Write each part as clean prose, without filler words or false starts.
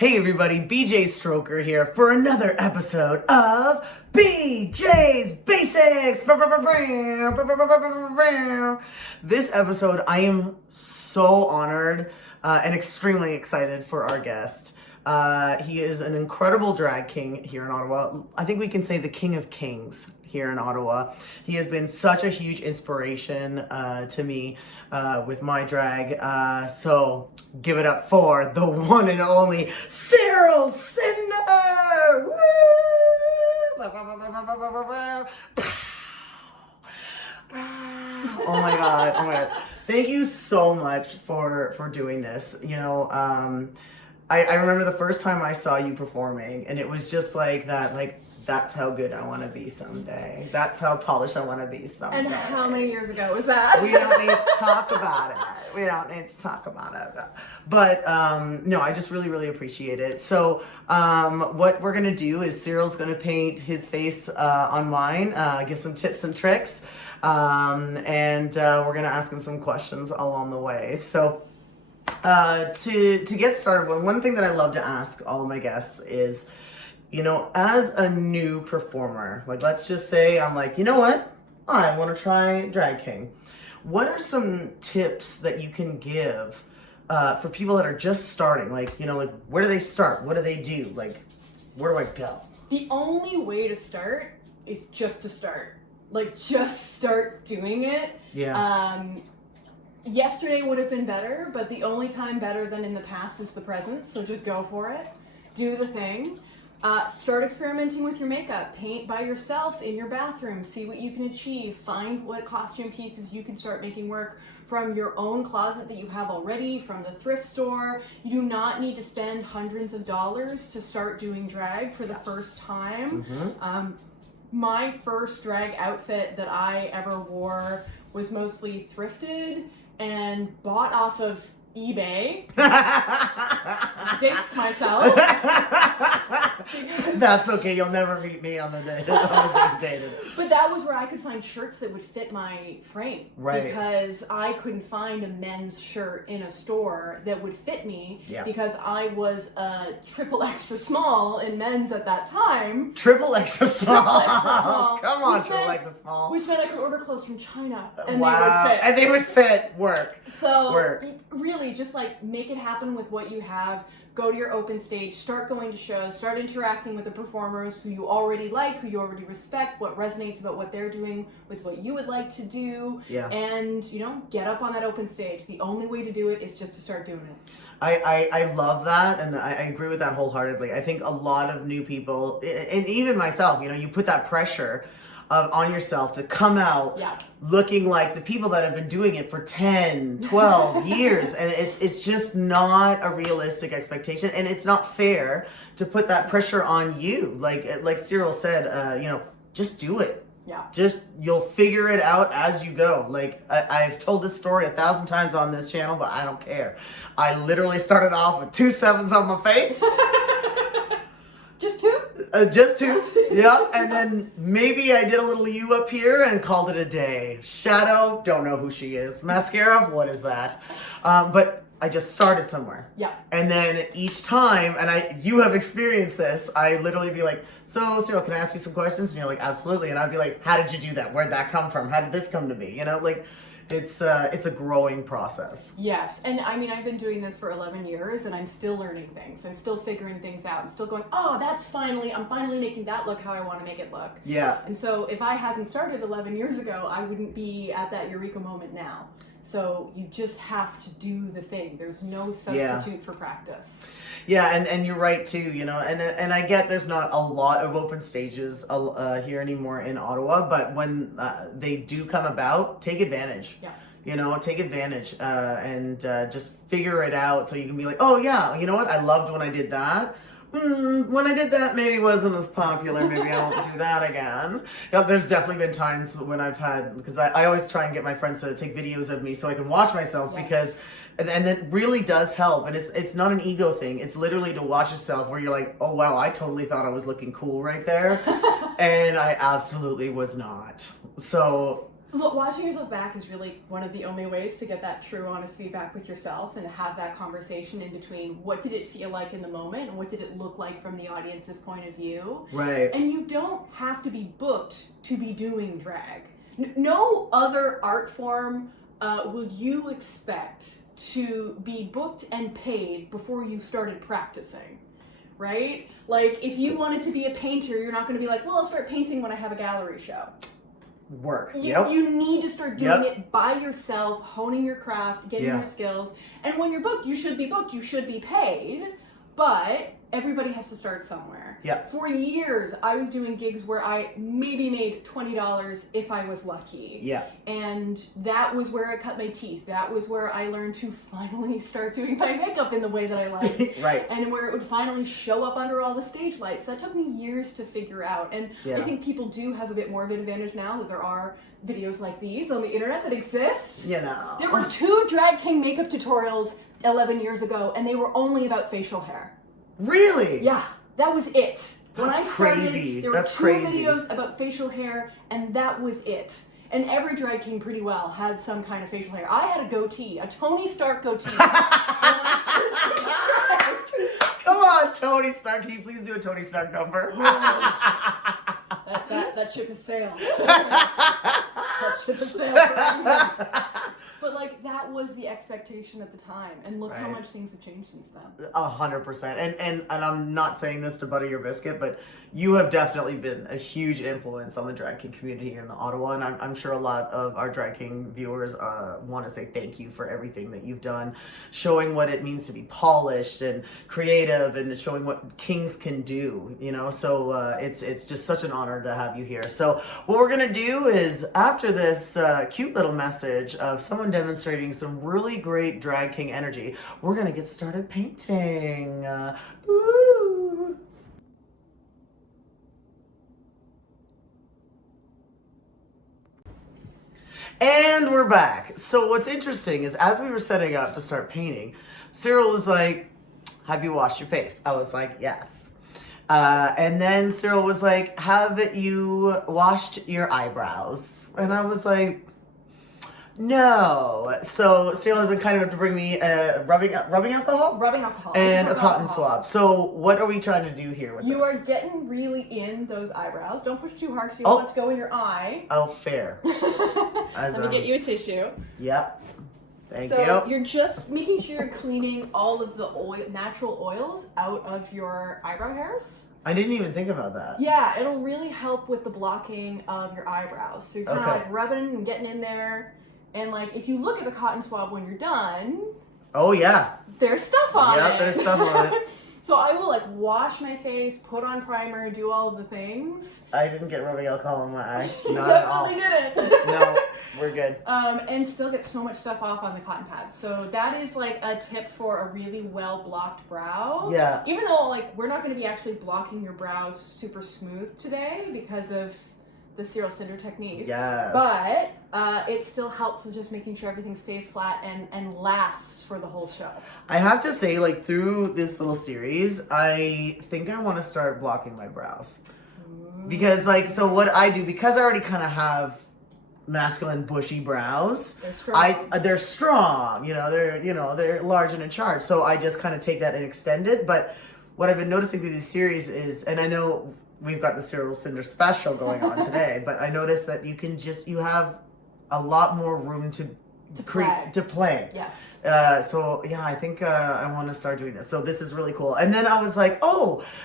Hey everybody, BJ Stroker here for another episode of BJ's Basics. This episode, I am so honored and extremely excited for our guest. He is an incredible drag king here in Ottawa. I think we can say the king of kings here in Ottawa. He has been such a huge inspiration to me with my drag. So give it up for the one and only Cyril Cinder! Woo! Oh my god, oh my god. Thank you so much for doing this. You know, I remember the first time I saw you performing, and it was just like that, like, that's how good I want to be someday. That's how polished I want to be someday. And how many years ago was that? We don't need to talk about it. We don't need to talk about it. But no, I just really appreciate it. So what we're going to do is Cyril's going to paint his face on mine, give some tips and tricks, and we're going to ask him some questions along the way. So to get started, one thing that I love to ask all of my guests is, you know, as a new performer, like let's just say I'm like, you know what? I want to try drag king. What are some tips that you can give for people that are just starting? Like, you know, like where do they start? What do they do? Like, where do I go? The only way to start is just to start. Like, just start doing it. Yeah. Yesterday would have been better, but the only time better than in the past is the present. So just go for it. Do the thing. Start experimenting with your makeup. Paint by yourself in your bathroom. See what you can achieve. Find what costume pieces you can start making work from your own closet that you have already, from the thrift store. You do not need to spend hundreds of dollars to start doing drag for the first time. Mm-hmm. My first drag outfit that I ever wore was mostly thrifted and bought off of eBay. Dates myself. That's okay. You'll never meet me on the day dated. But that was where I could find shirts that would fit my frame. Right. Because I couldn't find a men's shirt in a store that would fit me. Yeah. Because I was a triple extra small in men's at that time. Triple extra small. Triple extra small. Come on, triple extra small. Which meant I could order clothes from China and wow. they would fit. And they would fit. Work. So really just like make it happen with what you have. Go to your open stage, start going to shows, start interacting with the performers who you already like, who you already respect, what resonates about what they're doing with what you would like to do, and, you know, get up on that open stage. The only way to do it is just to start doing it. I love that, and I agree with that wholeheartedly. I think a lot of new people, and even myself, you know, you put that pressure on yourself to come out looking like the people that have been doing it for 10, 12 years. And it's just not a realistic expectation. And it's not fair to put that pressure on you. Like Cyril said, you know, just do it. Yeah. Just, you'll figure it out as you go. Like, I've told this story 1,000 times on this channel, but I don't care. I literally started off with 2 sevens on my face. Just two? Just two, yeah. And then maybe I did a little U up here and called it a day. Shadow, don't know who she is. Mascara, what is that? But I just started somewhere. Yeah. And then each time, and you have experienced this, I literally be like, so Cyril, can I ask you some questions? And you're like, absolutely. And I'd be like, how did you do that? Where'd that come from? How did this come to be? You know, like, it's a growing process. Yes, and I mean, I've been doing this for 11 years and I'm still learning things. I'm still figuring things out. I'm still going, oh, I'm finally making that look how I want to make it look. Yeah. And so if I hadn't started 11 years ago, I wouldn't be at that eureka moment now. So you just have to do the thing. There's no substitute for practice. Yeah, and you're right too, you know, and I get there's not a lot of open stages here anymore in Ottawa, but when they do come about, take advantage. Yeah. You know, take advantage and just figure it out so you can be like, oh yeah, you know what, I loved when I did that. When I did that, maybe it wasn't as popular. Maybe I won't do that again. Yeah, there's definitely been times when I've had, because I always try and get my friends to take videos of me so I can watch myself because, and it really does help. And it's not an ego thing. It's literally to watch yourself where you're like, oh wow, I totally thought I was looking cool right there. And I absolutely was not. So Look, watching yourself back is really one of the only ways to get that true, honest feedback with yourself and to have that conversation in between what did it feel like in the moment and what did it look like from the audience's point of view. Right. And you don't have to be booked to be doing drag. No other art form will you expect to be booked and paid before you started practicing, right? Like, if you wanted to be a painter, you're not going to be like, well, I'll start painting when I have a gallery show. Work. You need to start doing it by yourself, honing your craft, getting your skills. And when you're booked, you should be booked, you should be paid, but everybody has to start somewhere. Yeah. For years, I was doing gigs where I maybe made $20 if I was lucky. Yeah. And that was where I cut my teeth. That was where I learned to finally start doing my makeup in the way that I liked. Right. And where it would finally show up under all the stage lights. That took me years to figure out. And I think people do have a bit more of an advantage now that there are videos like these on the internet that exist. You know. There were 2 Drag King makeup tutorials 11 years ago, and they were only about facial hair. Really? Yeah, that was it. When That's I started, crazy. there were That's 2 crazy. videos about facial hair, and that was it. And every drag king pretty well had some kind of facial hair. I had a goatee, a Tony Stark goatee. Come on, Tony Stark. Can you please do a Tony Stark number? that ship has sailed. That ship has sailed for a reason. But like, that was the expectation at the time, and look how much things have changed since then. 100%. And I'm not saying this to butter your biscuit, but you have definitely been a huge influence on the drag king community in Ottawa, and I'm sure a lot of our drag king viewers want to say thank you for everything that you've done, showing what it means to be polished and creative, and showing what kings can do. You know, so it's just such an honor to have you here. So what we're gonna do is, after this cute little message of someone demonstrating some really great drag king energy, we're gonna get started painting. Ooh. And we're back. So what's interesting is, as we were setting up to start painting, Cyril was like, have you washed your face? I was like, yes. And then Cyril was like, have you washed your eyebrows? And I was like, no. So Cyril had been kind enough to bring me rubbing alcohol? Rubbing alcohol. And a cotton swab. So what are we trying to do here with this? You are getting really in those eyebrows. Don't push too hard because you don't want it to go in your eye. Oh, fair. Let me get you a tissue. Yep. Thank you. So you're just making sure you're cleaning all of the natural oils out of your eyebrow hairs. I didn't even think about that. Yeah, it'll really help with the blocking of your eyebrows. So you're kind of like rubbing and getting in there. And like, if you look at the cotton swab when you're done, oh yeah, there's stuff on it. Yeah, there's stuff on it. So I will like wash my face, put on primer, do all of the things. I didn't get rubbing alcohol in my eye. You Not at all. definitely didn't. No, we're good. And still get so much stuff off on the cotton pad. So that is like a tip for a really well blocked brow. Yeah. Even though like we're not going to be actually blocking your brows super smooth today because of the Cyril Cinder technique. Yes. But it still helps with just making sure everything stays flat and lasts for the whole show. I have to say, like, through this little series, I think I want to start blocking my brows. Because, like, so what I do, because I already kind of have masculine bushy brows, They're strong. They're strong, they're large and in charge. So I just kind of take that and extend it. But what I've been noticing through these series is, and I know we've got the Cyril Cinder special going on today, but I noticed that you have a lot more room to play. Yes. So yeah, I think I want to start doing this. So this is really cool. And then I was like,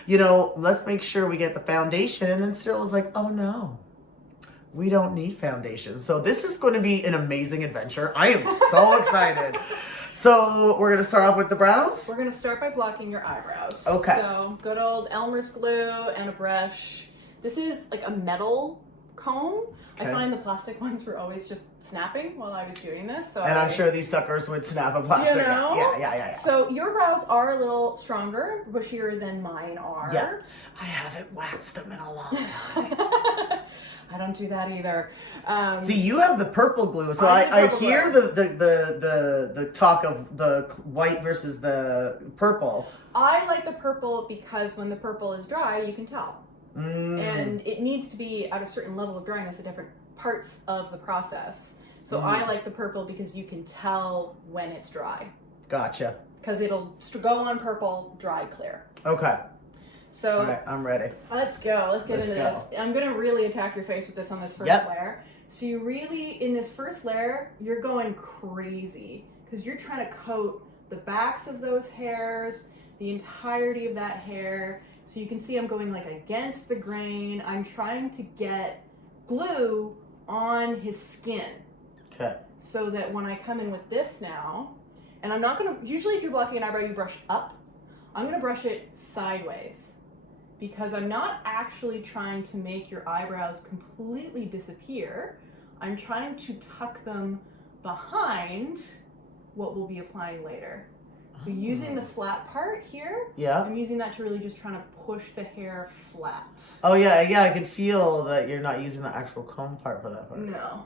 let's make sure we get the foundation. And then Cyril was like, oh no, we don't need foundation. So this is going to be an amazing adventure. I am so excited. So we're going to start off with the brows? We're going to start by blocking your eyebrows. Okay. So good old Elmer's glue and a brush. This is like a metal comb. Okay. I find the plastic ones were always just snapping while I was doing this. So And I'm sure these suckers would snap a plastic. Yeah. So your brows are a little stronger, bushier than mine are. Yeah. I haven't waxed them in a long time. I don't do that either. See, you have the purple glue, so I hear the talk of the white versus the purple. I like the purple because when the purple is dry, you can tell. And it needs to be at a certain level of dryness, a different parts of the process. So I like the purple because you can tell when it's dry. Gotcha. Because it'll go on purple, dry, clear. Okay. So all right, I'm ready. Let's go. Let's get into this. I'm going to really attack your face with this on this first layer. So you really, in this first layer, you're going crazy because you're trying to coat the backs of those hairs, the entirety of that hair. So you can see I'm going like against the grain. I'm trying to get glue on his skin. Okay. So that when I come in with this now, and I'm not going to, usually if you're blocking an eyebrow, you brush up. I'm going to brush it sideways because I'm not actually trying to make your eyebrows completely disappear. I'm trying to tuck them behind what we'll be applying later. So using the flat part here, I'm using that to really just trying to push the hair flat. Oh yeah, I can feel that you're not using the actual comb part for that part. No.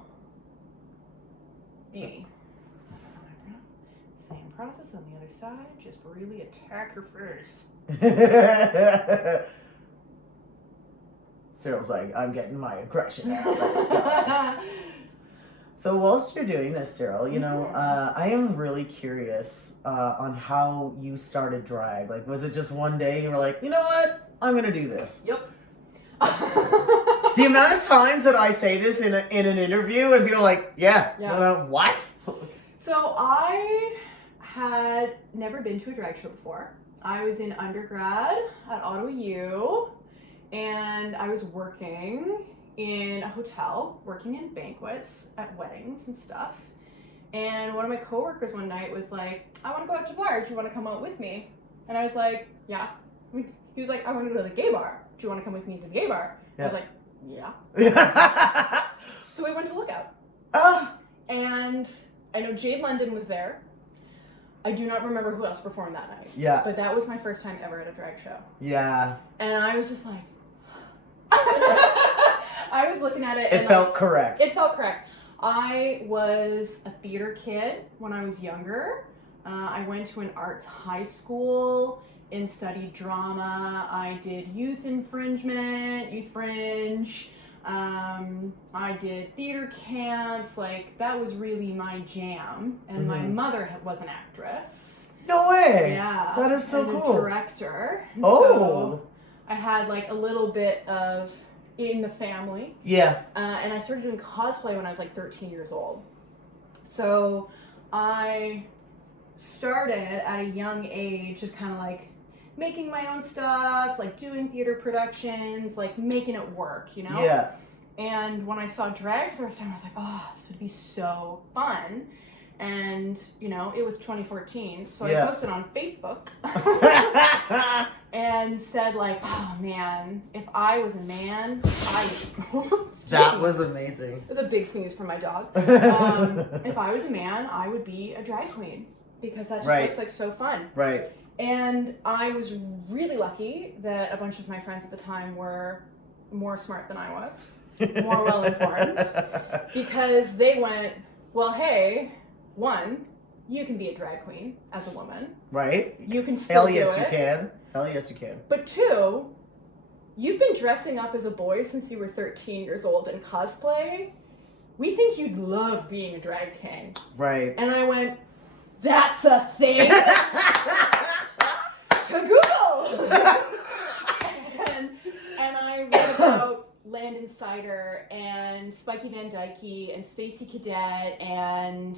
Beauty. Same process on the other side, just really attack your face. Cyril's like, I'm getting my aggression out. Let's go. So whilst you're doing this, Cyril, you know, I am really curious on how you started drag. Like, was it just one day you were like, you know what? I'm going to do this. Yep. The amount of times that I say this in an interview and people are like, what? So I had never been to a drag show before. I was in undergrad at Ottawa U, and I was working in a hotel, working in banquets at weddings and stuff. And one of my coworkers one night was like, I want to go out to the bar. Do you want to come out with me? And I was like, yeah. He was like, I want to go to the gay bar. Do you want to come with me to the gay bar? I was like, yeah. So we went to Lookout. And I know Jade London was there. I do not remember who else performed that night. Yeah. But that was my first time ever at a drag show. Yeah. And I was just like, I was looking at it. It felt correct. It felt correct. I was a theater kid when I was younger. I went to an arts high school and studied drama. I did youth infringement, youth fringe. I did theater camps. Like, that was really my jam. And my mother was an actress. No way. Yeah. That is so cool. A director. And oh. So I had like a little bit of in the family. Yeah. And I started doing cosplay when I was like 13 years old. So I started at a young age just kind of like making my own stuff, like doing theater productions, like making it work, you know? Yeah. And when I saw drag for the first time, I was like, oh, this would be so fun. And, you know, it was 2014, so I posted on Facebook and said, like, oh, man, if I was a man, I would... That was amazing. It was a big sneeze from my dog. If I was a man, I would be a drag queen because that just looks like so fun. Right. And I was really lucky that a bunch of my friends at the time were more smart than I was, more well-informed, because they went, well, hey... One, you can be a drag queen as a woman. Right. You can still do it. Hell yes, you can. But two, you've been dressing up as a boy since you were 13 years old in cosplay. We think you'd love being a drag king. Right. And I went, that's a thing? To Google! and I read about Landon Cider and Spiky Van Dyke and Spacey Cadet and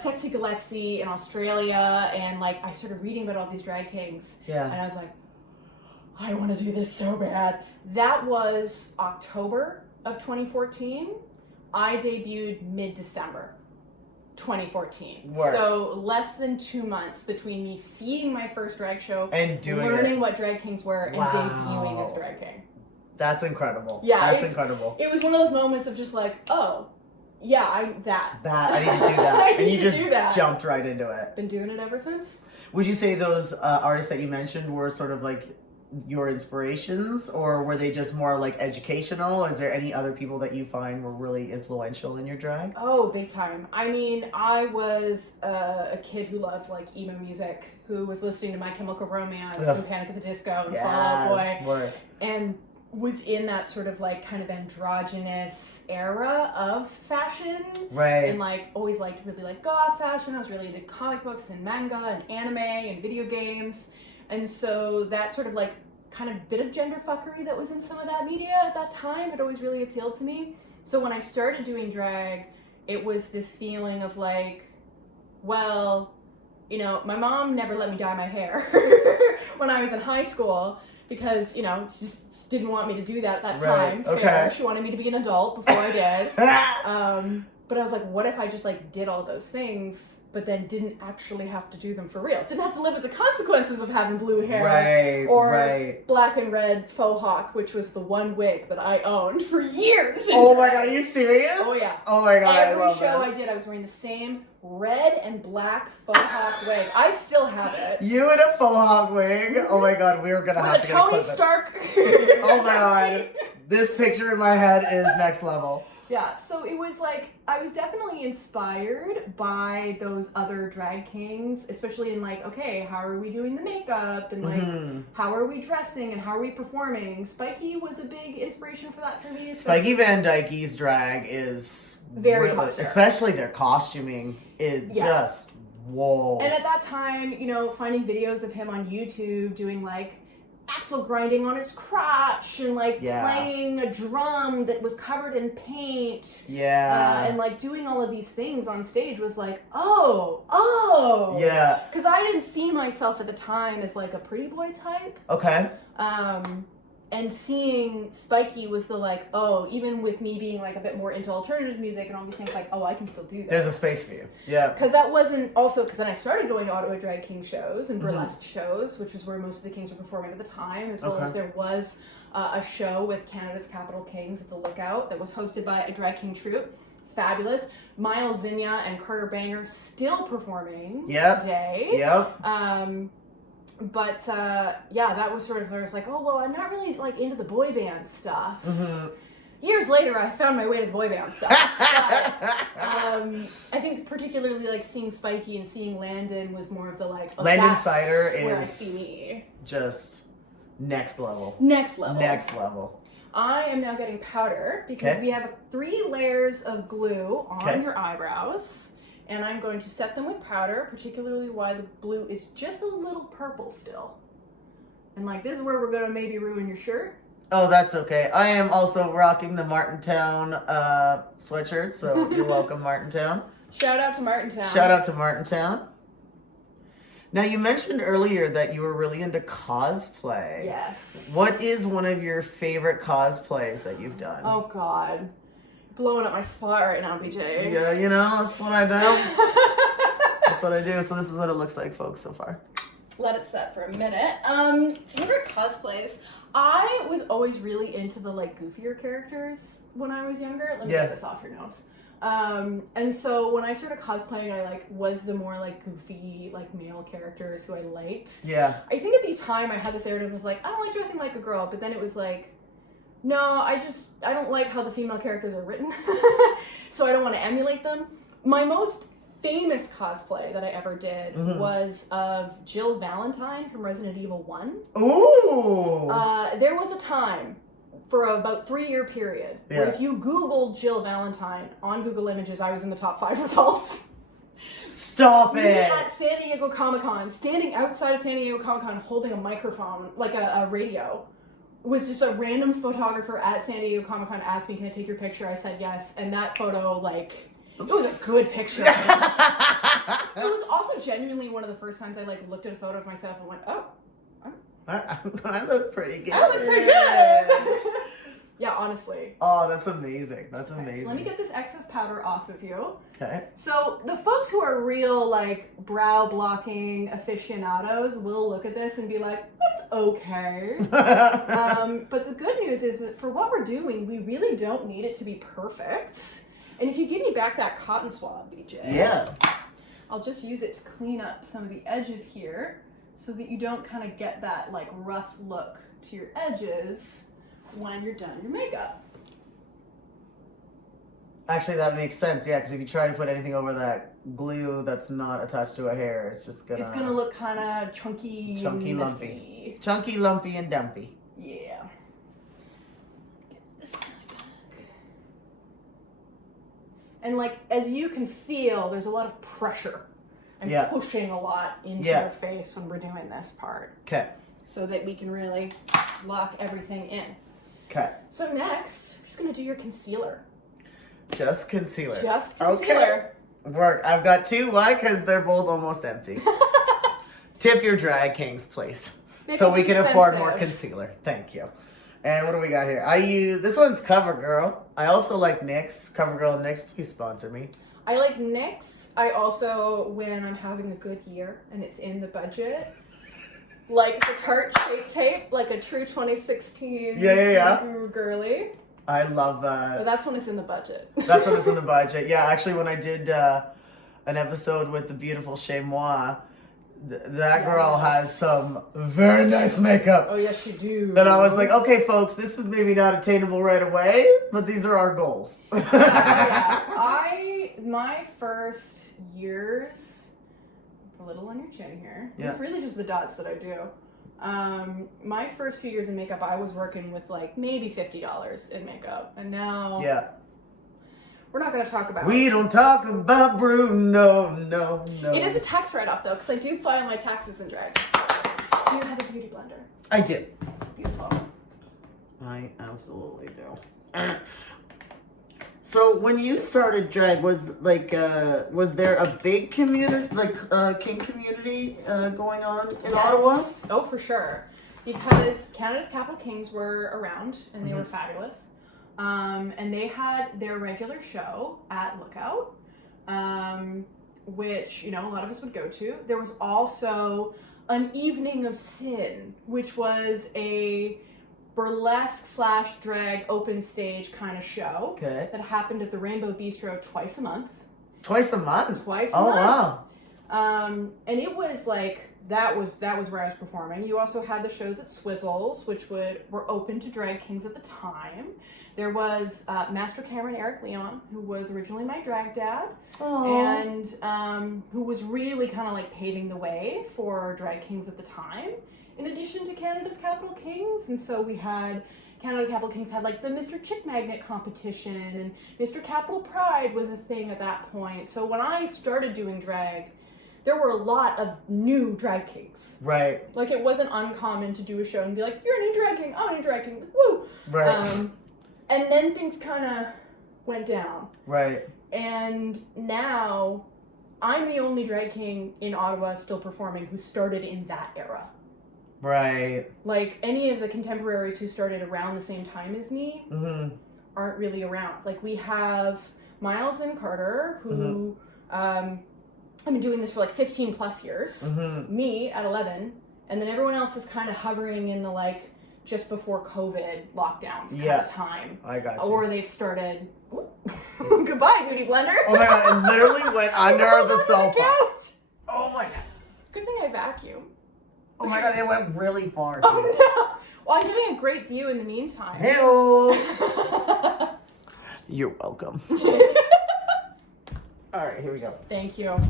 Sexy Galaxy in Australia, and like I started reading about all these drag kings. Yeah. And I was like, I want to do this so bad. That was October of 2014. I debuted mid-December 2014. Work. So less than 2 months between me seeing my first drag show and learning what drag kings were and debuting as a drag king. That's incredible. Yeah, that's incredible. It was one of those moments of just like, oh, yeah, I'm that. I need to do that. And you just jumped right into it. Been doing it ever since. Would you say those artists that you mentioned were sort of like your inspirations, or were they just more like educational? Or is there any other people that you find were really influential in your drag? Oh, big time. I mean, I was a kid who loved like emo music, who was listening to My Chemical Romance and Panic at the Disco and Fall Out Boy. And was in that sort of like kind of androgynous era of fashion. Right. And like always liked really like goth fashion. I was really into comic books and manga and anime and video games. And so that sort of like kind of bit of gender fuckery that was in some of that media at that time had always really appealed to me. So when I started doing drag, it was this feeling of like, well, you know, my mom never let me dye my hair when I was in high school because, you know, she just didn't want me to do that at that time. Right. Fair. Okay. She wanted me to be an adult before I did. But I was like, what if I just like did all those things but then didn't actually have to do them for real? Didn't have to live with the consequences of having blue hair. Right. Or right. black and red faux hawk, which was the one wig that I owned for years. Oh my god, are you serious? Oh yeah. Oh my god, Every I love show this. I did, I was wearing the same red and black faux hawk wig. I still have it. You in a faux hawk wig? Oh my god, we were gonna have With to a get a Tony clip. Stark. Oh my god. This picture in my head is next level. Yeah, so it was like, I was definitely inspired by those other drag kings, especially in like, okay, how are we doing the makeup and like, how are we dressing and how are we performing? Spiky was a big inspiration for that for me. Spiky Van Dyke's drag is Very really, top tier. especially their costuming is just whoa. And at that time, you know, finding videos of him on YouTube doing like axle grinding on his crotch and like playing a drum that was covered in paint. Yeah. And like doing all of these things on stage was like, oh. Yeah. Because I didn't see myself at the time as like a pretty boy type. Okay. And seeing Spiky was the like, oh, even with me being like a bit more into alternative music and all these things, like, oh, I can still do this. There's a space for you. Yeah. Because that wasn't also, because then I started going to Ottawa Drag King shows and burlesque shows, which was where most of the kings were performing at the time, as well as there was a show with Canada's Capital Kings at the Lookout that was hosted by a drag king troupe. Fabulous. Miles Zinnia and Carter Banger still performing today. Yep. But yeah, that was sort of where I was like, oh, well, I'm not really like into the boy band stuff. Years later, I found my way to the boy band stuff. But, I think particularly like seeing Spiky and seeing Landon was more of the like, oh, Landon that's Cider where I is see me. Just next level. Next level. Next level. I am now getting powder because we have 3 layers of glue on your eyebrows. And I'm going to set them with powder, particularly while the blue is just a little purple still. And like, this is where we're gonna maybe ruin your shirt. Oh, that's okay. I am also rocking the Martintown sweatshirt, so you're welcome, Martintown. Shout out to Martintown. Shout out to Martintown. Now, you mentioned earlier that you were really into cosplay. Yes. What is one of your favorite cosplays that you've done? Oh, God. Blowing up my spot right now, BJ. Yeah, you know, that's what I do. That's what I do. So this is what it looks like, folks, so far. Let it set for a minute. Favorite cosplays. I was always really into the like goofier characters when I was younger. Let me get this off your nose. And so when I started cosplaying, I like was the more like goofy like male characters who I liked. Yeah. I think at the time I had this narrative of like, I don't like dressing like a girl, but then it was like, no, I don't like how the female characters are written. So I don't want to emulate them. My most famous cosplay that I ever did was of Jill Valentine from Resident Evil 1. Ooh! There was a time for about 3-year period where if you Googled Jill Valentine on Google Images, I was in the top 5 results. Stop it! At San Diego Comic-Con, standing outside of San Diego Comic-Con holding a microphone, like a radio, was just a random photographer at San Diego Comic-Con asked me, can I take your picture? I said yes, and that photo, like, it was a good picture. It was also genuinely one of the first times I like looked at a photo of myself and went, oh, I look pretty good. I look pretty good. Yeah, honestly. Oh, that's amazing. That's amazing. So let me get this excess powder off of you. Okay. So the folks who are real like brow blocking aficionados will look at this and be like, that's okay. But the good news is that for what we're doing, we really don't need it to be perfect. And if you give me back that cotton swab, BJ. Yeah. I'll just use it to clean up some of the edges here so that you don't kind of get that like rough look to your edges when you're done your makeup. Actually, that makes sense, yeah, because if you try to put anything over that glue that's not attached to a hair, it's just gonna... It's gonna look kind of chunky and lumpy. messy. Chunky, lumpy, and dumpy. Yeah. the smiley back. And like, as you can feel, there's a lot of pressure. I'm pushing a lot into your face when we're doing this part. Okay. So that we can really lock everything in. Okay. So next, we're just gonna do your concealer. Just concealer. Just concealer. Okay. Work. I've got two. Why? Because they're both almost empty. Tip your drag kings, please. So we can afford more concealer. Thank you. And what do we got here? I use, this one's CoverGirl. I also like NYX. CoverGirl and NYX, please sponsor me. I like NYX. I also, when I'm having a good year and it's in the budget, like the Tarte Shape Tape, like a true 2016 girly. I love that. But that's when it's in the budget. That's when it's in the budget. Yeah, actually when I did an episode with the beautiful Chez Moi, that girl has some very nice makeup. Oh, yes, she do. And I was like, okay, folks, this is maybe not attainable right away, but these are our goals. My first years, a little on your chin here. Yeah. It's really just the dots that I do. My first few years in makeup, I was working with like maybe $50 in makeup. And now... Yeah. We're not going to talk about We don't talk about Bruno, no. It is a tax write-off, though, because I do file my taxes in drag. Do you have a beauty blender? I do. Beautiful. I absolutely do. So when you started drag, was there a big community, kink community going on in Ottawa? Oh, for sure. Because Canada's Capital Kings were around, and they were fabulous. And they had their regular show at Lookout, which, a lot of us would go to. There was also an Evening of Sin, which was a burlesque/drag open stage kind of show that happened at the Rainbow Bistro twice a month. Twice a month? Twice a month. Oh, wow. And it was like, that was where I was performing. You also had the shows at Swizzles, which were open to drag kings at the time. There was Master Cameron Eric Leon, who was originally my drag dad, and who was really kind of like paving the way for drag kings at the time, in addition to Canada's Capital Kings. And so we had, Canada Capital Kings had like the Mr. Chick Magnet competition, and Mr. Capital Pride was a thing at that point. So when I started doing drag, there were a lot of new drag kings. Right. Like, it wasn't uncommon to do a show and be like, you're a new drag king, I'm a new drag king, woo! Right. And then things kind of went down. Right. And now, I'm the only drag king in Ottawa still performing who started in that era. Right. Like, any of the contemporaries who started around the same time as me aren't really around. Like, we have Miles and Carter, who... I've been doing this for like 15 plus years, me at 11, and then everyone else is kind of hovering in the like just before COVID lockdowns kind of time. I got you. Or they've started, goodbye beauty blender. Oh my God, it literally went under the sofa. Oh my God. Good thing I vacuum. Oh my God, it went really far. Oh no. Well, I'm getting a great view in the meantime. Hello. You're welcome. All right, here we go. Thank you.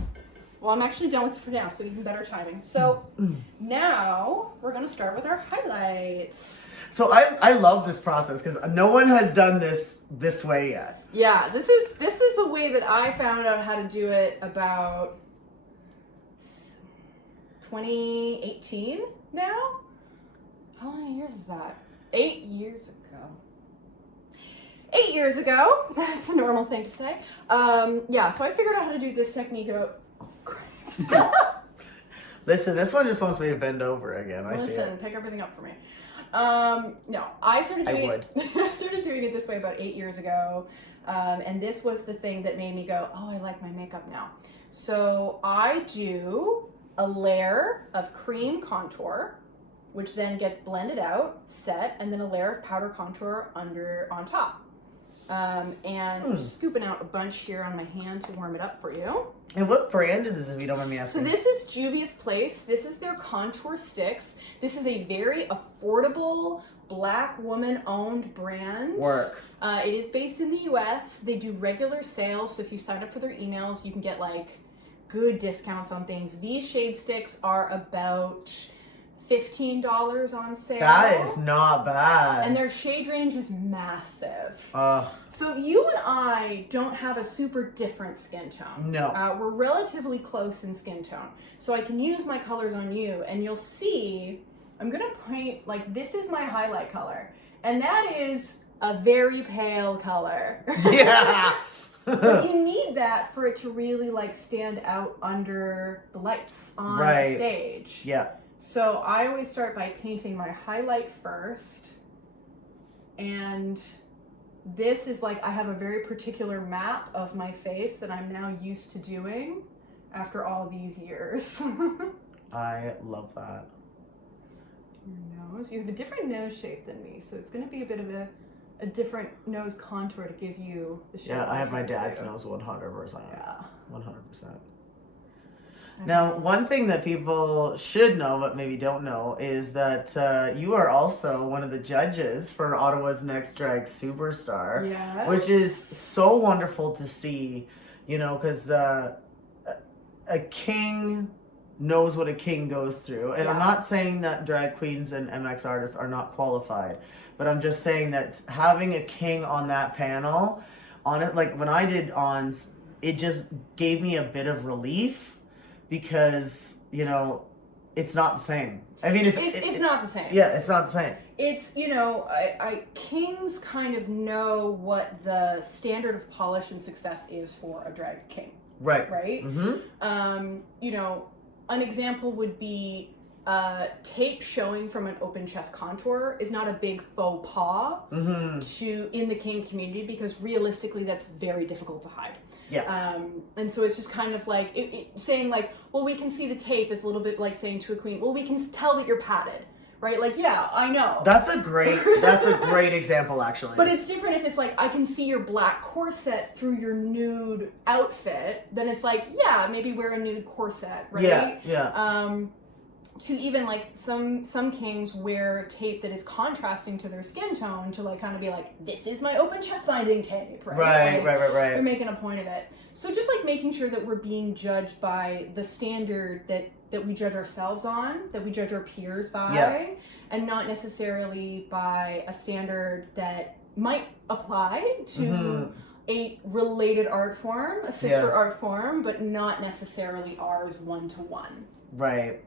Well, I'm actually done with it for now, so even better timing. So now we're going to start with our highlights. So I love this process because no one has done this way yet. Yeah, this is the way that I found out how to do it about 2018 now. How many years is that? 8 years ago. 8 years ago. That's a normal thing to say. Yeah, so I figured out how to do this technique about... Listen, this one just wants me to bend over again. I see it. Listen, pick everything up for me. No, I started doing it this way about 8 years ago. And this was the thing that made me go, oh, I like my makeup now. So I do a layer of cream contour, which then gets blended out, set, and then a layer of powder contour on top. And scooping out a bunch here on my hand to warm it up for you. And what brand is this, if you don't mind me asking? So this is Juvia's Place. This is their contour sticks. This is a very affordable Black woman-owned brand. Work. It is based in the US. They do regular sales, so if you sign up for their emails, you can get like good discounts on things. These shade sticks are about $15 on sale. That is not bad. And their shade range is massive. Uh, So you and I don't have a super different skin tone. No. We're relatively close in skin tone. So I can use my colors on you and you'll see, I'm gonna paint, like this is my highlight color. And that is a very pale color. Yeah. But you need that for it to really like stand out under the lights on the stage. Yeah. So I always start by painting my highlight first. And this is like, I have a very particular map of my face that I'm now used to doing after all these years. I love that. Your nose, you have a different nose shape than me, so it's going to be a bit of a different nose contour to give you the shape. Yeah, I have my dad's nose 100%. Yeah. 100%. Now, one thing that people should know, but maybe don't know, is that you are also one of the judges for Ottawa's Next Drag Superstar, which is so wonderful to see, you know, because a king knows what a king goes through. And I'm not saying that drag queens and MX artists are not qualified, but I'm just saying that having a king on that panel, on it, like when I did Ons, it just gave me a bit of relief. Because, you know, it's not the same. I mean, it's not the same. Yeah, it's not the same. It's, you know, kings kind of know what the standard of polish and success is for a drag king. Right. Right? Mm-hmm. You know, an example would be tape showing from an open chest contour is not a big faux pas in the king community because realistically that's very difficult to hide. Yeah. And so it's just kind of like saying like, well, we can see the tape is a little bit like saying to a queen, well, we can tell that you're padded, right? Like, yeah, I know. That's a great example, actually. But it's different if it's like, I can see your black corset through your nude outfit. Then it's like, yeah, maybe wear a nude corset, right? Yeah. Yeah. To even like some kings wear tape that is contrasting to their skin tone to like kind of be like, this is my open chest binding tape, right? Right. They're making a point of it. So just like making sure that we're being judged by the standard that we judge ourselves on, that we judge our peers by, and not necessarily by a standard that might apply to a related art form, a sister art form, but not necessarily ours one-to-one. Right.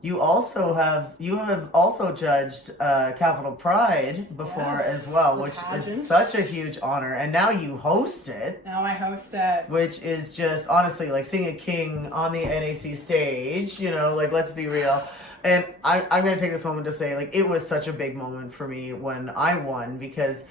You have also judged Capital Pride before as well, which is such a huge honor. And now you host it. Now I host it. Which is just honestly like seeing a king on the NAC stage, you know, like let's be real. And I'm gonna take this moment to say like it was such a big moment for me when I won because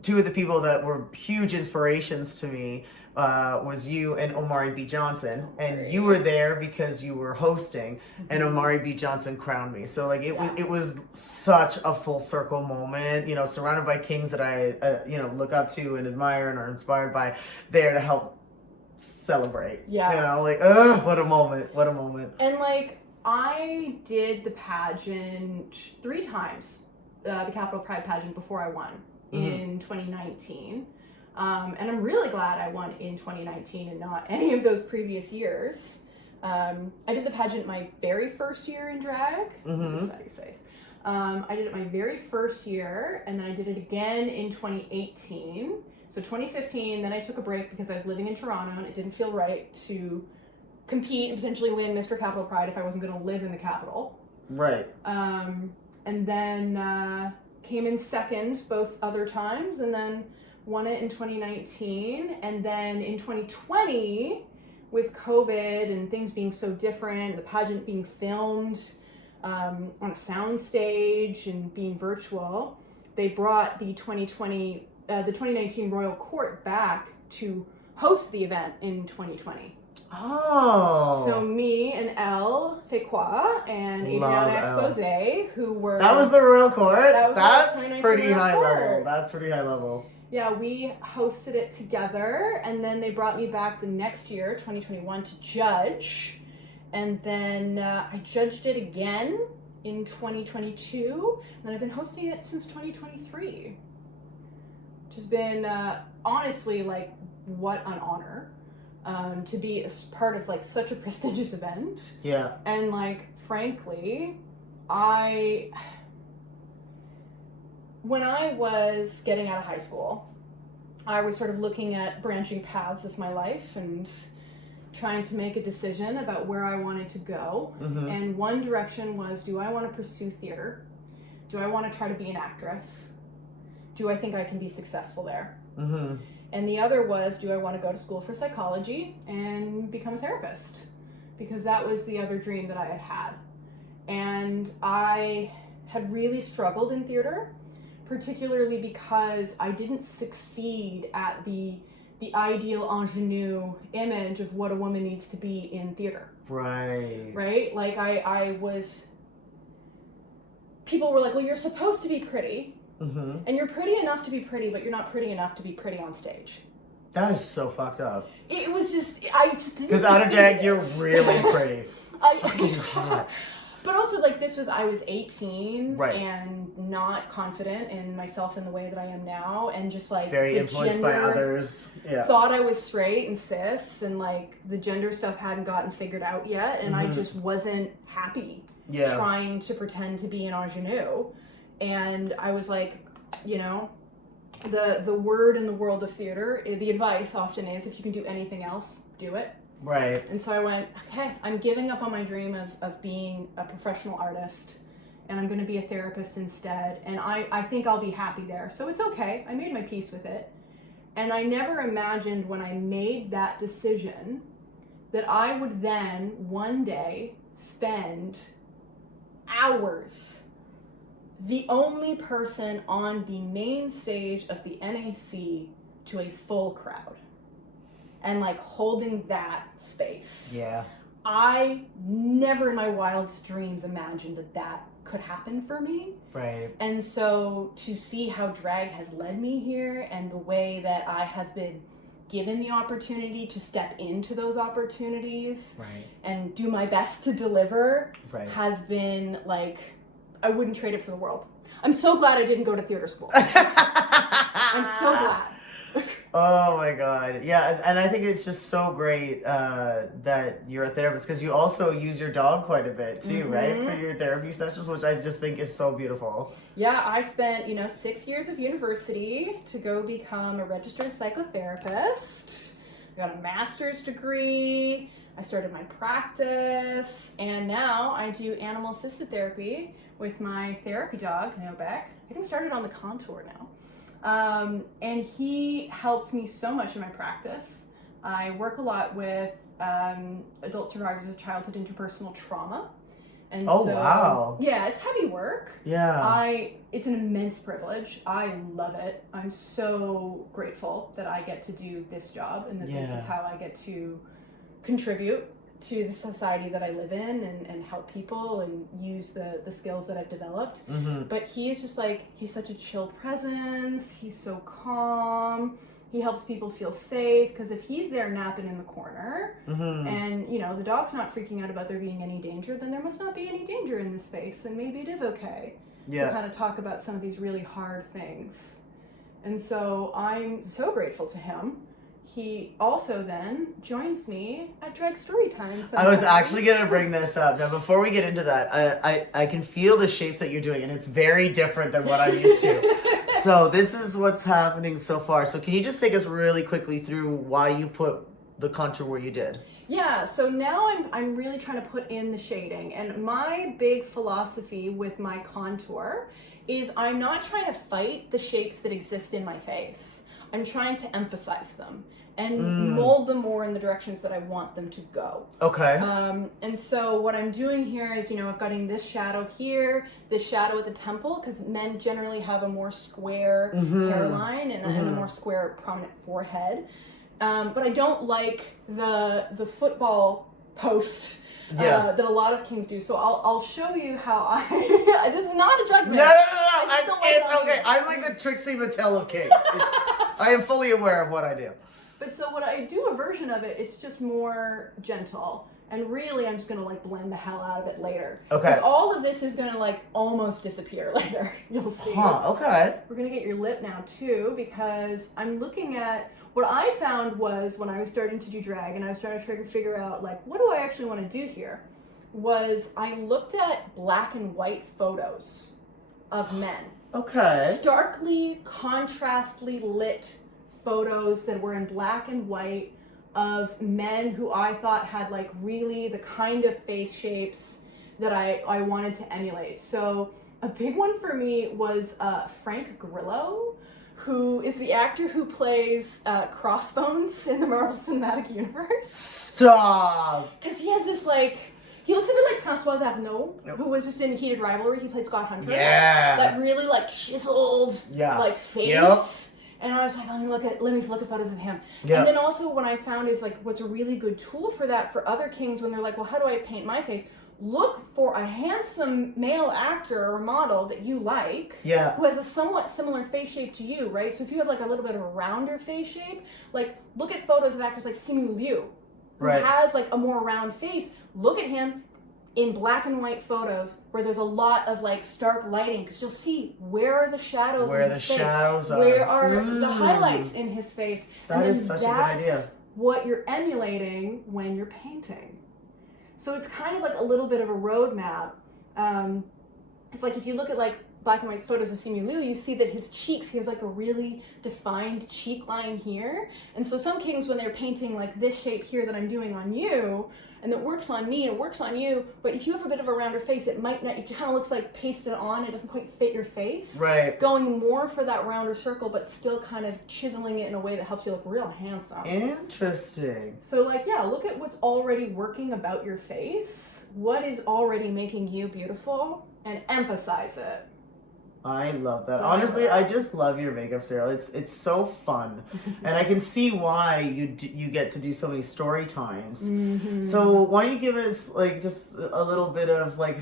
two of the people that were huge inspirations to me was you and Omari B. Johnson, and you were there because you were hosting, and Omari B. Johnson crowned me. So like it was such a full circle moment, you know, surrounded by kings that I you know look up to and admire and are inspired by, there to help celebrate. Yeah, you know, like what a moment, what a moment. And like I did the pageant 3 times, the Capital Pride pageant before I won in 2019. And I'm really glad I won in 2019 and not any of those previous years. I did the pageant my very first year in drag. I did it my very first year, and then I did it again in 2018. So 2015, then I took a break because I was living in Toronto and it didn't feel right to compete and potentially win Mr. Capital Pride if I wasn't going to live in the capital. Right. And then came in second both other times, and then won it in 2019, and then in 2020, with COVID and things being so different, the pageant being filmed on a sound stage and being virtual, they brought the 2019 Royal Court back to host the event in 2020. Oh. So me and Elle and Adriana Expose, who were... That was the Royal Court? That's pretty high level. That's pretty high level. Yeah, we hosted it together, and then they brought me back the next year, 2021, to judge. And then I judged it again in 2022, and I've been hosting it since 2023. Which has been, honestly, like, what an honor to be a part of, like, such a prestigious event. Yeah. And, like, frankly, when I was getting out of high school, I was sort of looking at branching paths of my life and trying to make a decision about where I wanted to go. Mm-hmm. And one direction was, do I want to pursue theater? Do I want to try to be an actress? Do I think I can be successful there? Mm-hmm. And the other was, do I want to go to school for psychology and become a therapist? Because that was the other dream that I had had. And I had really struggled in theater, particularly because I didn't succeed at the ideal ingenue image of what a woman needs to be in theater. Right. Right? Like people were like, well, you're supposed to be pretty, Mm-hmm. and you're pretty enough to be pretty, but you're not pretty enough to be pretty on stage. That is so fucked up. It was just, I just didn't. Because out of drag, you're really pretty. Fucking hot. But also, like, I was 18, right, and not confident in myself in the way that I am now, and just, like, very influenced by others. Yeah. Thought I was straight and cis, and, like, the gender stuff hadn't gotten figured out yet, and mm-hmm. I just wasn't happy trying to pretend to be an ingenue. And I was like, you know, the word in the world of theater, the advice often is, if you can do anything else, do it. Right. And so I went, okay, I'm giving up on my dream of being a professional artist, and I'm going to be a therapist instead, and I think I'll be happy there. So it's okay. I made my peace with it. And I never imagined when I made that decision that I would then one day spend hours the only person on the main stage of the NAC to a full crowd. And, like, holding that space. Yeah. I never in my wildest dreams imagined that could happen for me. Right. And so to see how drag has led me here, and the way that I have been given the opportunity to step into those opportunities, right, and do my best to deliver, right, has been, like, I wouldn't trade it for the world. I'm so glad I didn't go to theater school. I'm so glad. Oh my God. Yeah, and I think it's just so great that you're a therapist, because you also use your dog quite a bit too, mm-hmm. right? For your therapy sessions, which I just think is so beautiful. Yeah, I spent, 6 years of university to go become a registered psychotherapist. I got a master's degree. I started my practice, and now I do animal-assisted therapy with my therapy dog, Beck. I think started on the contour now. And he helps me so much in my practice. I work a lot with adult survivors of childhood interpersonal trauma. And wow. Yeah, it's heavy work. Yeah. It's an immense privilege. I love it. I'm so grateful that I get to do this job, and that this is how I get to contribute to the society that I live in, and help people and use the skills that I've developed. Mm-hmm. But he's just like, he's such a chill presence. He's so calm. He helps people feel safe, because if he's there napping in the corner, mm-hmm. and the dog's not freaking out about there being any danger, then there must not be any danger in this space, and maybe it is okay to kind of talk about some of these really hard things. And so I'm so grateful to him. He also then joins me at Drag Storytime. I was actually going to bring this up. Now, before we get into that, I can feel the shapes that you're doing, and it's very different than what I'm used to. So this is what's happening so far. So can you just take us really quickly through why you put the contour where you did? Yeah, so now I'm really trying to put in the shading. And my big philosophy with my contour is I'm not trying to fight the shapes that exist in my face. I'm trying to emphasize them and mold them more in the directions that I want them to go. Okay. And so what I'm doing here is, I've got this shadow here, this shadow at the temple, because men generally have a more square hairline and a more square, prominent forehead. But I don't like the football post that a lot of kings do. So I'll show you how I... This is not a judgment. No. It's okay. I'm like the Trixie Mattel of kings. I am fully aware of what I do. But so when I do a version of it, it's just more gentle. And really, I'm just going to, blend the hell out of it later. Okay. Because all of this is going to, almost disappear later. You'll see. Okay. We're going to get your lip now, too, because I'm looking at... What I found was when I was starting to do drag, and I was trying to figure out, what do I actually want to do here? was I looked at black and white photos of men. Okay. Starkly, contrastly lit photos that were in black and white of men who I thought had like really the kind of face shapes that I wanted to emulate. So a big one for me was Frank Grillo, who is the actor who plays Crossbones in the Marvel Cinematic Universe. Stop! Because he has this like, he looks a bit like Francois Arnault, who was just in Heated Rivalry. He played Scott Hunter. Yeah. That really like chiseled like face. Yep. And I was like, let me look at photos of him. Yep. And then also what I found is like, what's a really good tool for that for other kings when they're like, well, how do I paint my face? Look for a handsome male actor or model that you like, who has a somewhat similar face shape to you, right? So if you have like a little bit of a rounder face shape, like look at photos of actors like Simu Liu, who has like a more round face. Look at him in black and white photos where there's a lot of like stark lighting, because you'll see where are the shadows in his face, where are the highlights in his face. That is such a good idea. That's what you're emulating when you're painting. So it's kind of like a little bit of a roadmap. It's like if you look at like black and white photos of Simu Liu, you see that his cheeks, he has like a really defined cheek line here. And so some kings, when they're painting like this shape here that I'm doing on you, and that works on me and it works on you, but if you have a bit of a rounder face, it might not, it kind of looks like pasted on, it doesn't quite fit your face. Right. Going more for that rounder circle, but still kind of chiseling it in a way that helps you look real handsome. Interesting. So like, yeah, look at what's already working about your face, what is already making you beautiful, and emphasize it. I love that. Honestly, I just love your makeup, Cyril. It's so fun, and I can see why you get to do so many story times. Mm-hmm. So why don't you give us like just a little bit of like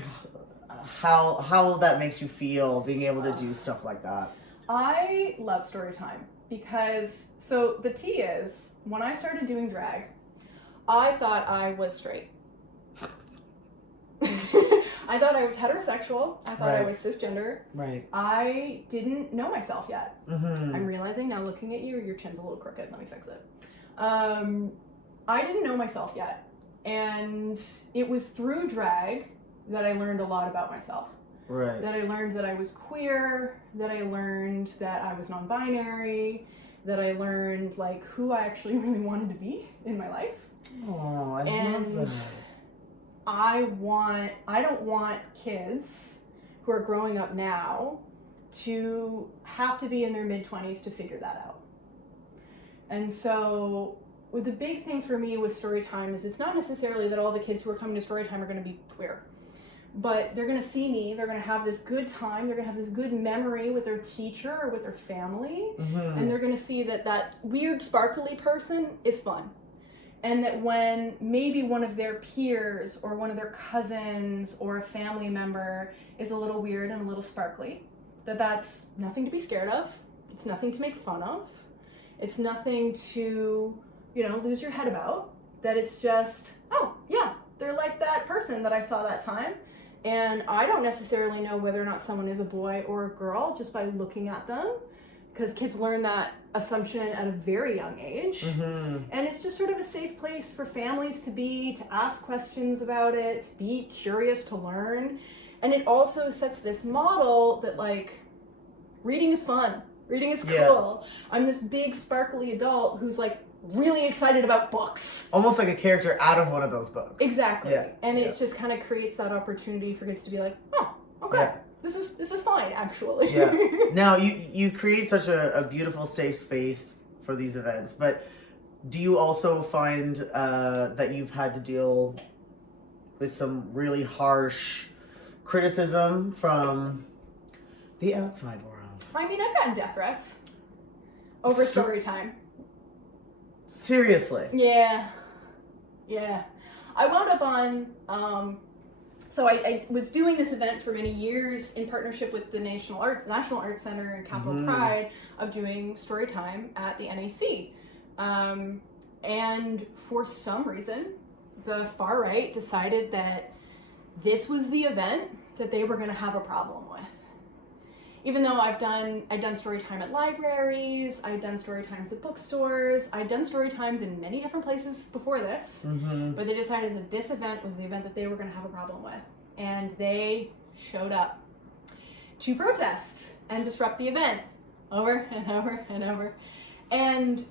how that makes you feel being able to do stuff like that? I love story time because so the tea is when I started doing drag, I thought I was straight. I thought I was heterosexual. I thought I was cisgender. Right. I didn't know myself yet. Mm-hmm. I'm realizing now, looking at you, your chin's a little crooked. Let me fix it. I didn't know myself yet. And it was through drag that I learned a lot about myself. Right. That I learned that I was queer, that I learned that I was non-binary, that I learned like who I actually really wanted to be in my life. Oh, I love that. I don't want kids who are growing up now to have to be in their mid-20s to figure that out. And so the big thing for me with Storytime is it's not necessarily that all the kids who are coming to Storytime are going to be queer, but they're going to see me, they're going to have this good time, they're going to have this good memory with their teacher or with their family, and they're going to see that that weird sparkly person is fun. And that when maybe one of their peers or one of their cousins or a family member is a little weird and a little sparkly, that's nothing to be scared of. It's nothing to make fun of. It's nothing to, lose your head about. That it's just, oh, yeah, they're like that person that I saw that time. And I don't necessarily know whether or not someone is a boy or a girl just by looking at them, because kids learn that assumption at a very young age. And it's just sort of a safe place for families to be, to ask questions about it, to be curious, to learn. And it also sets this model that like, reading is fun, reading is cool. I'm this big sparkly adult who's like really excited about books. Almost like a character out of one of those books. Exactly. And it just kind of creates that opportunity for kids to be like, oh, okay. This is fine, actually. Now, you create such a beautiful, safe space for these events, but do you also find that you've had to deal with some really harsh criticism from the outside world? I mean, I've gotten death threats over story time. Seriously? Yeah. I wound up on... So I was doing this event for many years in partnership with the National Arts Center and Capital Pride of doing Storytime at the NAC. And for some reason, the far right decided that this was the event that they were going to have a problem with. even though I've done story time at libraries, I've done story times at bookstores, I've done story times in many different places before this, but they decided that this event was the event that they were going to have a problem with, and they showed up to protest and disrupt the event over and over and over. And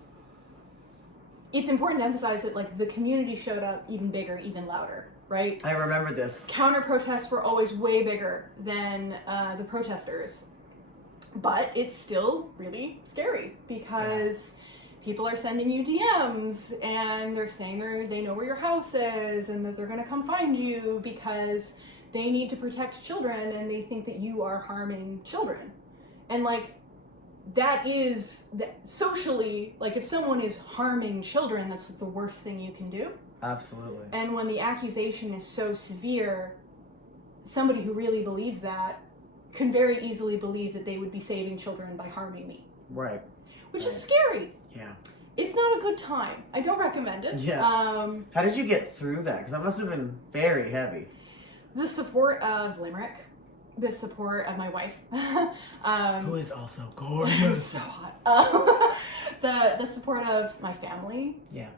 it's important to emphasize that like the community showed up even bigger, even louder, right? I remember this. Counter protests were always way bigger than the protesters, but it's still really scary because people are sending you DMs and they're saying they know where your house is and that they're going to come find you because they need to protect children and they think that you are harming children. And like, that is socially, like if someone is harming children, that's the worst thing you can do. Absolutely. And when the accusation is so severe, somebody who really believes that can very easily believe that they would be saving children by harming me. Right. Which is scary. Yeah. It's not a good time. I don't recommend it. Yeah. How did you get through that? Because that must have been very heavy. The support of Limerick. The support of my wife. Who is also gorgeous. So hot. The support of my family. Yeah.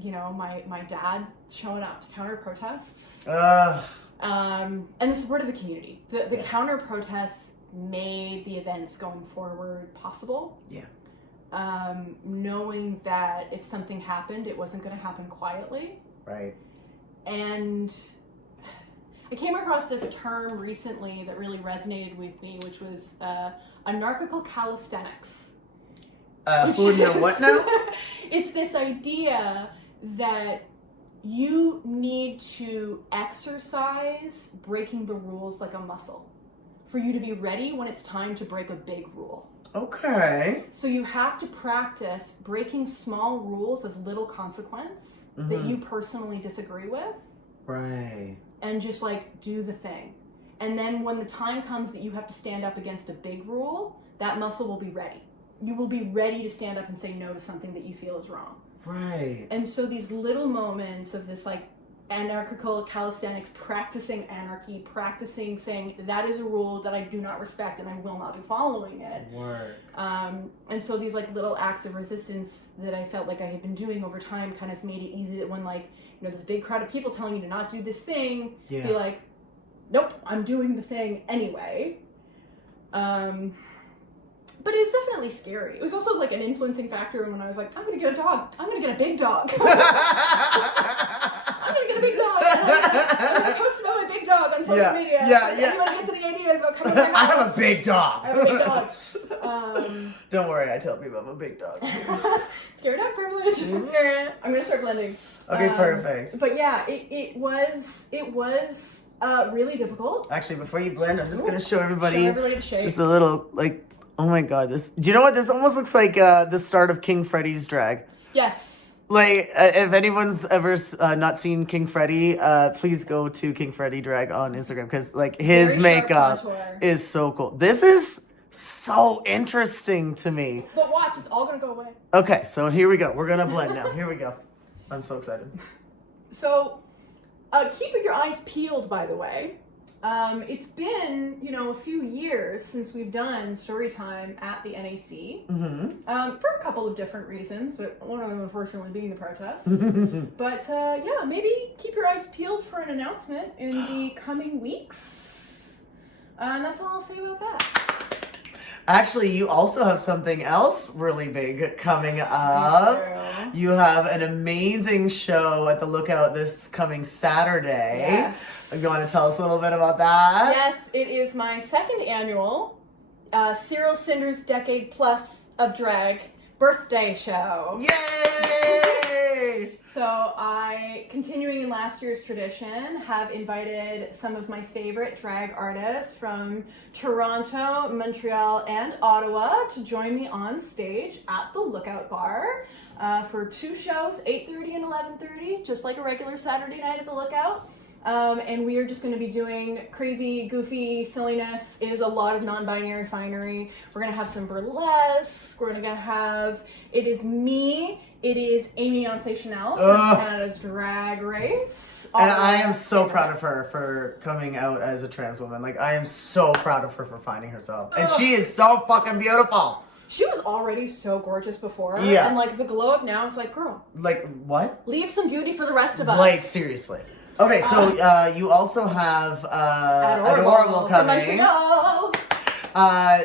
You know, my dad showing up to counter protests. And the support of the community. The counter protests made the events going forward possible. Yeah. Knowing that if something happened, it wasn't going to happen quietly. Right. And I came across this term recently that really resonated with me, which was anarchical calisthenics. Who know what now? It's this idea that you need to exercise breaking the rules like a muscle for you to be ready when it's time to break a big rule. Okay. So you have to practice breaking small rules of little consequence that you personally disagree with. Right. And just like do the thing. And then when the time comes that you have to stand up against a big rule, that muscle will be ready. You will be ready to stand up and say no to something that you feel is wrong. Right. And so these little moments of this like anarchical calisthenics, practicing anarchy, practicing saying that is a rule that I do not respect and I will not be following it. Work. And so these like little acts of resistance that I felt like I had been doing over time kind of made it easy that when like, you know, this big crowd of people telling you to not do this thing, be like, nope, I'm doing the thing anyway. But it's definitely scary. It was also like an influencing factor when I was like, I'm gonna get a dog. I'm gonna get a big dog. I'm gonna get a big dog. I'm gonna post about my big dog on social media. Anyone gets any ideas about coming to my house? I have a big dog. I have a big dog. Don't worry, I tell people I'm a big dog. Scary dog privilege. I'm gonna start blending. Okay, perfect. But yeah, it was really difficult. Actually, before you blend, I'm just gonna show everybody the shape. Just a little like. Oh my god, this... Do you know what? This almost looks like the start of King Freddy's drag. Yes. Like, if anyone's ever not seen King Freddy, please go to King Freddy drag on Instagram, because, like, his makeup is so cool. This is so interesting to me. But watch, it's all gonna go away. Okay, so here we go. We're gonna blend now. Here we go. I'm so excited. So, keep your eyes peeled, by the way. It's been, you know, a few years since we've done story time at the NAC, for a couple of different reasons, but one of them unfortunately being the protests. But yeah, maybe keep your eyes peeled for an announcement in the coming weeks. And that's all I'll say about that. Actually, you also have something else really big coming up. You have an amazing show at the Lookout this coming Saturday. Yes. You want to tell us a little bit about that? Yes, it is my second annual Cyril Cinder's Decade Plus of Drag birthday show. Yay! So I, continuing in last year's tradition, have invited some of my favorite drag artists from Toronto, Montreal, and Ottawa to join me on stage at the Lookout Bar for two shows, 8:30 and 11:30, just like a regular Saturday night at the Lookout. And we are just going to be doing crazy, goofy silliness. It is a lot of non-binary finery. We're going to have some burlesque. We're going to have, it is me It is Amy Chanel from Canada's Drag Race. And I am so proud of her for coming out as a trans woman. Like, I am so proud of her for finding herself. And she is so fucking beautiful. She was already so gorgeous before. Yeah. And like the glow up now is like, girl. Like, what? Leave some beauty for the rest of us. Like, seriously. Okay, so you also have Adorable coming. From Montreal.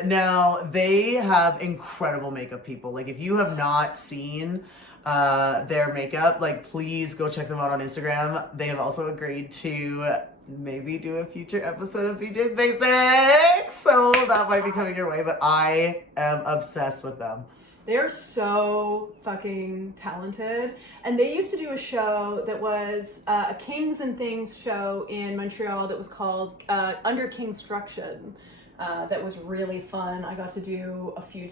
Now, they have incredible makeup people. Like, if you have not seen their makeup, like, please go check them out on Instagram. They have also agreed to maybe do a future episode of Ep6, so that might be coming your way, but I am obsessed with them. They're so fucking talented. And they used to do a show that was a Kings and Things show in Montreal that was called Under Kingstruction. That was really fun. I got to do a few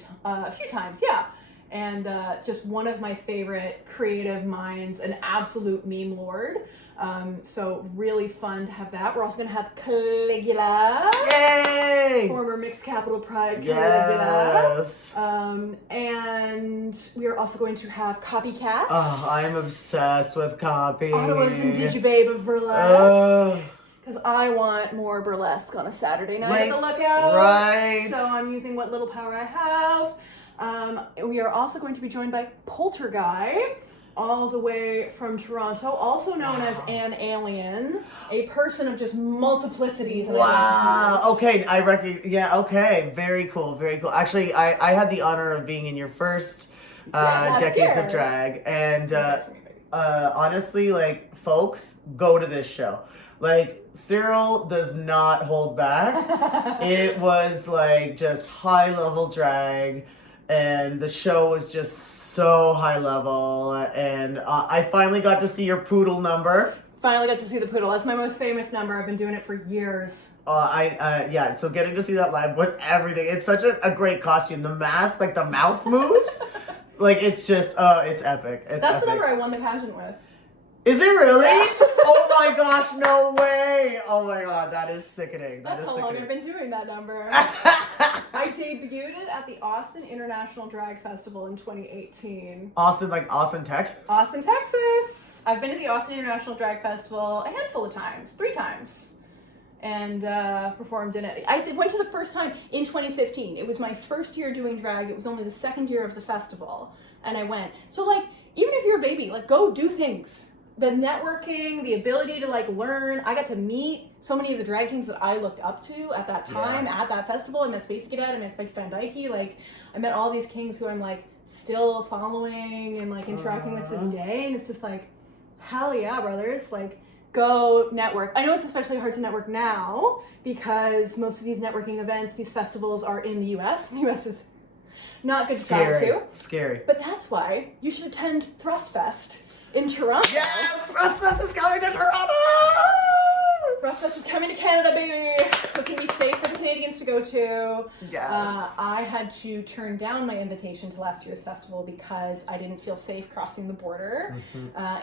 times, yeah. And just one of my favorite creative minds, an absolute meme lord. So really fun to have that. We're also going to have Caligula. Yay! Former Mixed Capital Pride Caligula. Yes. And we are also going to have Copycat. Oh, I'm obsessed with Copy. Ottawa's Indigibabe of Burlesque. Because I want more burlesque on a Saturday night at the Lookout. Right. So I'm using what little power I have. We are also going to be joined by Polterguy, all the way from Toronto, also known as an alien, a person of just multiplicities. Wow. Okay, I reckon. Yeah. Okay. Very cool. Very cool. Actually, I had the honor of being in your first Decades of Drag, and honestly, like, folks, go to this show. Like, Cyril does not hold back. It was like just high level drag, and the show was just so high level. And I finally got to see your poodle number. Finally got to see the poodle. That's my most famous number. I've been doing it for years. Yeah, so getting to see that live was everything. It's such a great costume. The mask, like the mouth moves. Like, it's just, it's epic. It's That's epic. the number I won the pageant with. Is it really? Yeah. Oh my gosh, no way. Oh my god, that is sickening. That's how long I've been doing that number. I debuted it at the Austin International Drag Festival in 2018. Austin, Texas? Austin, Texas. I've been to the Austin International Drag Festival a handful of times, 3 times, and performed in it. Went to the first time in 2015. It was my first year doing drag. It was only the 2nd year of the festival, and I went. So, like, even if you're a baby, like, go do things. The networking, the ability to, like, learn. I got to meet so many of the drag kings that I looked up to at that time, at that festival. I met Space Cadet, I met Spike Van Dyke. Like, I met all these kings who I'm, like, still following and, like, interacting with to this day. And it's just like, hell yeah, brothers. Like, go network. I know it's especially hard to network now because most of these networking events, these festivals are in the U.S. The U.S. is not good to go to. Scary. But that's why you should attend Thrustfest in Toronto. Yes! Thrustfest is coming to Toronto! Thrustfest is coming to Canada, baby! So it's going to be safe for the Canadians to go to. Yes. I had to turn down my invitation to last year's festival because I didn't feel safe crossing the border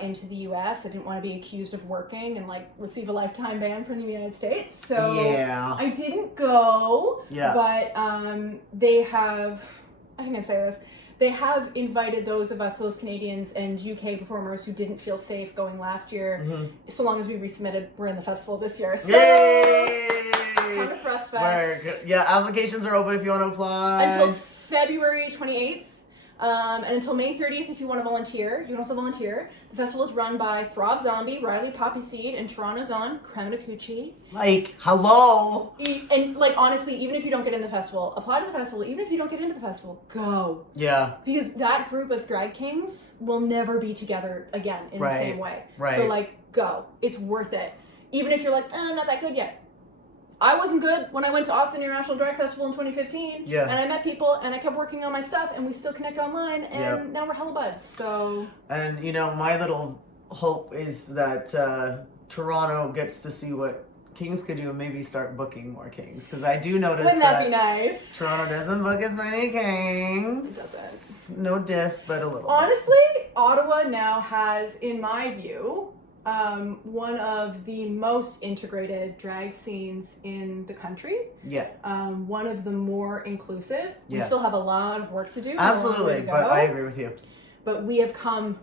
into the U.S. I didn't want to be accused of working and, like, receive a lifetime ban from the United States. So yeah. I didn't go. Yeah. But they have, I think I say this, they have invited those of us, those Canadians and UK performers who didn't feel safe going last year, so long as we resubmitted, we're in the festival this year. So, yay! come to Thrustfest. Yeah, applications are open if you want to apply. Until February 28th, and until May 30th if you want to volunteer. You can also volunteer. The festival is run by Throb Zombie, Riley Poppy Seed, and Toronto's own Creme de Coochie. Like, hello! And, like, honestly, even if you don't get in the festival, apply to the festival. Even if you don't get into the festival, go. Yeah. Because that group of drag kings will never be together again in the same way. Right. So, like, go. It's worth it. Even if you're like, I'm not that good yet. I wasn't good when I went to Austin International Drag Festival in 2015. Yeah. And I met people, and I kept working on my stuff, and we still connect online, and now we're hella buds. So. And, you know, my little hope is that Toronto gets to see what Kings could do and maybe start booking more Kings. Because I do notice Wouldn't that be nice? Toronto doesn't book as many Kings. It doesn't. No diss, but a little. Honestly, Ottawa now has, in my view, one of the most integrated drag scenes in the country. Yeah. One of the more inclusive. We Yeah. still have a lot of work to do. Absolutely, but I agree with you. but we have come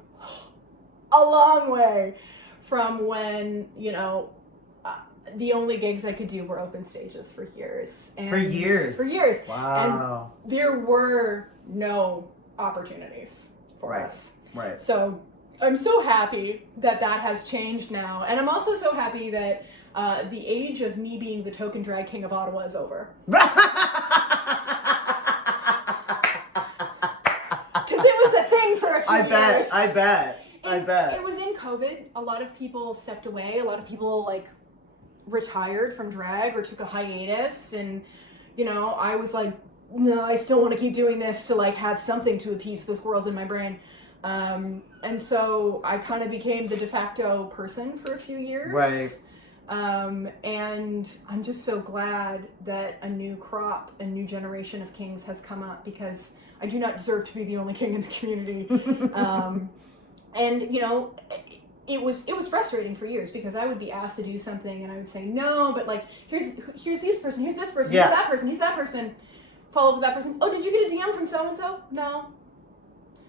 a long way from when, you know, the only gigs I could do were open stages for years. And For years? For years. Wow. And there were no opportunities for Right. us. Right. So I'm so happy that that has changed now. And I'm also so happy that the age of me being the token drag king of Ottawa is over. Because it was a thing for a few years. I bet. It was in COVID. A lot of people stepped away. A lot of people like retired from drag or took a hiatus. And, you know, I was like, no, I still want to keep doing this to like have something to appease the squirrels in my brain. And so I kind of became the de facto person for a few years. Right. And I'm just so glad that a new crop, a new generation of kings has come up, because I do not deserve to be the only king in the community. And you know, it was frustrating for years, because I would be asked to do something and I would say no, but like here's this person, here's this person, Yeah. here's that person, he's that person. Follow up with that person. Oh, did you get a DM from so and so? No.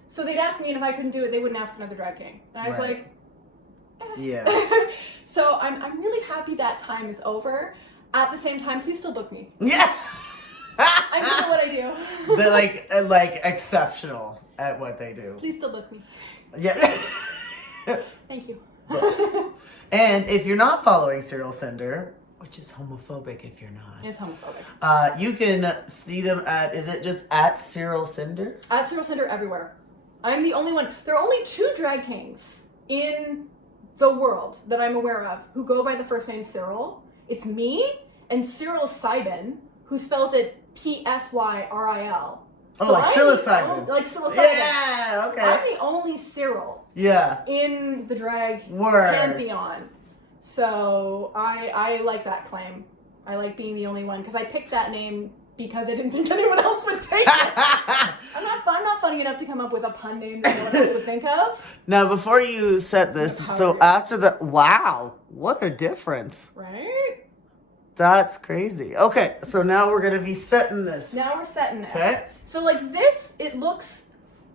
So they'd ask me, and if I couldn't do it, they wouldn't ask another drag king. And I was Right. like, Yeah. So I'm really happy that time is over. At the same time, please still book me. Yeah. I'm good at what I do. They're like exceptional at what they do. Please still book me. Yeah. Thank you. And if you're not following Cyril Cinder, which is homophobic if you're not, It's homophobic. you can see them at, is it just at Cyril Cinder? At Cyril Cinder everywhere. I'm the only one. There are only 2 drag kings in the world that I'm aware of who go by the first name Cyril. It's me and Cyril Sybin, who spells it P-S-Y-R-I-L. Oh, like psilocybin. Like psilocybin. Yeah, okay. I'm the only Cyril Yeah. in the drag Word. pantheon. So I like that claim. I like being the only one, because I picked that name because I didn't think anyone else would take it. I'm not funny enough to come up with a pun name that no one else would think of. Now, before you set this, so after the, wow, what a difference. Right? That's crazy. Okay, so now we're gonna be setting this. Now we're setting this. Okay. So like this, it looks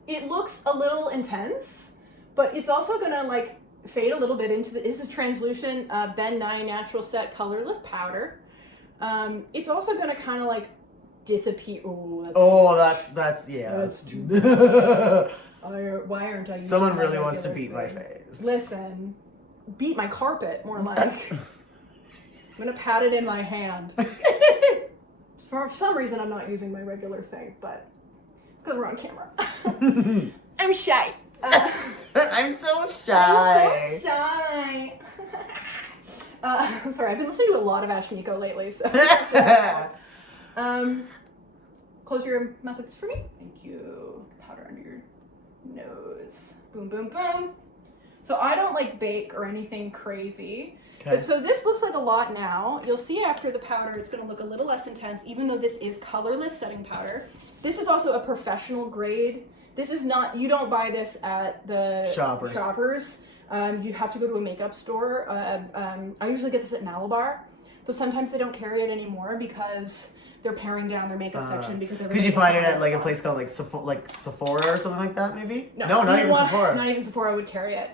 a little intense, but it's also gonna like fade a little bit into this is translucent Ben Nye Natural Set colorless powder. It's also gonna kind of like disappear. Oh, that's yeah. That's too why aren't I using Someone my really wants to regular beat my thing? face. Listen, beat my carpet, more like. I'm gonna pat it in my hand. For some reason, I'm not using my regular thing, but because we're on camera. I'm shy. I'm so shy. I'm so shy. Sorry, I've been listening to a lot of Ashmiko lately, so. Close your mouth for me. Thank you. Powder under your nose. Boom, boom, boom. So I don't like bake or anything crazy. Okay. But so this looks like a lot now. You'll see after the powder, it's going to look a little less intense, even though this is colorless setting powder. This is also a professional grade. This is not, you don't buy this at the shoppers. You have to go to a makeup store. I usually get this at Malabar, though sometimes they don't carry it anymore because they're paring down their makeup section because Could you find it at like a place called like Sephora or something like that, maybe? No, not even Sephora. Not even Sephora would carry it.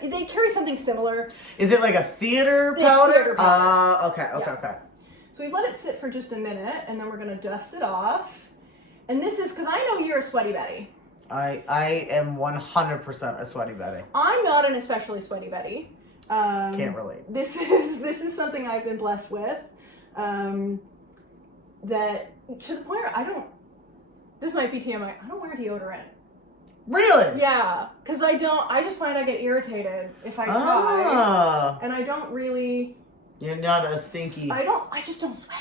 They carry something similar. Is it like a theater powder? Theater powder. Okay. So we've let it sit for just a minute, and then we're gonna dust it off. And this is because I know you're a sweaty Betty. I am 100% a sweaty Betty. I'm not an especially sweaty Betty. Can't relate. This is something I've been blessed with. That to the point where I don't. This might be TMI. I don't wear deodorant. Really? Yeah, because I don't. I just find I get irritated if I try, and I don't really. You're not a stinky. I just don't sweat.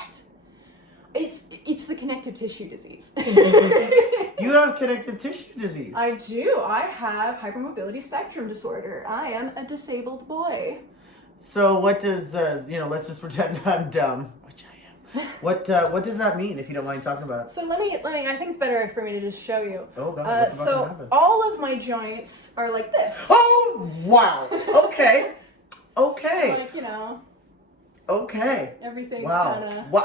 It's the connective tissue disease. You have connective tissue disease. I do. I have hypermobility spectrum disorder. I am a disabled boy. So what does let's just pretend I'm dumb, which I am. What does that mean, if you don't mind talking about it? So let me. I think it's better for me to just show you. Oh God, what's about to happen? All of my joints are like this. Oh wow. Okay. Like Okay. Everything's Wow. kind of. Wow.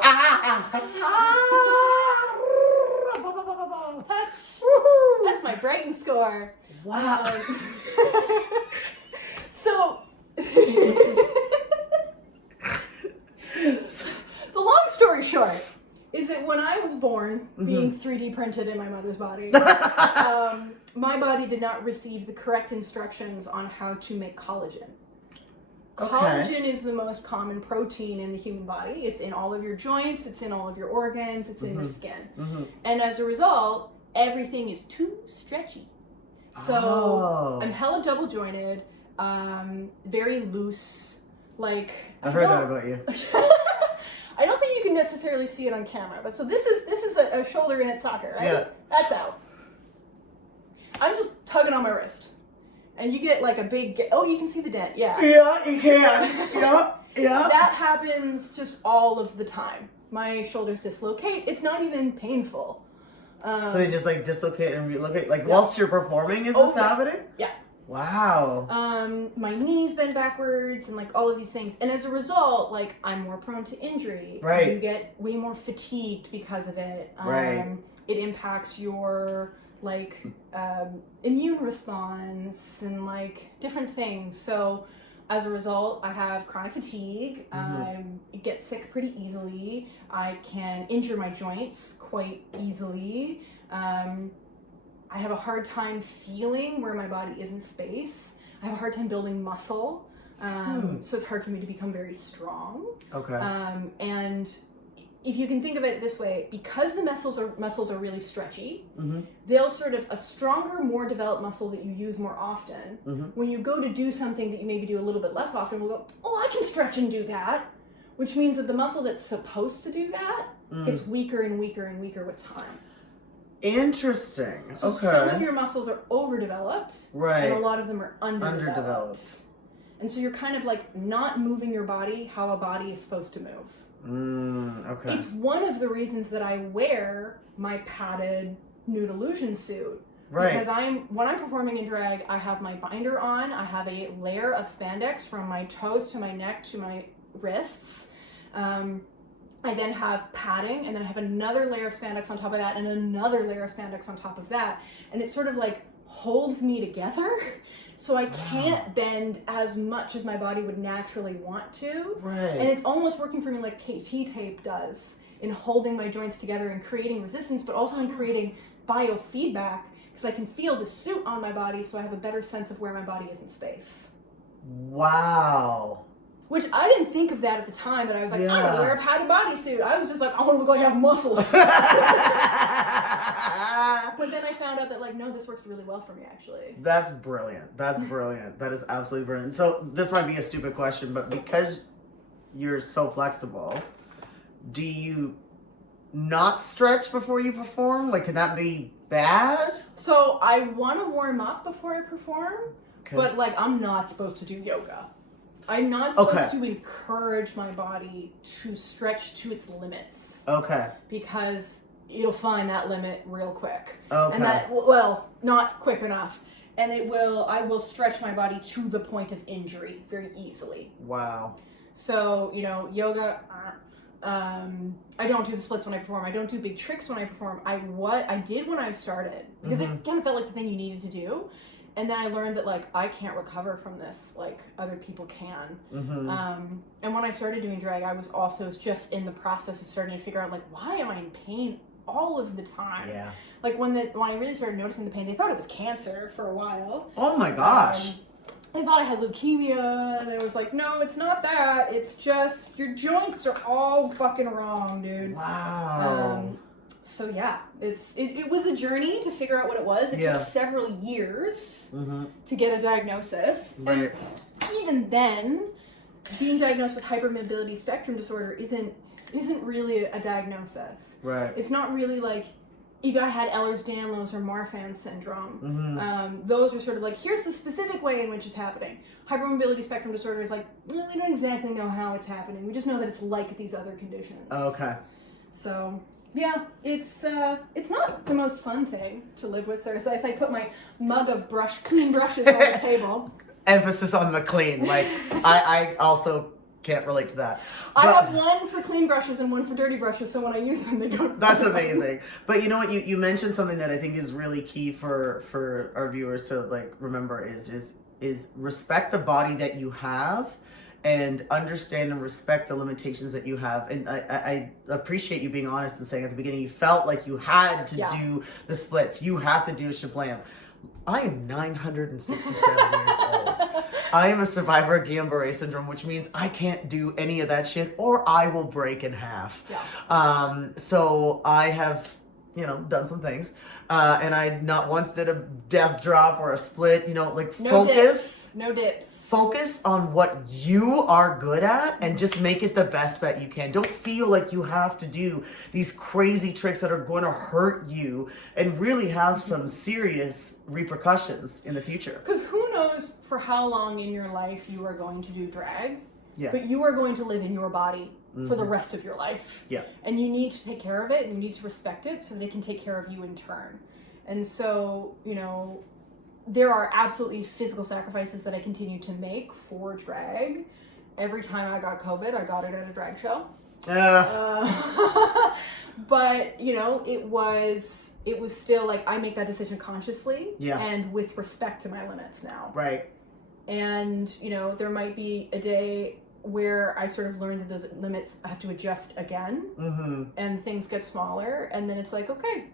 Touch. Woohoo! That's my Brighton score. Wow. So, the long story short is that when I was born, being 3D printed in my mother's body, my body did not receive the correct instructions on how to make collagen. Okay. Collagen is the most common protein in the human body. It's in all of your joints, it's in all of your organs, it's in your skin. And as a result, everything is too stretchy. So I'm hella double jointed, very loose, like... I heard that about you. I don't think you can necessarily see it on camera, but so this is a shoulder in its socket, right? Yeah. That's out. I'm just tugging on my wrist. And you get like a big, oh, you can see the dent, yeah. Yeah, you can. Yeah. That happens just all of the time. My shoulders dislocate. It's not even painful. So they just like dislocate and relocate, like whilst you're performing, is this happening? Yeah. Wow. My knees bend backwards and like all of these things. And as a result, like I'm more prone to injury. Right. You get way more fatigued because of it. Right. It impacts your like immune response and like different things. So as a result, I have chronic fatigue. I get sick pretty easily. I can injure my joints quite easily. I have a hard time feeling where my body is in space. I have a hard time building muscle. So it's hard for me to become very strong. Okay. And if you can think of it this way, because the muscles are really stretchy, they'll sort of, a stronger, more developed muscle that you use more often, when you go to do something that you maybe do a little bit less often, will go, oh, I can stretch and do that. Which means that the muscle that's supposed to do that gets weaker and weaker and weaker with time. Interesting. So okay. some of your muscles are overdeveloped, right. and a lot of them are underdeveloped. And so you're kind of like not moving your body how a body is supposed to move. Okay. It's one of the reasons that I wear my padded nude illusion suit. Right. Because when I'm performing in drag, I have my binder on, I have a layer of spandex from my toes to my neck to my wrists. I then have padding, and then I have another layer of spandex on top of that, and another layer of spandex on top of that. And it sort of like holds me together, so I can't bend as much as my body would naturally want to. Right. And it's almost working for me like KT tape does in holding my joints together and creating resistance, but also in creating biofeedback, because I can feel the suit on my body, so I have a better sense of where my body is in space. Wow. Which I didn't think of that at the time, that I was like, I'm gonna wear a padded bodysuit. I was just like, I want to look like I have muscles. But then I found out that like, no, this works really well for me actually. That's brilliant. That's brilliant. That is absolutely brilliant. So this might be a stupid question, but because you're so flexible, do you not stretch before you perform? Like, can that be bad? So I want to warm up before I perform, but like I'm not supposed to do yoga. I'm not supposed to encourage my body to stretch to its limits. Okay. Because it'll find that limit real quick. Okay. And that, well, not quick enough. And I will stretch my body to the point of injury very easily. Wow. So, yoga, I don't do the splits when I perform. I don't do big tricks when I perform. I did when I started, because it kind of felt like the thing you needed to do. And then I learned that, like, I can't recover from this like other people can. And when I started doing drag, I was also just in the process of starting to figure out, like, why am I in pain all of the time? Yeah. Like, when I really started noticing the pain, they thought it was cancer for a while. Oh my gosh. They thought I had leukemia, and I was like, no, it's not that. It's just your joints are all fucking wrong, dude. Wow. So yeah, it was a journey to figure out what it was. It took several years to get a diagnosis. Right. And even then, being diagnosed with hypermobility spectrum disorder isn't really a diagnosis. Right. It's not really like if I had Ehlers-Danlos or Marfan syndrome. Those are sort of like, here's the specific way in which it's happening. Hypermobility spectrum disorder is like, well, we don't exactly know how it's happening. We just know that it's like these other conditions. Okay. So yeah, it's not the most fun thing to live with. So as I put my mug of clean brushes on the table. Emphasis on the clean. Like, I also can't relate to that. I But- have one for clean brushes and one for dirty brushes, so when I use them, they go. That's amazing. But you know what? You mentioned something that I think is really key for our viewers to like remember is respect the body that you have and understand and respect the limitations that you have. And I appreciate you being honest and saying at the beginning you felt like you had to do the splits. You have to do Shablam. I am 967 years old. I am a survivor of Guillain-Barré syndrome, which means I can't do any of that shit or I will break in half. Yeah. So I have, done some things. And I not once did a death drop or a split, like No focus. dips. No dips. Focus on what you are good at and just make it the best that you can. Don't feel like you have to do these crazy tricks that are going to hurt you and really have some serious repercussions in the future. Because who knows for how long in your life you are going to do drag, Yeah. but you are going to live in your body for the rest of your life. Yeah. And you need to take care of it and you need to respect it so they can take care of you in turn. And so, there are absolutely physical sacrifices that I continue to make for drag. Every time I got COVID, I got it at a drag show. But it was still like I make that decision consciously and with respect to my limits now. Right. And there might be a day where I sort of learned that those limits I have to adjust again, and things get smaller, and then it's like, okay,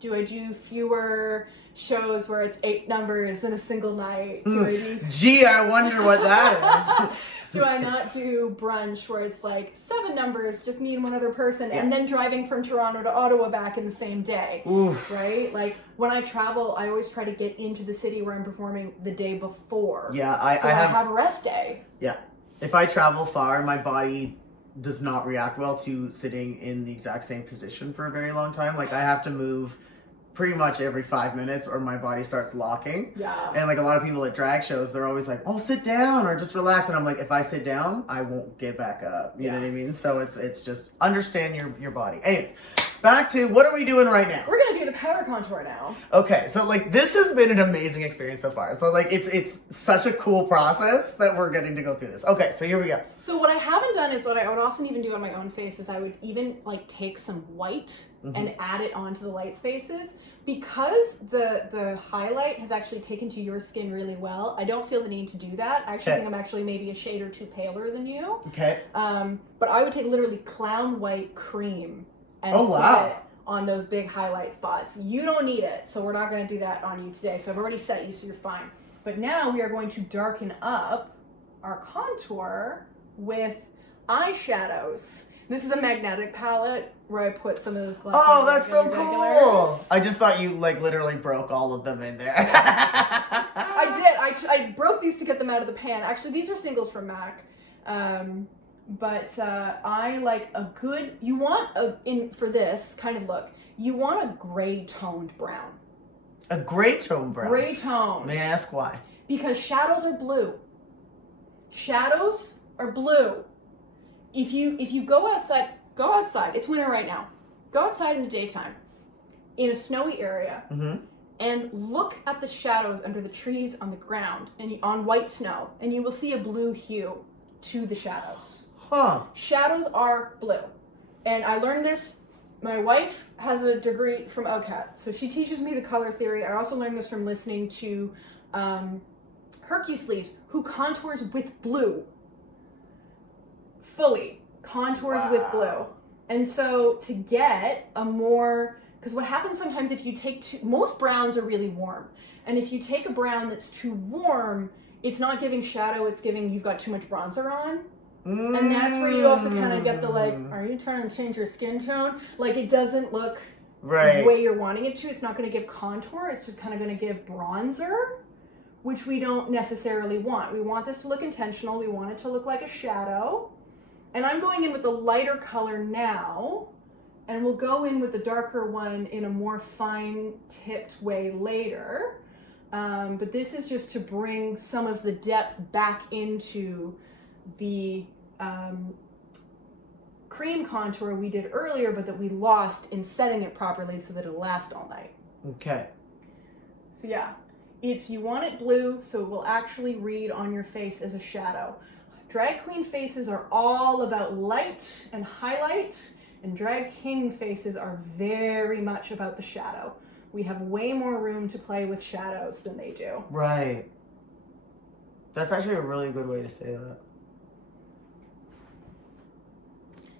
do I do fewer shows where it's 8 numbers in a single night? Do I do Gee, I wonder what that is. Do I not do brunch where it's like 7 numbers, just me and one other person, and then driving from Toronto to Ottawa back in the same day? Oof. Right? Like when I travel, I always try to get into the city where I'm performing the day before. Yeah, I have a rest day. Yeah. If I travel far, my body does not react well to sitting in the exact same position for a very long time. Like I have to move pretty much every 5 minutes or my body starts locking. Yeah. And like a lot of people at drag shows, they're always like, oh, sit down or just relax. And I'm like, if I sit down, I won't get back up. You know what I mean? So it's just understand your body. Anyways, back to what are we doing right now? We're going to do the powder contour now. Okay, so like this has been an amazing experience so far. So like it's such a cool process that we're getting to go through this. Okay, so here we go. So what I haven't done is what I would often even do on my own face is I would even like take some white and add it onto the light spaces. Because the highlight has actually taken to your skin really well, I don't feel the need to do that. I actually think I'm actually maybe a shade or two paler than you. Okay. But I would take literally clown white cream and put it on those big highlight spots. You don't need it, so we're not going to do that on you today. So I've already set you, so you're fine. But now we are going to darken up our contour with eyeshadows. This is a magnetic palette where I put some of like, oh, that's so cool. regulars. I just thought you like literally broke all of them in there. I did. I broke these to get them out of the pan. Actually, these are singles from MAC. But I like a good, you want for this kind of look, you want a gray toned brown. A gray tone brown. Gray tone. May I ask why? Because shadows are blue. Shadows are blue. If you go outside, it's winter right now. Go outside in the daytime, in a snowy area, and look at the shadows under the trees on the ground and on white snow, and you will see a blue hue to the shadows. Huh. Shadows are blue. And I learned this, my wife has a degree from OCAT, so she teaches me the color theory. I also learned this from listening to Hercules, who contours with blue. Fully contours with blue. And so to get a more, because what happens sometimes if you take most browns are really warm. And if you take a brown that's too warm, it's not giving shadow, it's giving, you've got too much bronzer on. And that's where you also kind of get the like, are you trying to change your skin tone? Like it doesn't look the way you're wanting it to. It's not going to give contour. It's just kind of going to give bronzer, which we don't necessarily want. We want this to look intentional. We want it to look like a shadow. And I'm going in with the lighter color now, and we'll go in with the darker one in a more fine-tipped way later. But this is just to bring some of the depth back into the cream contour we did earlier, but that we lost in setting it properly so that it'll last all night. Okay. So yeah, you want it blue so it will actually read on your face as a shadow. Drag queen faces are all about light and highlight, and drag king faces are very much about the shadow. We have way more room to play with shadows than they do. Right. That's actually a really good way to say that.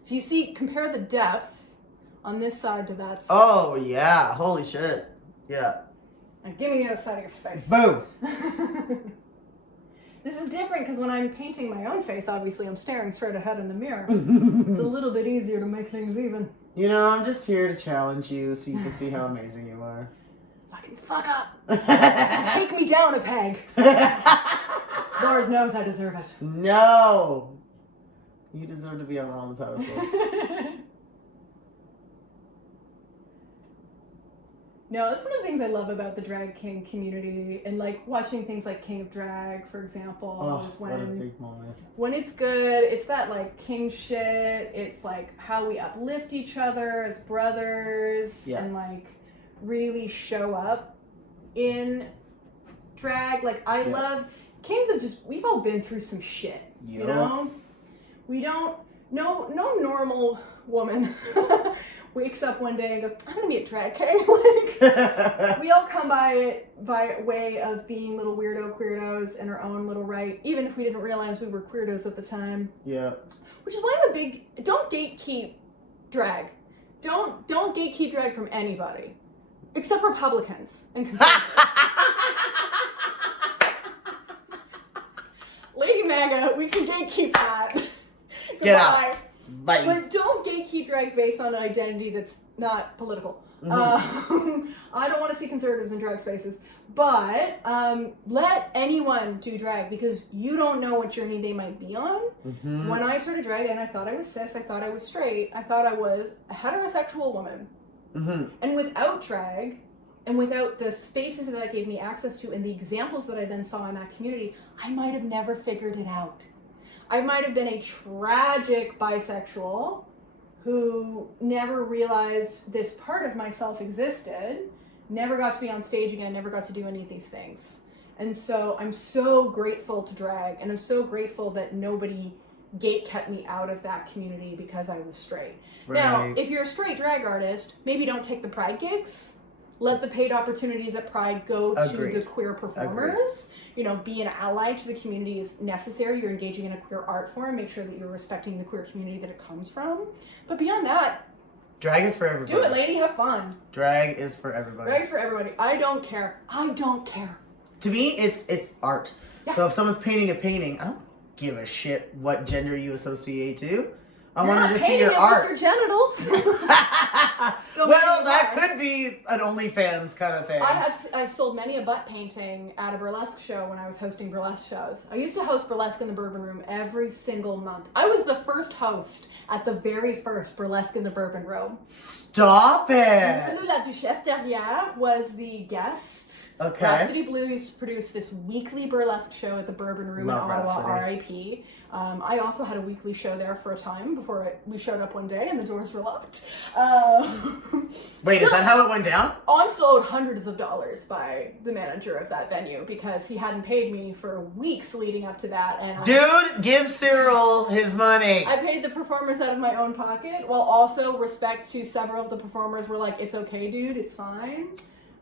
So you see, compare the depth on this side to that side. Oh, yeah. Holy shit. Yeah. Now give me the other side of your face. Boom. This is different because when I'm painting my own face, obviously I'm staring straight ahead in the mirror. It's a little bit easier to make things even. You know, I'm just here to challenge you so you can see how amazing you are. Fucking fuck up. Take me down a peg. Lord knows I deserve it. No. You deserve to be on all the pedestals. No, that's one of the things I love about the drag king community, and like watching things like King of Drag, for example, is what a big moment. when it's good, it's that like king shit. It's like how we uplift each other as brothers and like really show up in drag. Like I love kings of just, we've all been through some shit, you know? We don't, no normal woman wakes up one day and goes, I'm gonna be a drag king. Like, we all come by it by way of being little queerdos in our own little right, even if we didn't realize we were queerdos at the time. Yeah. Which is why I'm a big, don't gatekeep drag. Don't gatekeep drag from anybody. Except Republicans and conservatives. Lady MAGA, we can gatekeep that. Get out. Bye. But don't gatekeep drag based on an identity that's not political. I don't want to see conservatives in drag spaces. But let anyone do drag because you don't know what journey they might be on. When I started drag and I thought I was cis, I thought I was straight, I thought I was a heterosexual woman. And without drag, and without the spaces that that gave me access to and the examples that I then saw in that community, I might have never figured it out. I might have been a tragic bisexual who never realized this part of myself existed, never got to be on stage again, never got to do any of these things. And so I'm so grateful to drag, and I'm so grateful that nobody gate kept me out of that community because I was straight. Right. Now, if you're a straight drag artist, maybe don't take the Pride gigs. Let the paid opportunities at Pride go to the queer performers. You know, be an ally to the community is necessary. You're engaging in a queer art form. Make sure that you're respecting the queer community that it comes from. But beyond that, drag is for everybody. Do it, lady. Have fun. Drag is for everybody. Drag for everybody. I don't care. I don't care. To me, it's art. Yeah. So if someone's painting a painting, I don't give a shit what gender you associate to. I want to see your art. With your genitals. Well, that could be an OnlyFans kind of thing. I sold many a butt painting at a burlesque show when I was hosting burlesque shows. I used to host burlesque in the Bourbon Room every single month. I was the first host at the very first burlesque in the Bourbon Room. Stop it! La Duchesse Derrière was the guest. Okay. Rhapsody Blue used to produce this weekly burlesque show at the Bourbon Room in Ottawa, R.I.P. I also had a weekly show there for a time before we showed up one day and the doors were locked. Wait, is that how it went down? Oh, I'm still owed hundreds of dollars by the manager of that venue because he hadn't paid me for weeks leading up to that. And Dude, give Cyril his money. I paid the performers out of my own pocket, while also respect to several of the performers were like, it's okay, dude, it's fine.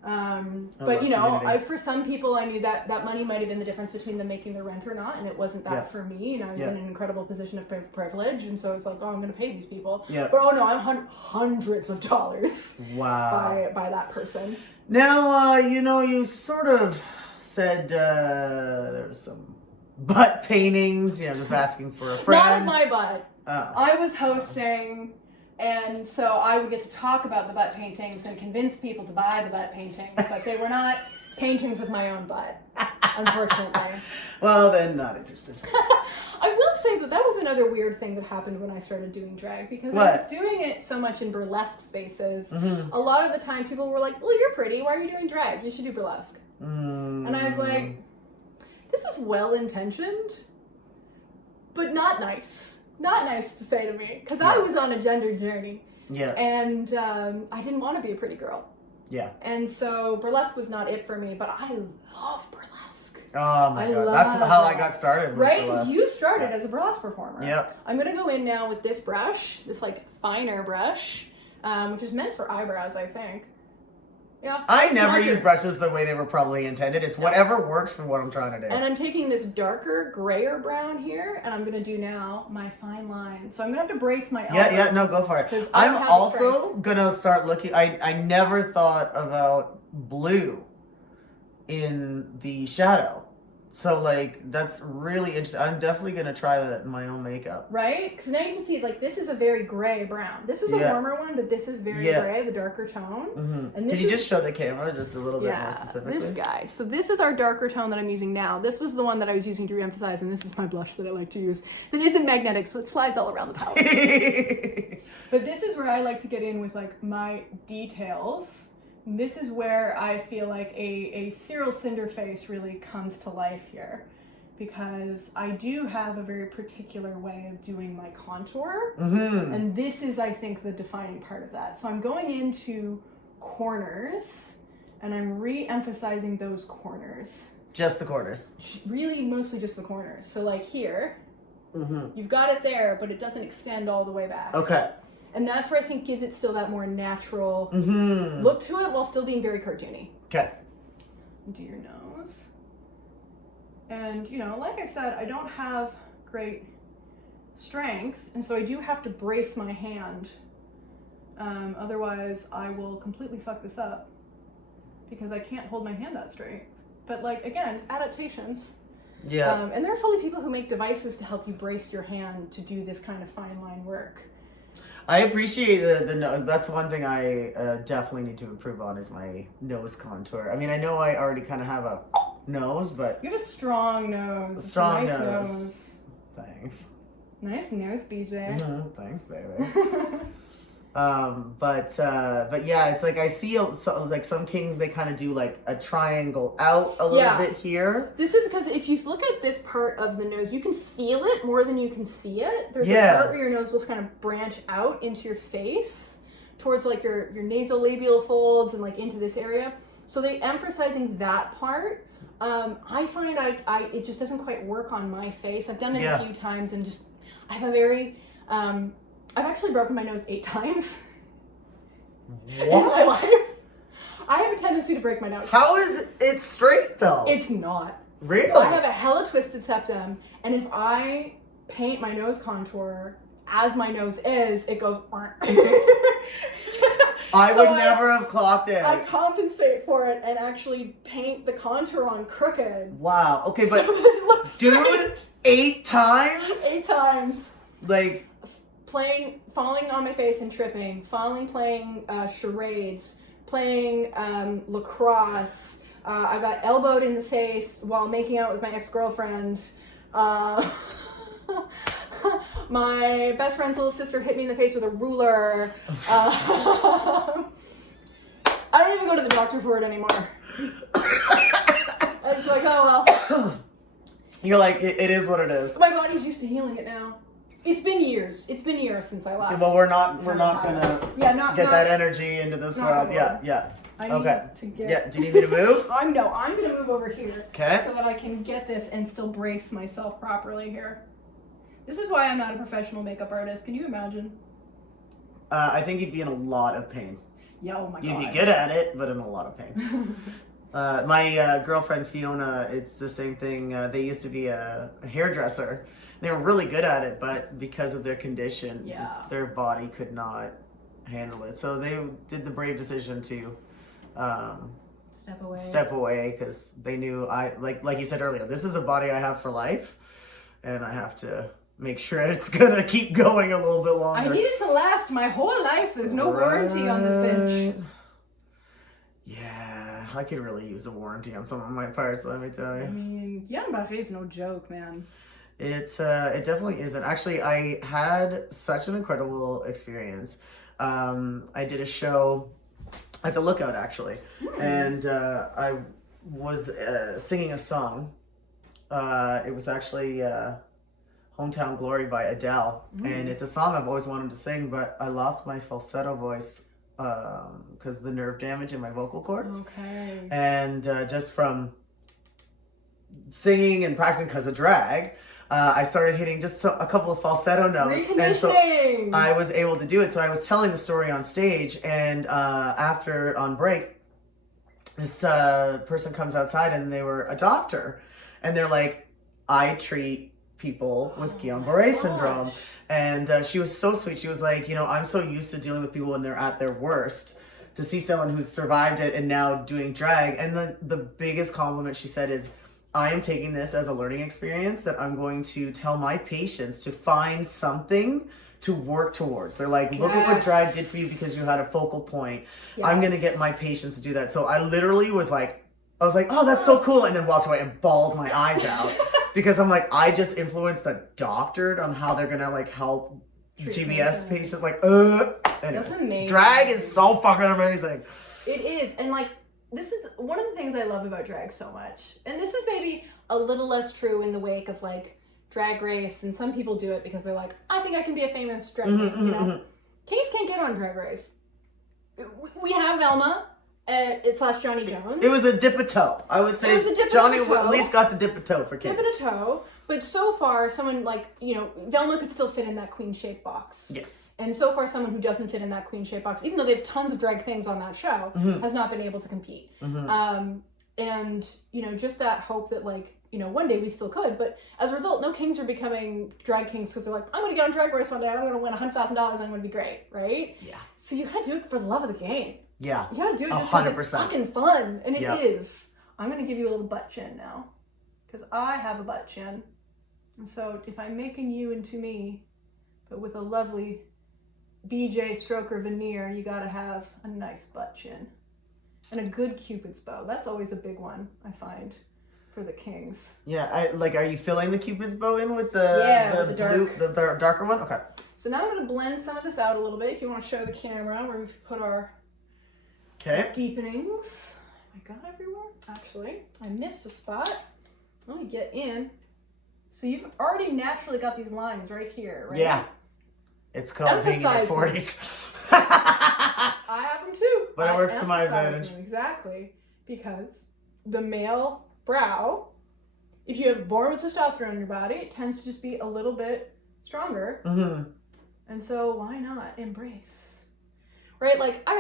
But you know, for some people, I knew that money might have been the difference between them making their rent or not, and it wasn't that for me. And I was in an incredible position of privilege, and so I was like, oh, I'm going to pay these people. But oh no, I'm hundreds of dollars. Wow. By that person. Now, you know, you sort of said there's some butt paintings. You know, just asking for a friend. Not of my butt. Oh. I was hosting. And so I would get to talk about the butt paintings and convince people to buy the butt paintings, but they were not paintings of my own butt, unfortunately. Well, then not interested. I will say that was another weird thing that happened when I started doing drag, because I was doing it so much in burlesque spaces. A lot of the time people were like, well, you're pretty, why are you doing drag? You should do burlesque. And I was like, this is well-intentioned, but not nice. Not nice to say to me, because I was on a gender journey. Yeah. And I didn't want to be a pretty girl. Yeah. And so burlesque was not it for me, but I love burlesque. Oh my I god, love that's how I it. got started. With Right? burlesque. Because you started as a burlesque performer. Yep. I'm gonna go in now with this brush, this like finer brush, which is meant for eyebrows, I think. Yeah. I never smudge use it. brushes the way they were probably intended. It's whatever works for what I'm trying to do. And I'm taking this darker, grayer brown here, and I'm gonna do now my fine line. So I'm gonna have to brace my elbow. Yeah, no, go for it. 'Cause I don't I'm have the also gonna start looking. I never thought about blue in the shadow, so like that's really interesting. I'm definitely gonna try that in my own makeup. Right? Because now you can see, like, this is a very gray brown. This is a Yeah. warmer one, but this is very Yeah. gray, the darker tone. Mm-hmm. And Can this you is- just show the camera just a little bit more Yeah, specifically? this guy. So this is our darker tone that I'm using now. This was the one that I was using to re-emphasize, and this is my blush that I like to use. That isn't magnetic, so it slides all around the palette. But this is where I like to get in with, like, my details. And this is where I feel like a Cyril Cinder face really comes to life here. Because I do have a very particular way of doing my contour. Mm-hmm. And this is, I think, the defining part of that. So I'm going into corners, and I'm re-emphasizing those corners. Just the corners. Really, mostly just the corners. So like here, Mm-hmm. you've got it there, but it doesn't extend all the way back. Okay. And that's where I think gives it still that more natural Mm-hmm. look to it while still being very cartoony. Okay. Do your nose. And, you know, like I said, I don't have great strength, and so I do have to brace my hand. Otherwise, I will completely fuck this up because I can't hold my hand that straight. But, like, again, adaptations. Yeah. And there are fully people who make devices to help you brace your hand to do this kind of fine line work. I appreciate that's one thing I definitely need to improve on is my nose contour. I mean, I know I already kind of have a nose, but You have a strong nose. It's a Strong nice nose. Thanks. Nice nose, BJ. Thanks, baby. But yeah, it's like I see like some kings, they kind of do like a triangle out a little Yeah. bit here. This is because if you look at this part of the nose, you can feel it more than you can see it. There's Yeah. a part where your nose will kind of branch out into your face towards like your nasolabial folds and like into this area. So they're emphasizing that part. I find it just doesn't quite work on my face. I've done it Yeah. a few times and just I have a very I've actually broken my nose 8 times. In my life. I have a tendency to break my nose. How is it straight though? It's not. Really? I have a hella twisted septum, and if I paint my nose contour as my nose is, it goes. I So would never have clocked it. I compensate for it and actually paint the contour on crooked. Wow. Okay, So but that it looks dude, straight. 8 times? 8 times. Like, Falling on my face and tripping, playing charades, playing lacrosse. I got elbowed in the face while making out with my ex-girlfriend. My best friend's little sister hit me in the face with a ruler. I don't even go to the doctor for it anymore. I was like, oh well. you're like, it is what it is. My body's used to healing it now. It's been years. It's been years since I last. Well, we're not gonna not that energy into this not world. gonna Yeah, work. yeah. I Okay. need to get. Yeah, do you need me to move? I'm gonna move over here. Okay. So that I can get this and still brace myself properly here. This is why I'm not a professional makeup artist. Can you imagine? I think you'd be in a lot of pain. Yeah. Oh my god. You'd be good at it, but in a lot of pain. My girlfriend Fiona, it's the same thing. They used to be a hairdresser. They were really good at it, but because of their condition, Yeah. just their body could not handle it. So they did the brave decision to Step away. away because they knew like you said earlier, this is a body I have for life, and I have to make sure it's gonna keep going a little bit longer. I need it to last my whole life. There's no warranty on this bitch. Right. Yeah, I could really use a warranty on some of my parts, let me tell I you. mean, Yann Barré's no joke, man. It definitely isn't. Actually, I had such an incredible experience. I did a show at the Lookout, actually, and I was singing a song. It was actually Hometown Glory by Adele, and it's a song I've always wanted to sing, but I lost my falsetto voice because the nerve damage in my vocal cords. Okay. And just from singing and practicing because of drag, I started hitting just a couple of falsetto notes, and so I was able to do it. So I was telling the story on stage, and after on break, this person comes outside, and they were a doctor, and they're like, I treat people with Guillain-Barré syndrome. And she was so sweet. She was like, I'm so used to dealing with people when they're at their worst, to see someone who's survived it and now doing drag. And the biggest compliment she said is, I am taking this as a learning experience that I'm going to tell my patients to find something to work towards. They're like, look at what drag did for you because you had a focal point. I'm going to get my patients to do that. So I literally was like, oh, that's so cool. And then walked away and bawled my eyes out because I'm like, I just influenced a doctor on how they're going to like help GBS patients. Like, anyways, that's amazing. Drag is so fucking amazing. It is. And like, this is one of the things I love about drag so much. And this is maybe a little less true in the wake of like Drag Race, and some people do it because they're like, I think I can be a famous drag king, Kings can't get on Drag Race. We have Velma / Johnny Jones. It was a dip a toe. I would say Johnny at least got the dip a toe for Kings. Dip a toe. But so far, someone like, Velma could still fit in that queen shape box. Yes. And so far, someone who doesn't fit in that queen shape box, even though they have tons of drag things on that show, has not been able to compete. And, just that hope that like, one day we still could. But as a result, no kings are becoming drag kings because they're like, I'm going to get on Drag Race one day. I'm going to win $100,000 and I'm going to be great. Right? Yeah. So you got to do it for the love of the game. Yeah. You got to do it just because it's fucking fun. And it is. I'm going to give you a little butt chin now. Because I have a butt chin. And so if I'm making you into me, but with a lovely BJ stroker veneer, you gotta have a nice butt chin. And a good Cupid's bow. That's always a big one, I find, for the kings. Yeah, are you filling the Cupid's bow in with the darker one? Okay. So now I'm gonna blend some of this out a little bit. If you want to show the camera where we've put our deepenings. I got everywhere. Actually, I missed a spot. Let me get in. So you've already naturally got these lines right here, right? Yeah. It's called being in your 40s. I have them too. But it works to my advantage. Exactly. Because the male brow, if you have born with testosterone in your body, it tends to just be a little bit stronger. And so why not embrace? Right? Like, I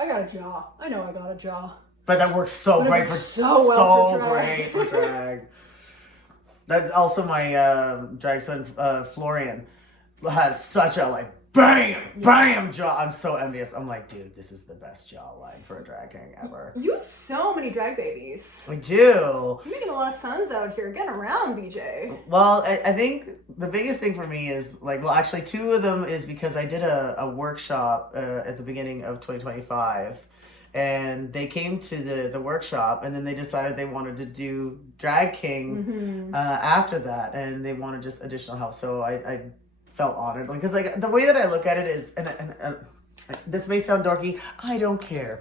got a jaw. I know I got a jaw. But that works so great for drag. That's also my drag son, Florian, has such a bam jaw. I'm so envious. I'm like, dude, this is the best jawline for a drag king ever. You have so many drag babies. I do. You're making a lot of sons out here. Get around, BJ. Well, I think the biggest thing for me is actually two of them is because I did a workshop at the beginning of 2025. And they came to the workshop, and then they decided they wanted to do Drag King after that, and they wanted just additional help. So I felt honored, because the way that I look at it is, and this may sound dorky, I don't care.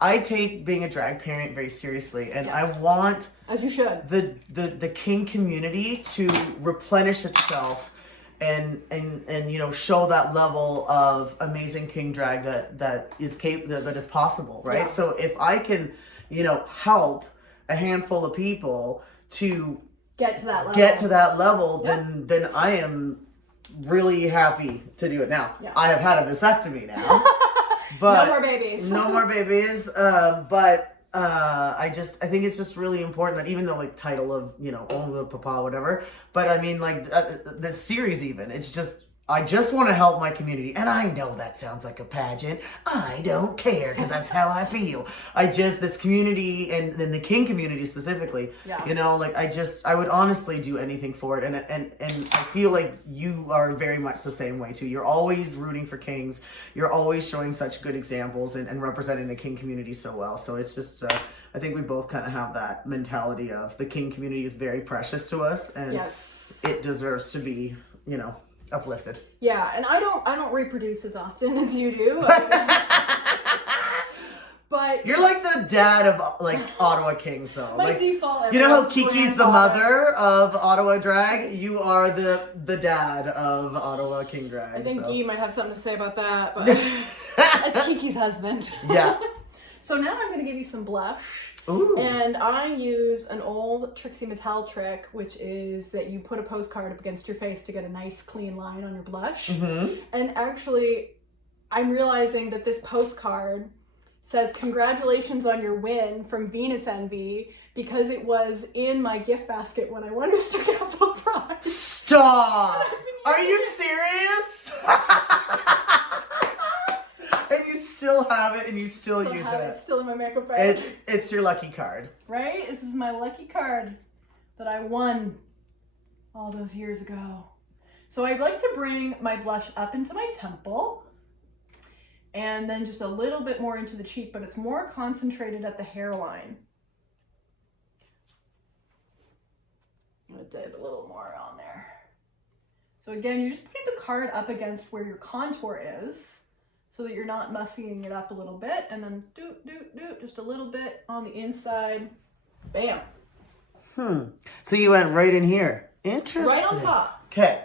I take being a drag parent very seriously, and I want, as you should, the king community to replenish itself. And show that level of amazing king drag that is possible, right? Yeah. So if I can, help a handful of people to get to that level, then I am really happy to do it. Now, I have had a vasectomy now, but no more babies. But I think it's just really important that even though title of, Only Papa, whatever, but I mean the series even, it's just, I just want to help my community. And I know that sounds like a pageant. I don't care, because that's how I feel. This community, and then the king community specifically, I would honestly do anything for it. And I feel like you are very much the same way too. You're always rooting for kings. You're always showing such good examples and representing the king community so well. So it's just, I think we both kind of have that mentality of the king community is very precious to us, and it deserves to be, uplifted. Yeah, and I don't reproduce as often as you do. But you're like the dad of Ottawa Kings, though. My default. You know how Kiki's the mother of Ottawa drag? You are the dad of Ottawa King drag. I think Guy might have something to say about that, but that's Kiki's husband. Yeah. So now I'm going to give you some blush. Ooh. And I use an old Trixie Mattel trick, which is that you put a postcard up against your face to get a nice clean line on your blush. And actually, I'm realizing that this postcard says, "Congratulations on your win from Venus Envy," because it was in my gift basket when I won Mr. Capital Prize. Stop! Are you serious? And you still have it and you still use it. It's still in my makeup bag. It's your lucky card. Right? This is my lucky card that I won all those years ago. So I'd like to bring my blush up into my temple and then just a little bit more into the cheek, but it's more concentrated at the hairline. I'm gonna dab a little more on there. So again, you're just putting the card up against where your contour is so that you're not mussying it up a little bit, and then just a little bit on the inside. Bam. So you went right in here. Interesting. Right on top. Okay.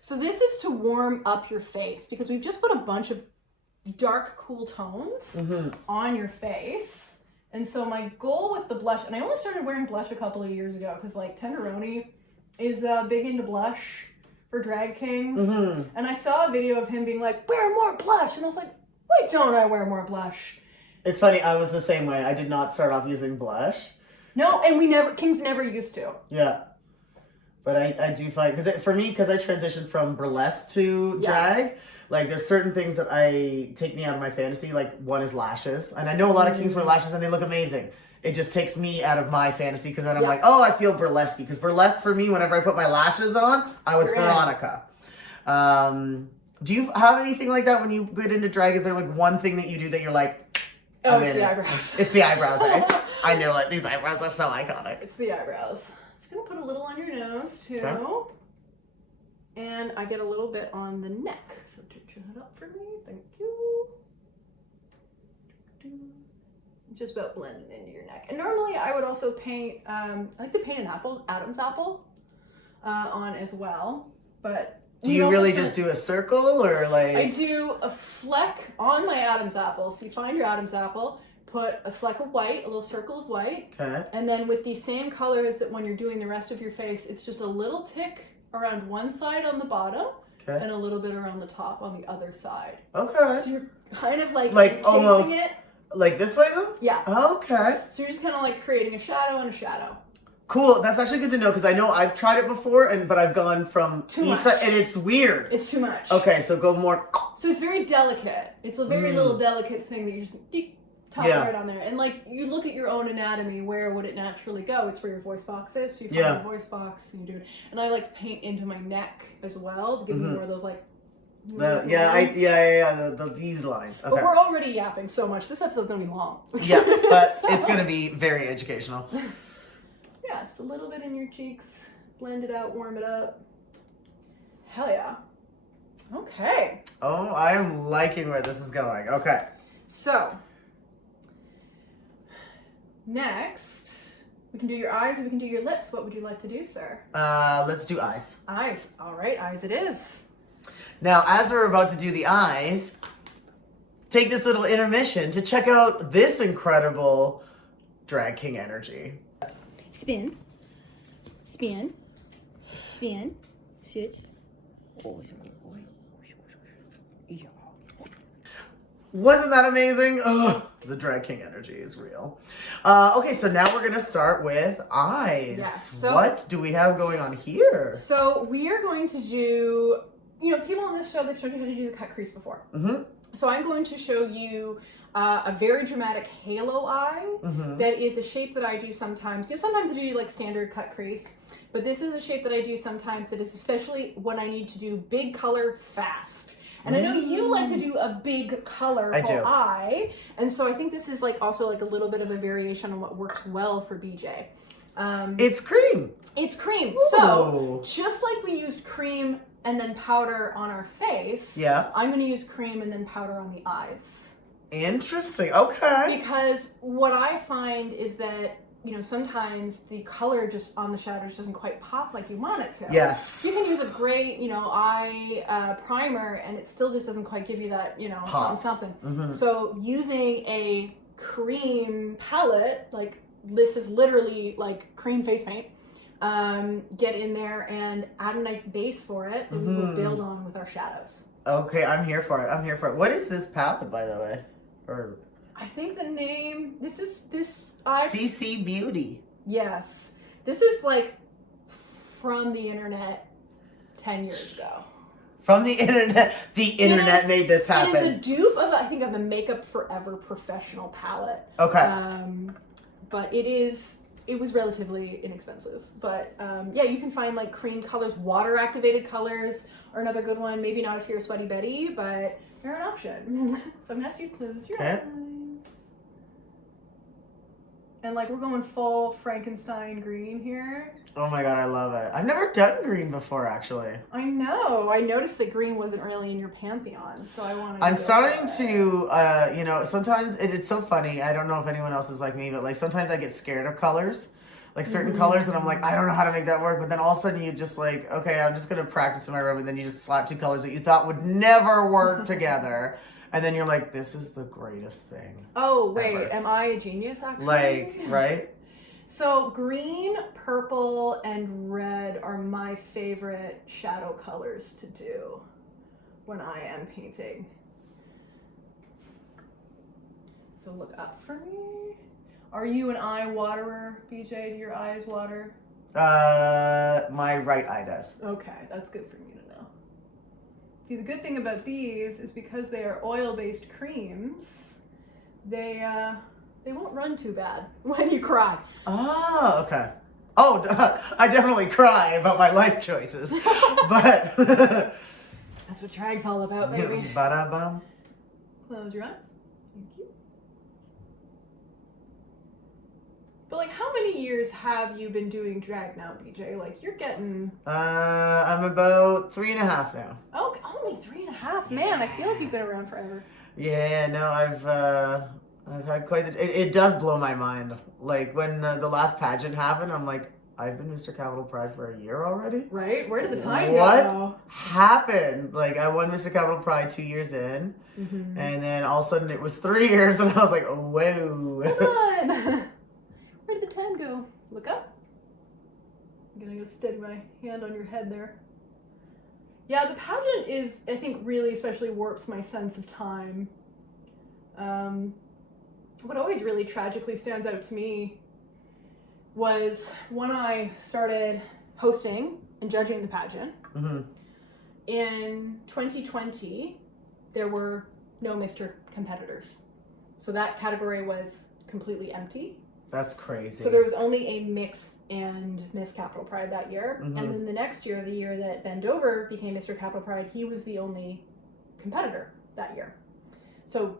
So this is to warm up your face because we've just put a bunch of dark, cool tones on your face. And so my goal with the blush, and I only started wearing blush a couple of years ago because like Tenderoni is big into blush for drag kings. And I saw a video of him being like, "Wear more blush." And I was like, why don't I wear more blush? It's funny, I was the same way. I did not start off using blush. No, and kings never used to. Yeah. But I do find, because I transitioned from burlesque to drag, like there's certain things that take me out of my fantasy. Like one is lashes. And I know a lot of kings wear lashes and they look amazing. It just takes me out of my fantasy because then I'm like, oh, I feel burlesque. Because burlesque for me, whenever I put my lashes on, I was Veronica. Do you have anything like that when you get into drag? Is there like one thing that you do that you're like, oh, it's the eyebrows. It's the eyebrows, right? I know it. These eyebrows are so iconic. It's the eyebrows. Just gonna put a little on your nose too. Okay. And I get a little bit on the neck. So touch that up for me. Thank you. Just about blending into your neck. And normally I would also paint, I like to paint an Adam's apple on as well. But do you really just do a circle or like? I do a fleck on my Adam's apple. So you find your Adam's apple, put a fleck of white, a little circle of white. Okay. And then with these same colors that when you're doing the rest of your face, it's just a little tick around one side on the bottom. Okay. And a little bit around the top on the other side. Okay. So you're kind of like almost it. Like this way though? Yeah. Okay. So you're just kind of like creating a shadow and a shadow. Cool. That's actually good to know because I know I've tried it before, but I've gone from each side and it's weird. It's too much. Okay, so go more. So it's very delicate. It's a very little delicate thing that you just top right on there. And like you look at your own anatomy, where would it naturally go? It's where your voice box is. So you find your voice box and you do it. And I like to paint into my neck as well to give me more of those like. These lines. Okay. But we're already yapping so much. This episode's gonna be long. Yeah, but it's gonna be very educational. Yeah, just a little bit in your cheeks. Blend it out, warm it up. Hell yeah. Okay. Oh, I am liking where this is going. Okay. So, next, we can do your eyes or we can do your lips. What would you like to do, sir? Let's do eyes. Eyes. All right, eyes it is. Now, as we're about to do the eyes, take this little intermission to check out this incredible drag king energy. Spin, spin, spin, sit. Wasn't that amazing? Oh, the drag king energy is real. Okay, so now we're gonna start with eyes. Yeah, so what do we have going on here? So we are going to do, people on this show, they've showed you how to do the cut crease before. So I'm going to show you a very dramatic halo eye that is a shape that I do sometimes. Sometimes I do like standard cut crease, but this is a shape that I do sometimes that is especially when I need to do big color fast. And I know you like to do a big colorful eye, and so I think this is like also like a little bit of a variation on what works well for BJ. It's cream. It's cream. Ooh. So just like we used cream and then powder on our face, I'm going to use cream and then powder on the eyes. Interesting. Okay. Because what I find is that, sometimes the color just on the shadows doesn't quite pop like you want it to. Yes. You can use a great, eye primer and it still just doesn't quite give you that, something. So using a cream palette, like this is literally like cream face paint, get in there and add a nice base for it that we will build on with our shadows. Okay, I'm here for it. What is this palette, by the way? Or I think the name, CC Beauty. Yes. This is like from the internet 10 years ago. From the internet. The internet made this happen. It is a dupe of, I think, of a Makeup Forever professional palette. Okay. But it was relatively inexpensive. But yeah, you can find like cream colors, water activated colors are another good one. Maybe not if you're a sweaty Betty, but they're an option. So I'm gonna ask you to close your eyes. And like we're going full Frankenstein green here. Oh my god, I love it. I've never done green before, actually. I know. I noticed that green wasn't really in your pantheon, so I wanted to I'm starting to, sometimes it's so funny. I don't know if anyone else is like me, but like sometimes I get scared of colors, like certain colors, and I'm like, I don't know how to make that work. But then all of a sudden you just like, okay, I'm just going to practice in my room, and then you just slap two colors that you thought would never work together. And then you're like, this is the greatest thing. Oh, wait, ever. Am I a genius, actually? Like, right? So green, purple, and red are my favorite shadow colors to do when I am painting. So look up for me. Are you an eye waterer, BJ? Do your eyes water? My right eye does. Okay, that's good for me to know. See, the good thing about these is because they are oil-based creams, they won't run too bad when you cry. Oh, okay. Oh, I definitely cry about my life choices, but That's what drag's all about, baby. Ba-da-bum. Close your eyes. Thank you. But like, how many years have you been doing drag now, BJ? Like, you're getting... I'm about 3.5 now. Oh, only 3.5? Man, I feel like you've been around forever. Yeah, no, I've had quite it does blow my mind. Like, when the last pageant happened, I'm like, I've been Mr. Capital Pride for a year already? Right? Where did the time What go? happened? Like, I won Mr. Capital Pride 2 years in, and then all of a sudden it was 3 years, and I was like, whoa. Hold on. Where did the time go? Look up. I'm gonna go steady my hand on your head there. Yeah, the pageant is, I think, really especially warps my sense of time. What always really tragically stands out to me was when I started hosting and judging the pageant. In 2020, there were no Mr. competitors. So that category was completely empty. That's crazy. So there was only a Mix and Miss Capital Pride that year. And then the next year, the year that Ben Dover became Mr. Capital Pride, he was the only competitor that year. So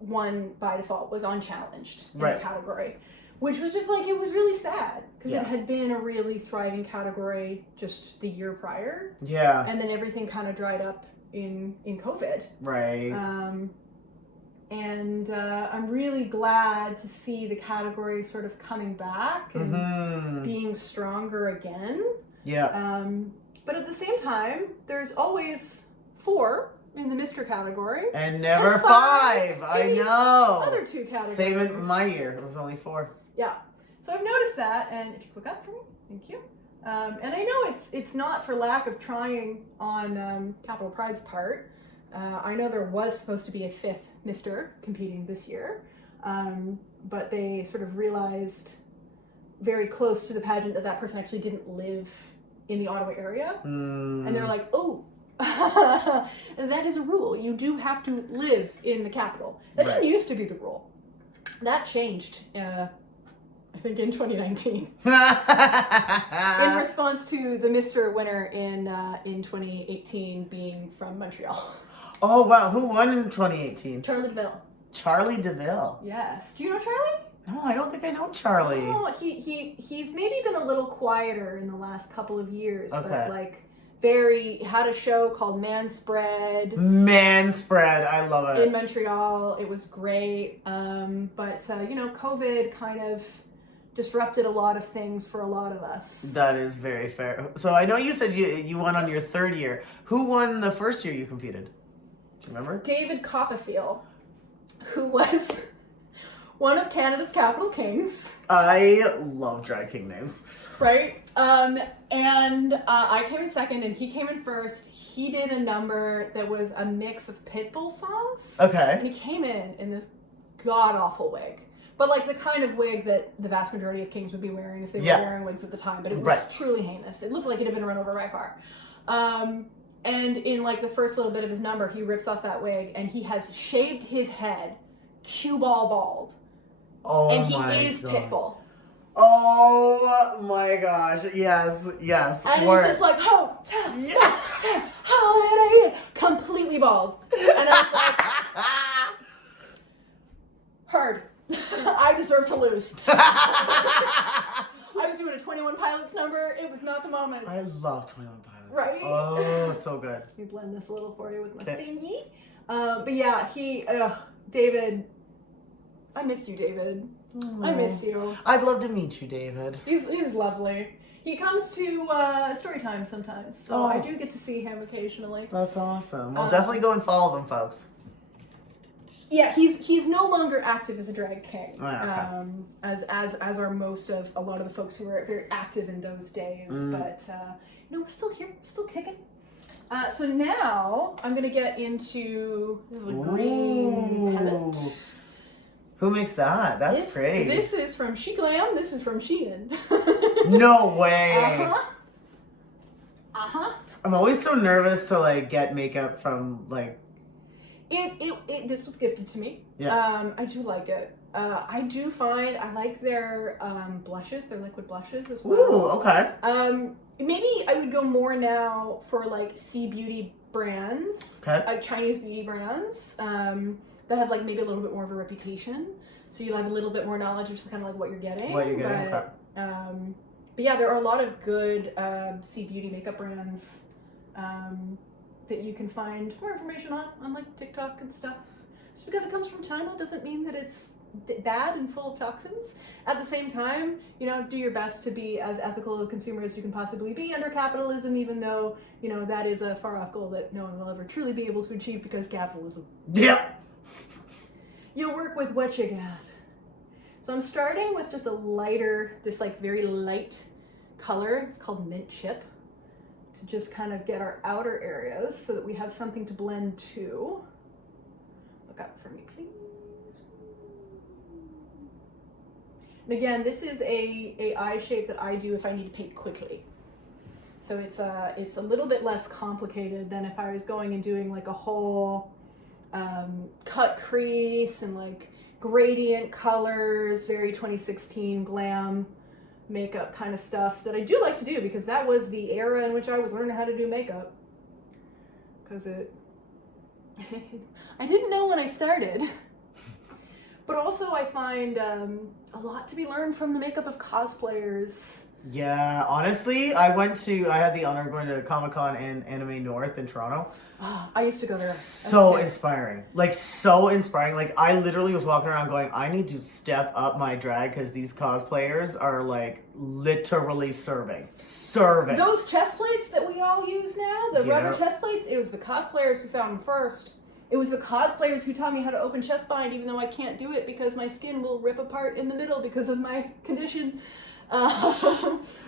one by default was unchallenged in the category, which was just like, it was really sad because it had been a really thriving category just the year prior. Yeah. And then everything kind of dried up in COVID. Right. And I'm really glad to see the category sort of coming back and being stronger again. Yeah. But at the same time, there's always 4 in the Mr. category. And never and 5. I in the know. Other 2 categories. Same in my year. It was only 4. Yeah. So I've noticed that, and if you look up for me, thank you. And I know it's not for lack of trying on Capital Pride's part. I know there was supposed to be a 5th Mr. competing this year, but they sort of realized very close to the pageant that person actually didn't live in the Ottawa area. And they're like, oh, that is a rule. You do have to live in the capital. That didn't used to be the rule. That changed, I think, in 2019. In response to the Mr. winner in 2018 being from Montreal. Oh, wow. Who won in 2018? Charlie DeVille. Charlie DeVille. Yes. Do you know Charlie? No, I don't think I know Charlie. Oh, he's maybe been a little quieter in the last couple of years, Okay. but like had a show called Manspread. Manspread, I love it. In Montreal, it was great. But COVID kind of disrupted a lot of things for a lot of us. That is very fair. So I know you said you won on your 3rd year. Who won the first year you competed? Remember? David Copperfield, who was one of Canada's capital kings. I love drag king names. Right? I came in second and he came in first. He did a number that was a mix of Pitbull songs. Okay. And he came in this god-awful wig. But like the kind of wig that the vast majority of kings would be wearing if they were wearing wigs at the time. But it was truly heinous. It looked like it had been run over by a car. And in like the first little bit of his number, he rips off that wig and he has shaved his head cue ball bald. Oh and my he is God. Pitbull. Oh my gosh. Yes. And he's just like, holiday, completely bald. And I was like, hard. I deserve to lose. I was doing a 21 Pilots number. It was not the moment. I love 21 Pilots. Right? Oh, so good. Let me blend this a little for you with my thingy. But yeah, David, I missed you, David. I miss you. I'd love to meet you, David. He's lovely. He comes to story time sometimes, so I do get to see him occasionally. That's awesome. Well, definitely go and follow them, folks. Yeah, he's no longer active as a drag king, okay. as are most of a lot of the folks who were very active in those days. But we're still here, still kicking. So now I'm gonna get into this is a green pennant. Who makes that? That's pretty. This is from She Glam. This is from Shein. No way. I'm always so nervous to like get makeup from like. This was gifted to me. Yeah. I do like it. I do find I like their blushes, their liquid blushes as well. Ooh, okay. Maybe I would go more now for like beauty brands, Chinese beauty brands that have like maybe a little bit more of a reputation. So you'll have a little bit more knowledge of kind of like what you're getting. But yeah, there are a lot of good beauty makeup brands that you can find more information on like TikTok and stuff. Just because it comes from China doesn't mean that it's bad and full of toxins. At the same time, do your best to be as ethical a consumer as you can possibly be under capitalism, even though, that is a far off goal that no one will ever truly be able to achieve because capitalism. Yep. You work with what you got. So I'm starting with just a lighter, this like very light color. It's called Mint Chip. To just kind of get our outer areas so that we have something to blend to. Look up for me, please. And again, this is a eye shape that I do if I need to paint quickly. So it's a little bit less complicated than if I was going and doing like a whole cut crease and like gradient colors, very 2016 glam makeup kind of stuff that I do like to do because that was the era in which I was learning how to do makeup. Because I didn't know when I started. But also I find a lot to be learned from the makeup of cosplayers. Yeah, honestly, I had the honor of going to Comic-Con and Anime North in Toronto. Oh, I used to go there. So inspiring. Like, so inspiring. Like, I literally was walking around going, I need to step up my drag because these cosplayers are, like, literally serving. Those chest plates that we all use now, the rubber chest plates, it was the cosplayers who found them first. It was the cosplayers who taught me how to open chest bind, even though I can't do it because my skin will rip apart in the middle because of my condition.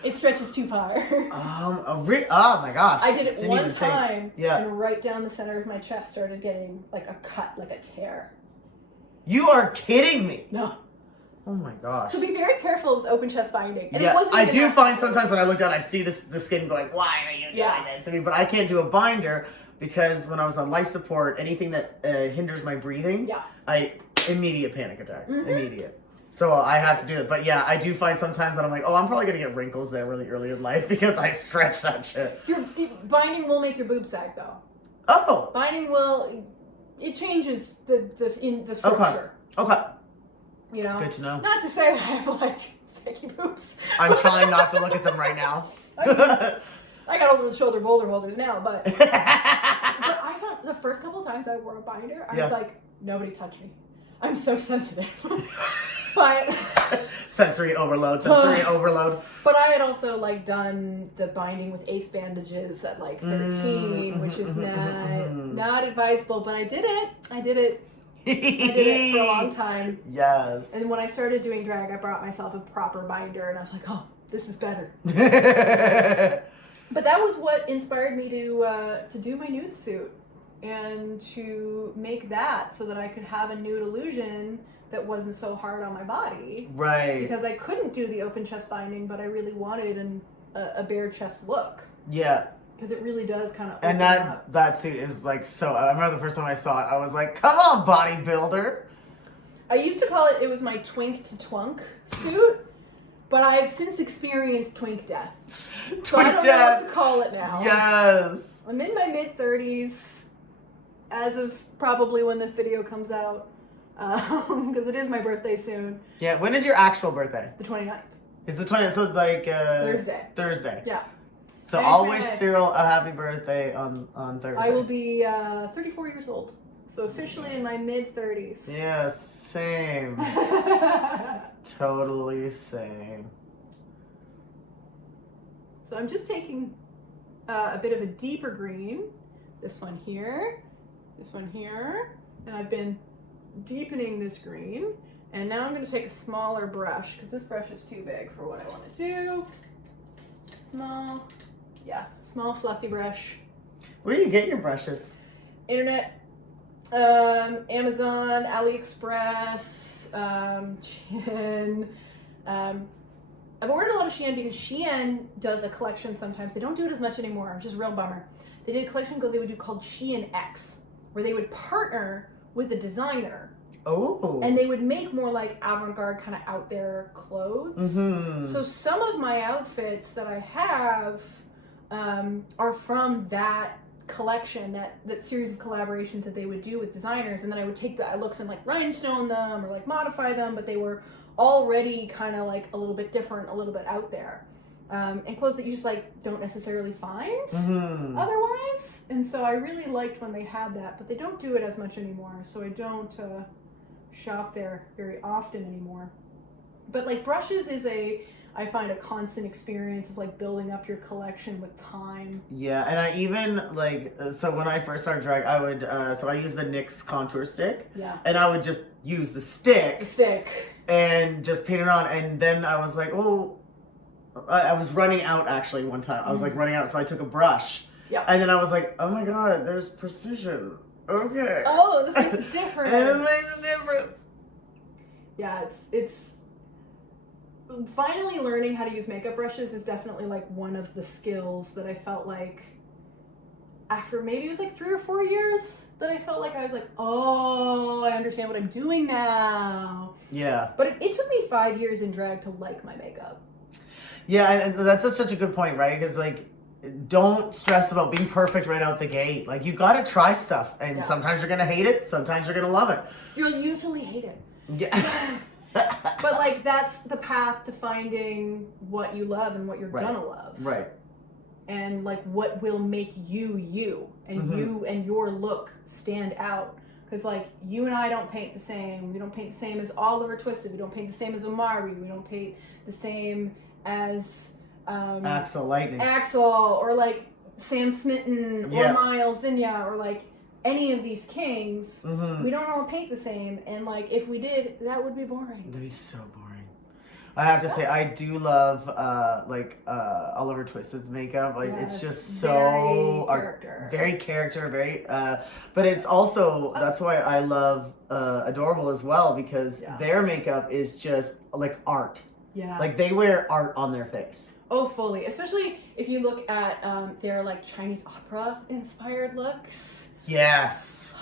It stretches too far. Oh my gosh. I did it one time, yeah. And right down the center of my chest started getting like a cut, like a tear. You are kidding me. No. Oh my gosh. So be very careful with open chest binding. And yeah, I do find sometimes when I look down, I see the skin going, why are you doing this to me? But I can't do a binder because when I was on life support, anything that hinders my breathing, immediate panic attack. Immediate. So I have to do it. But yeah, I do find sometimes that I'm like, I'm probably going to get wrinkles there really early in life because I stretch that shit. Binding will make your boob sag though. Oh. Binding it changes the structure. Okay. Good to know. Not to say that I have like saggy boobs. I'm trying not to look at them right now. I got over the shoulder boulder holders now, but I found the first couple of times I wore a binder, I was like, nobody touch me. I'm so sensitive. But sensory overload. But I had also like done the binding with ace bandages at like 13, which is not advisable. But I did it. I did it for a long time. Yes. And when I started doing drag, I brought myself a proper binder, and I was like, oh, this is better. But that was what inspired me to do my nude suit and to make that so that I could have a nude illusion that wasn't so hard on my body. Right. Because I couldn't do the open chest binding, but I really wanted a bare chest look. Yeah. Because it really does kind of. And that suit is like so. I remember the first time I saw it, I was like, "Come on, bodybuilder!" I used to call it was my twink to twunk suit, but I've since experienced twink death. So I don't know what to call it now. Yes. I'm in my mid-30s, as of probably when this video comes out, because it is my birthday soon. Yeah. When is your actual birthday? The 29th. Is the 20th? So like Thursday. Thursday. Yeah. So I'll wish Cyril a happy birthday on Thursday. I will be 34 years old. So officially in my mid-30s. Yeah, same. Totally same. So I'm just taking a bit of a deeper green. This one here. And I've been deepening this green. And now I'm going to take a smaller brush because this brush is too big for what I want to do. Small fluffy brush. Where do you get your brushes? Internet, Amazon, AliExpress, Shein. I've ordered a lot of Shein because Shein does a collection sometimes. They don't do it as much anymore, which is a real bummer. They did a collection they would do called Shein-X, where they would partner with a designer. Oh. And they would make more like avant-garde kind of out there clothes. Mm-hmm. So some of my outfits that I have are from that collection, that series of collaborations that they would do with designers. And then I would take the looks and like rhinestone them or like modify them, but they were already kind of like a little bit different, a little bit out there. And clothes that you just like don't necessarily find otherwise. And so I really liked when they had that, but they don't do it as much anymore. So I don't shop there very often anymore. But like brushes is I find a constant experience of like building up your collection with time. Yeah, and I even like, so when I first started drag, I would, so I use the NYX contour stick. Yeah. And I would just use the stick. The stick. And just paint it on. And then I was like, oh, I was running out actually one time. I was like running out, so I took a brush. Yeah. And then I was like, oh my God, there's precision. Okay. Oh, this makes a difference. It makes a difference. Yeah, it's finally learning how to use makeup brushes is definitely like one of the skills that I felt like after maybe it was like 3 or 4 years that I felt like I was like, oh, I understand what I'm doing now. Yeah. But it took me 5 years in drag to like my makeup. Yeah, and that's such a good point, right? Because like, don't stress about being perfect right out the gate. Like, you gotta try stuff, and sometimes you're gonna hate it, sometimes you're gonna love it. You'll usually hate it. Yeah. But like, that's the path to finding what you love and what you're gonna love. Right. And like what will make you you and you and your look stand out. Because like you and I don't paint the same. We don't paint the same as Oliver Twisted. We don't paint the same as Omari. We don't paint the same as Axel Lightning. Axel or like Sam Smitten or Miles Zinnia or like any of these kings. We don't all paint the same. And like if we did, that would be boring. That'd be so boring. I have to say, I do love Oliver Twisted's makeup. Like it's just so very character, very. But it's also that's why I love Adorable as well because their makeup is just like art. Yeah. Like they wear art on their face. Oh, fully. Especially if you look at their like Chinese opera inspired looks. Yes.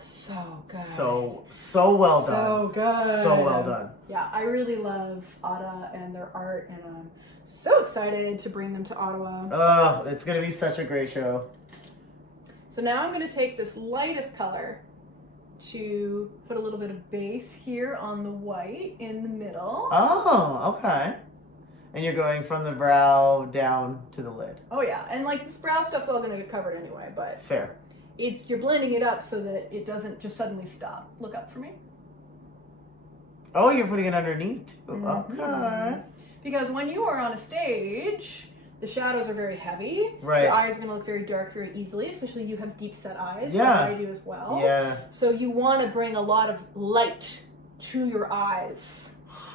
So good. So well done. So good. So well done. Yeah, I really love Otta and their art, and I'm so excited to bring them to Ottawa. Oh, it's gonna be such a great show. So now I'm gonna take this lightest color to put a little bit of base here on the white in the middle. Oh, okay. And you're going from the brow down to the lid. Oh yeah, and like this brow stuff's all gonna get covered anyway, but fair. You're blending it up so that it doesn't just suddenly stop. Look up for me. Oh, you're putting it underneath too. Okay. Because when you are on a stage, the shadows are very heavy. Right. Your eyes are going to look very dark very easily, especially you have deep set eyes, Yeah. like I do as well. Yeah. So you want to bring a lot of light to your eyes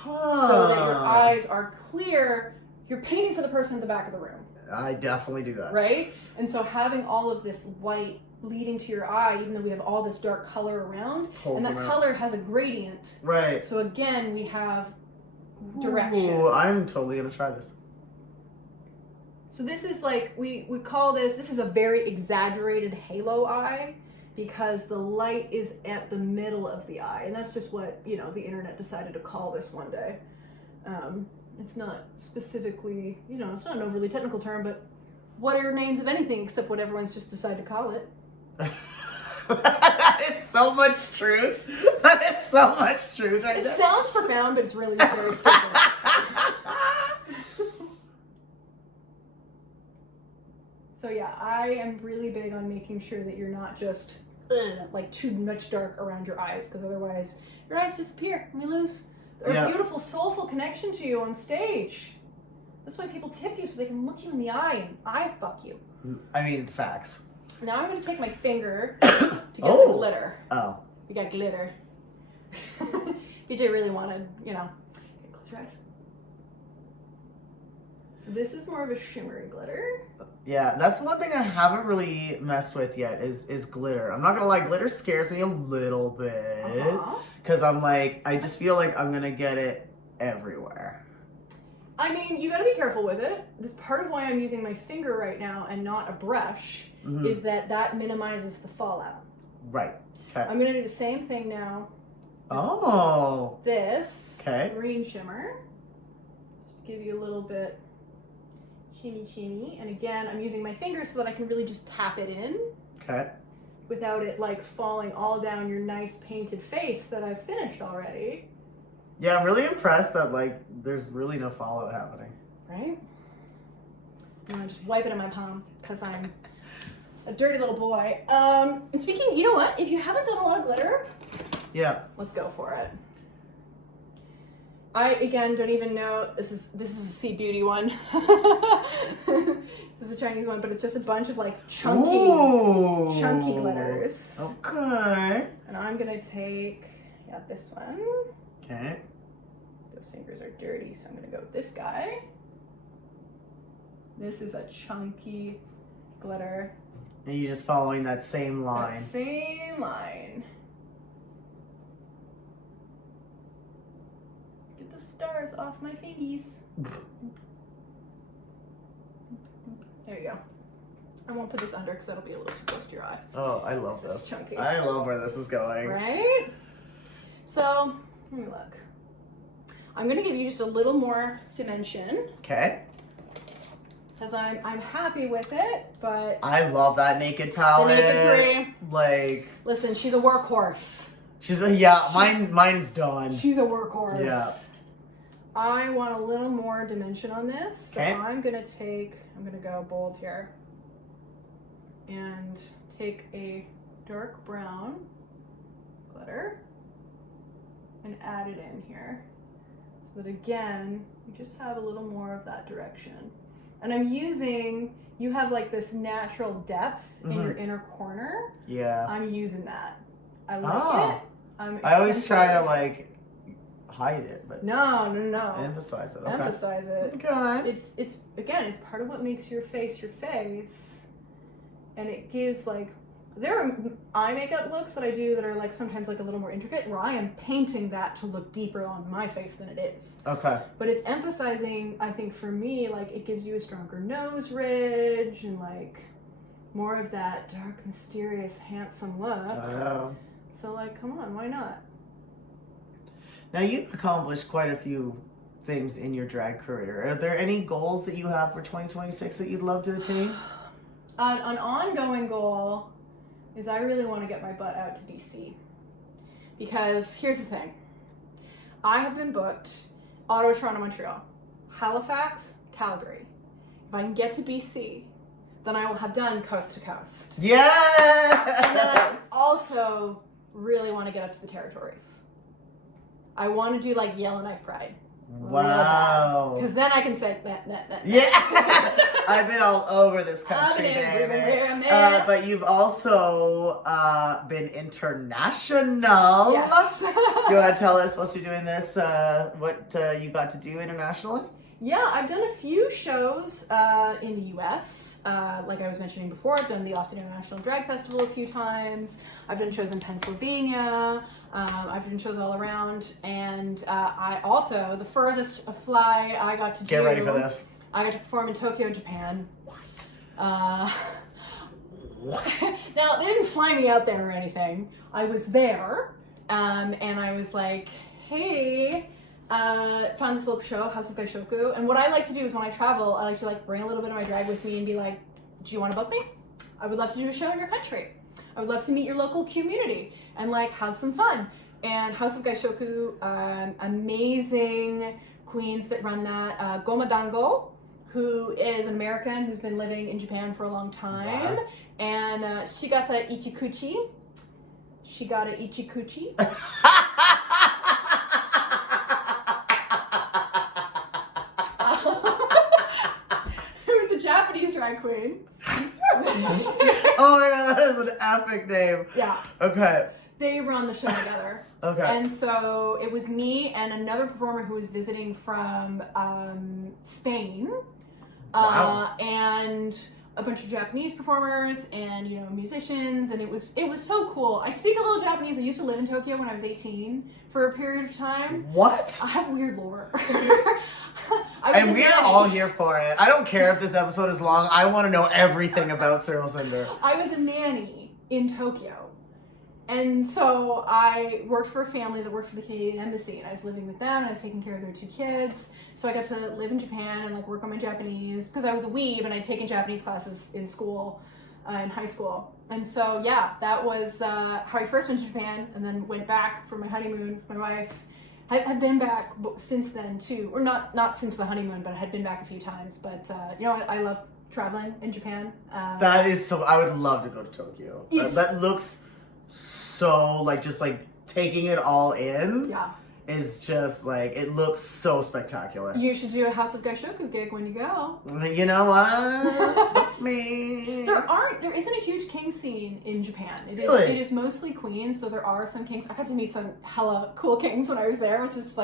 so that your eyes are clear. You're painting for the person at the back of the room. I definitely do that. Right? And so having all of this white leading to your eye, even though we have all this dark color around, Pulls and that them out. color has a gradient. Right. So again, we have direction. Ooh, I'm totally gonna try this. So this is like, we call this is a very exaggerated halo eye because the light is at the middle of the eye. And that's just what, the internet decided to call this one day. It's not specifically, it's not an overly technical term, but what are names of anything except what everyone's just decided to call it? That is so much truth. That is so much truth right It there. sounds profound, but it's really very stupid. So yeah, I am really big on making sure that you're not just like too much dark around your eyes, because otherwise your eyes disappear and we lose a beautiful soulful connection to you on stage. That's why people tip you, so they can look you in the eye and eye fuck you. I mean, facts. Now I'm going to take my finger to get the glitter. Oh. We got glitter. BJ really wanted, close your eyes. So this is more of a shimmery glitter. Yeah, that's one thing I haven't really messed with yet is glitter. I'm not gonna lie, glitter scares me a little bit. Because I'm like, I just feel like I'm gonna get it everywhere. I mean, you gotta be careful with it. This part of why I'm using my finger right now and not a brush is that minimizes the fallout. Right. Okay. I'm gonna do the same thing now. Oh. This Okay. green shimmer. Just give you a little bit shimmy. And again, I'm using my finger so that I can really just tap it in. Okay. Without it like falling all down your nice painted face that I've finished already. Yeah, I'm really impressed that like there's really no fallout happening. Right? I'm gonna just wipe it on my palm because I'm a dirty little boy. And speaking, you know what? If you haven't done a lot of glitter, Yeah. let's go for it. I again don't even know. This is a Sea Beauty one. This is a Chinese one, but it's just a bunch of like chunky glitters. Okay. And I'm gonna take this one. Okay. Those fingers are dirty, so I'm gonna go with this guy. This is a chunky glitter. And you're just following that same line. That same line. Get the stars off my fingies. There you go. I won't put this under because that'll be a little too close to your eye. Oh, I love It's this. chunky. I love where this is going. Right? So, let me look. I'm gonna give you just a little more dimension Okay. because I'm happy with it, but I love that naked palette. the Naked 3. Like, Listen, she's a workhorse. mine's done. She's a workhorse. Yeah. I want a little more dimension on this, so Okay. I'm gonna go bold here and take a dark brown glitter and add it in here so that again you just have a little more of that direction. And you have like this natural depth in your inner corner. Yeah. I'm using that. I like it. I always try to like hide it, but No. emphasize it. Okay. Emphasize it. Okay. It's again, it's part of what makes your face, and it gives like, there are eye makeup looks that I do that are like sometimes like a little more intricate, where I am painting that to look deeper on my face than it is. Okay. But it's emphasizing, I think for me, like it gives you a stronger nose ridge and like more of that dark, mysterious, handsome look. I know. So like, come on, why not? Now you've accomplished quite a few things in your drag career. Are there any goals that you have for 2026 that you'd love to attain? An ongoing goal is I really want to get my butt out to BC. Because here's the thing. I have been booked Ottawa, Toronto, Montreal, Halifax, Calgary. If I can get to BC, then I will have done coast to coast. Yeah! And then I also really want to get up to the territories. I want to do like Yellowknife Pride. Wow. Because then I can say that. Yeah, I've been all over this country, I've been baby. everywhere, man. But you've also been international. Yes. You want to tell us, whilst you're doing this, what you got to do internationally? Yeah, I've done a few shows in the U.S. Like I was mentioning before, I've done the Austin International Drag Festival a few times. I've done shows in Pennsylvania. I've done shows all around. And I also, the furthest fly I got to do... Get ready for this. I got to perform in Tokyo, Japan. What? Now, they didn't fly me out there or anything. I was there, and I was like, hey... found this little show, House of Gaishoku, and what I like to do is when I travel, I like to bring a little bit of my drag with me and be like, do you want to book me? I would love to do a show in your country. I would love to meet your local community and have some fun. And House of Gaishoku, amazing queens that run that. Goma Dango, who is an American who's been living in Japan for a long time. Wow. And Shigata Ichikuchi. Who's a Japanese drag queen. Oh my god, that is an epic name. Yeah. Okay. They run the show together. Okay. And so it was me and another performer who was visiting from Spain. Wow. And a bunch of Japanese performers and musicians, and it was so cool. I speak a little Japanese. I used to live in Tokyo when I was 18 for a period of time. What? I have weird lore. And we are all here for it. I don't care if this episode is long. I want to know everything about Cyril Cinder. I was a nanny in Tokyo. And so I worked for a family that worked for the Canadian Embassy, and I was living with them, and I was taking care of their 2 kids. So I got to live in Japan and work on my Japanese because I was a weeb and I'd taken Japanese classes in school, in high school. And so yeah, that was how I first went to Japan, and then went back for my honeymoon with my wife. I've been back since then too, or not since the honeymoon, but I had been back a few times. But I love traveling in Japan. That is so. I would love to go to Tokyo. That looks so just taking it all in. Yeah. Is just it looks so spectacular. You should do a House of Gaishoku gig when you go. You know what? Book me. There isn't a huge king scene in Japan. Really? It is mostly queens, though there are some kings. I got to meet some hella cool kings when I was there, which is just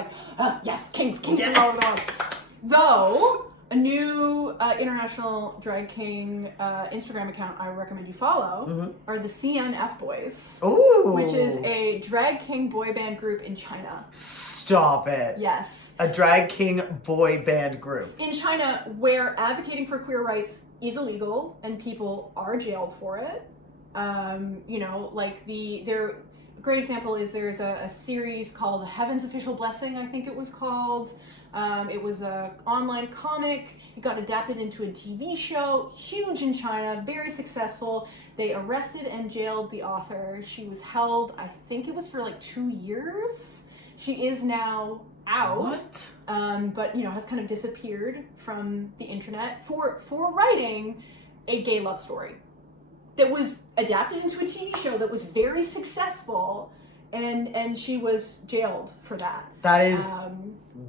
yes, kings from all over the world. Though, a new international drag king Instagram account I recommend you follow are the CNF Boys. Ooh. Which is a drag king boy band group in China. Stop it. Yes. A drag king boy band group. In China, where advocating for queer rights is illegal and people are jailed for it. Their great example is there's a series called Heaven's Official Blessing, I think it was called. It was an online comic. It got adapted into a TV show, huge in China, very successful. They arrested and jailed the author. She was held, I think it was for 2 years. She is now out. What? But has kind of disappeared from the internet for writing a gay love story that was adapted into a TV show that was very successful. And she was jailed for that. That is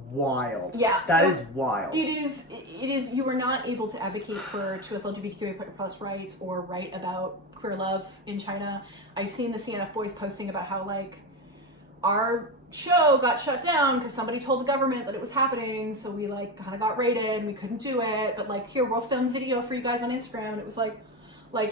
wild. Yeah. That is wild. It is, you are not able to advocate for to LGBTQIA+ rights or write about queer love in China. I've seen the CNF Boys posting about how our show got shut down because somebody told the government that it was happening, so we kind of got raided and we couldn't do it, but here, we'll film video for you guys on Instagram. And it was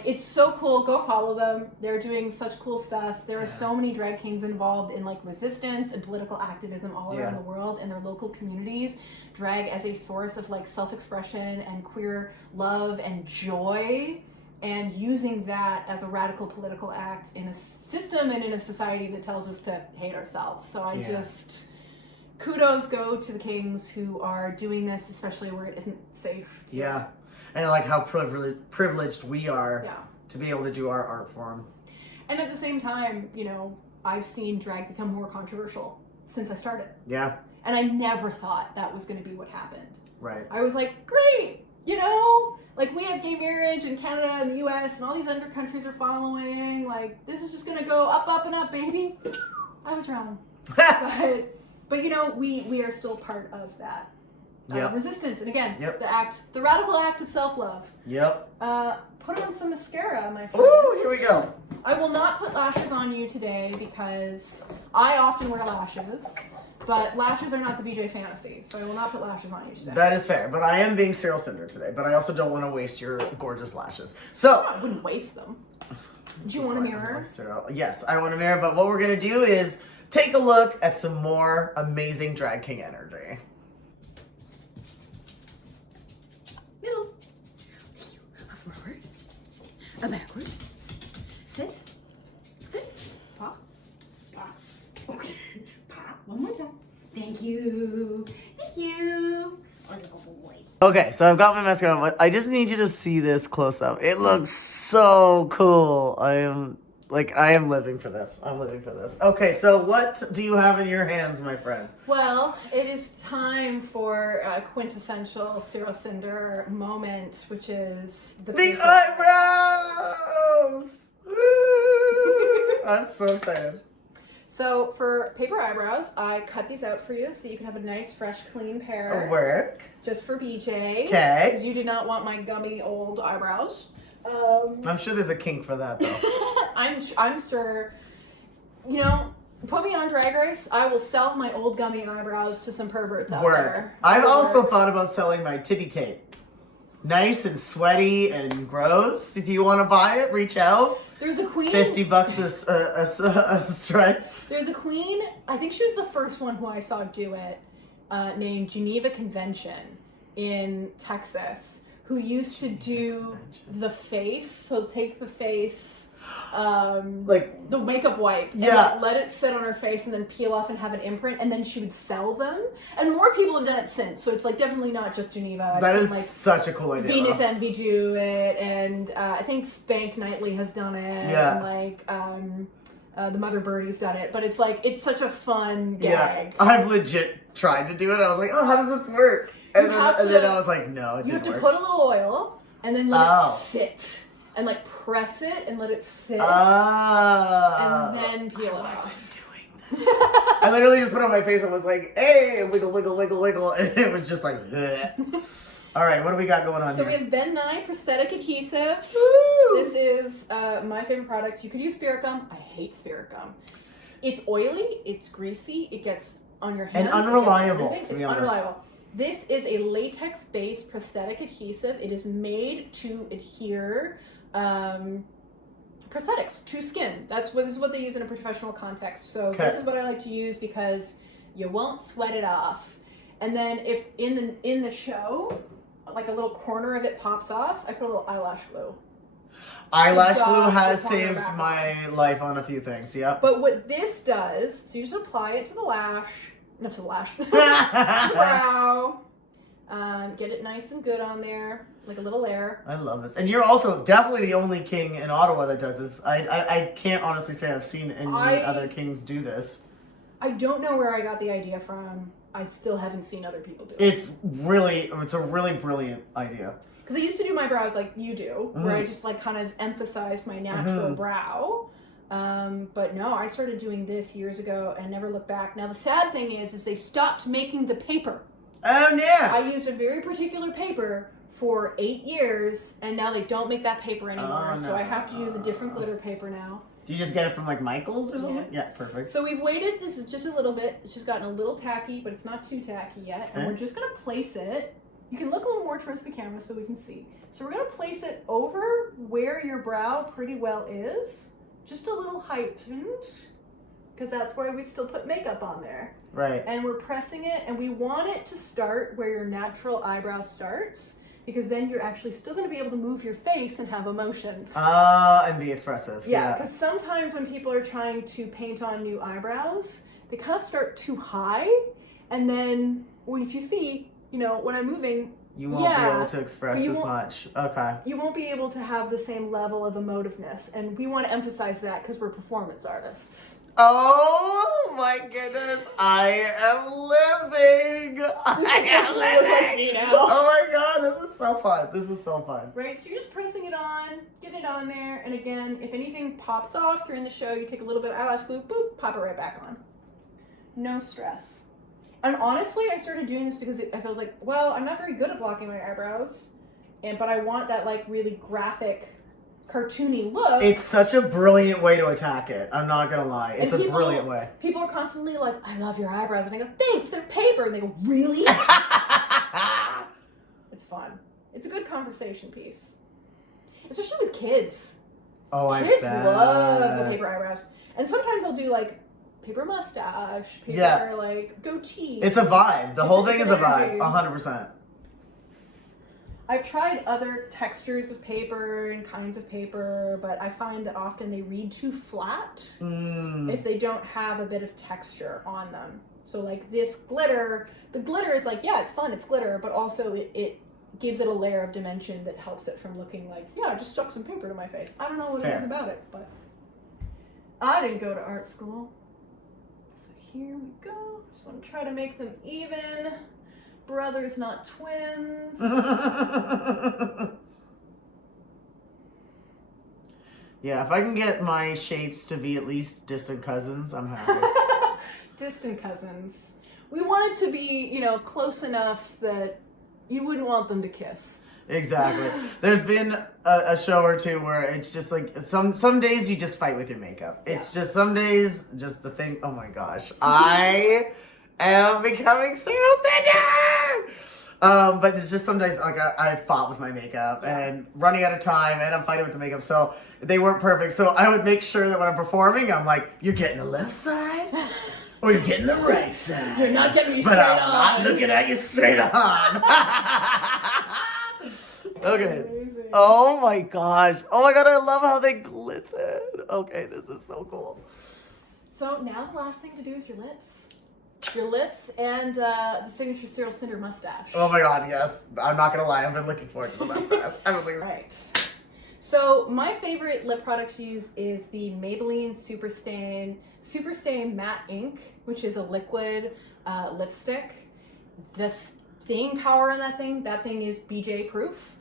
it's so cool. Go follow them. They're doing such cool stuff. There are so many drag kings involved in resistance and political activism all around the world in their local communities. Drag as a source of self-expression and queer love and joy, and using that as a radical political act in a system and in a society that tells us to hate ourselves. So I just kudos go to the kings who are doing this, especially where it isn't safe. Yeah. And how privileged we are to be able to do our art form. And at the same time, I've seen drag become more controversial since I started. Yeah. And I never thought that was going to be what happened. Right. I was great, we have gay marriage in Canada and the US, and all these other countries are following. This is just going to go up, up, and up, baby. I was wrong. But But you know, we are still part of that Yep. resistance. And again, Yep. the radical act of self-love. Yep. Put on some mascara, my friend. Ooh, here we go. I will not put lashes on you today because I often wear lashes, but lashes are not the BJ fantasy, so I will not put lashes on you today. That is fair, but I am being Cyril Cinder today, but I also don't want to waste your gorgeous lashes. So, I wouldn't waste them. Do you This want a is why I mirror? love Cyril. Yes, I want a mirror, but what we're going to do is take a look at some more amazing Drag King energy. Middle. A forward. A backward. Sit. Sit. Pop. Pop. Okay. Pop. One more time. Thank you. Thank you. Oh, little boy. Okay, so I've got my mascara on, but I just need you to see this close up. It looks so cool. I am living for this. I'm living for this. Okay, so what do you have in your hands, my friend? Well, it is time for a quintessential Cyril Cinder moment, which is the The eyebrows! Woo! I'm so excited. So for paper eyebrows, I cut these out for you so that you can have a nice, fresh, clean pair. Work. Just for BJ. Okay. Because you did not want my gummy old eyebrows. I'm sure there's a kink for that, though. I'm sure, you know, put me on Drag Race, I will sell my old gummy eyebrows to some perverts out Work. there. I've also Work. thought about selling my titty tape. Nice and sweaty and gross. If you want to buy it, reach out. There's a queen. $50 a strike. There's a queen, I think she was the first one who I saw do it, named Geneva Convention in Texas, who used to do the face. So take the face, Like, the makeup wipe, Yeah. and let it sit on her face and then peel off and have an imprint, and then she would sell them. And more people have done it since, so it's like definitely not just Geneva. I've that seen, is like, such a cool idea. Venus though. Envy do it, and I think Spank Knightley has done it, Yeah. and like the Mother Birdie's done it. But it's like it's such a fun Yeah, gag. I've legit tried to do it. I was like, oh, how does this work? And, You then, have and then to- I was like, no, it You have didn't to work. put a little oil and then let Oh. it sit, and like press it and let it sit, Oh. and then peel it I off. wasn't doing that. I literally just put it on my face and was like, hey, wiggle, wiggle, wiggle, wiggle. And it was just like, bleh. All right, what do we got going on So here? we have Ben Nye prosthetic adhesive. Woo! This is my favorite product. You could use spirit gum. I hate spirit gum. It's oily, it's greasy, it gets on your hands. And unreliable, it gets to be everything. It's honest. unreliable. This is a latex-based prosthetic adhesive. It is made to adhere prosthetics to skin. This is what they use in a professional context. So Okay. this is what I like to use because you won't sweat it off. And then if in the show, like a little corner of it pops off, I put a little eyelash glue. Eyelash Good glue job, has the corner saved back my life on a few things, yep. But what this does, so you just apply it to the lash, not to the lash, to the brow. Get it nice and good on there, like a little layer. I love this. And you're also definitely the only king in Ottawa that does this. I can't honestly say I've seen any other kings do this. I don't know where I got the idea from. I still haven't seen other people do it. It's a really brilliant idea. Because I used to do my brows like you do, where I just like kind of emphasized my natural brow. But no, I started doing this years ago and never looked back. Now the sad thing is they stopped making the paper. Oh yeah. I used a very particular paper for 8 years, and now they don't make that paper anymore. Oh, So I no. have to use a different glitter paper now. Do you just get it from like Michael's or something? Yeah, perfect. So we've waited. This is just a little bit. It's just gotten a little tacky, but it's not too tacky yet. And Okay. we're just gonna place it. You can look a little more towards the camera so we can see. So we're gonna place it over where your brow pretty well is, just a little heightened, because that's where we still put makeup on there. Right. And we're pressing it, and we want it to start where your natural eyebrow starts, because then you're actually still gonna be able to move your face and have emotions. And be expressive. Yeah, because sometimes when people are trying to paint on new eyebrows, they kind of start too high, and then if you see, when I'm moving, You won't be able to express you as won't- much. Okay. you won't be able to have the same level of emotiveness, and we want to emphasize that because we're performance artists. Oh my goodness, I am living. I am living. Oh my god, this is so fun. This is so fun. Right, so you're just pressing it on, get it on there, and again, if anything pops off during the show, you take a little bit of eyelash glue, boop, pop it right back on. No stress. And honestly, I started doing this because I felt like, well, I'm not very good at blocking my eyebrows, but I want that like really graphic, cartoony look. It's such a brilliant way to attack it. I'm not gonna lie. It's a brilliant way. People are constantly like, I love your eyebrows. And I go, thanks, they're paper. And they go, really? It's fun. It's a good conversation piece. Especially with kids. Oh, Kids I bet. love the paper eyebrows. And sometimes I'll do like paper mustache, paper like goatee. It's a vibe. The whole thing is a vibe. energy. 100%. I've tried other textures of paper and kinds of paper, but I find that often they read too flat if they don't have a bit of texture on them. So like this glitter, the glitter is like, yeah, it's fun, it's glitter, but also it gives it a layer of dimension that helps it from looking like, yeah, I just stuck some paper to my face. I don't know what it is about it, but I didn't go to art school. So here we go. Just want to try to make them even. Brothers, not twins. Yeah, if I can get my shapes to be at least distant cousins, I'm happy. Distant cousins. We want it to be, you know, close enough that you wouldn't want them to kiss. Exactly. There's been a show or two where it's just like some days you just fight with your makeup. It's just some days just the thing. Oh my gosh, I am becoming Cyril Cinder. But it's just some days like I fought with my makeup and running out of time, and I'm fighting with the makeup, so they weren't perfect. So I would make sure that when I'm performing, I'm like, you're getting the left side. Or you're getting the right side. You're not getting me but straight I'm on. not looking at you straight on. Okay. Amazing. Oh my gosh. Oh my god, I love how they glisten. Okay, this is so cool. So now the last thing to do is your lips. Your lips and the signature Cyril Cinder mustache. Oh my god, yes. I'm not gonna lie, I've been looking forward to the mustache. Right. So my favorite lip product to use is the Maybelline Super Stain Matte Ink, which is a liquid lipstick. The staying power in that thing is BJ proof.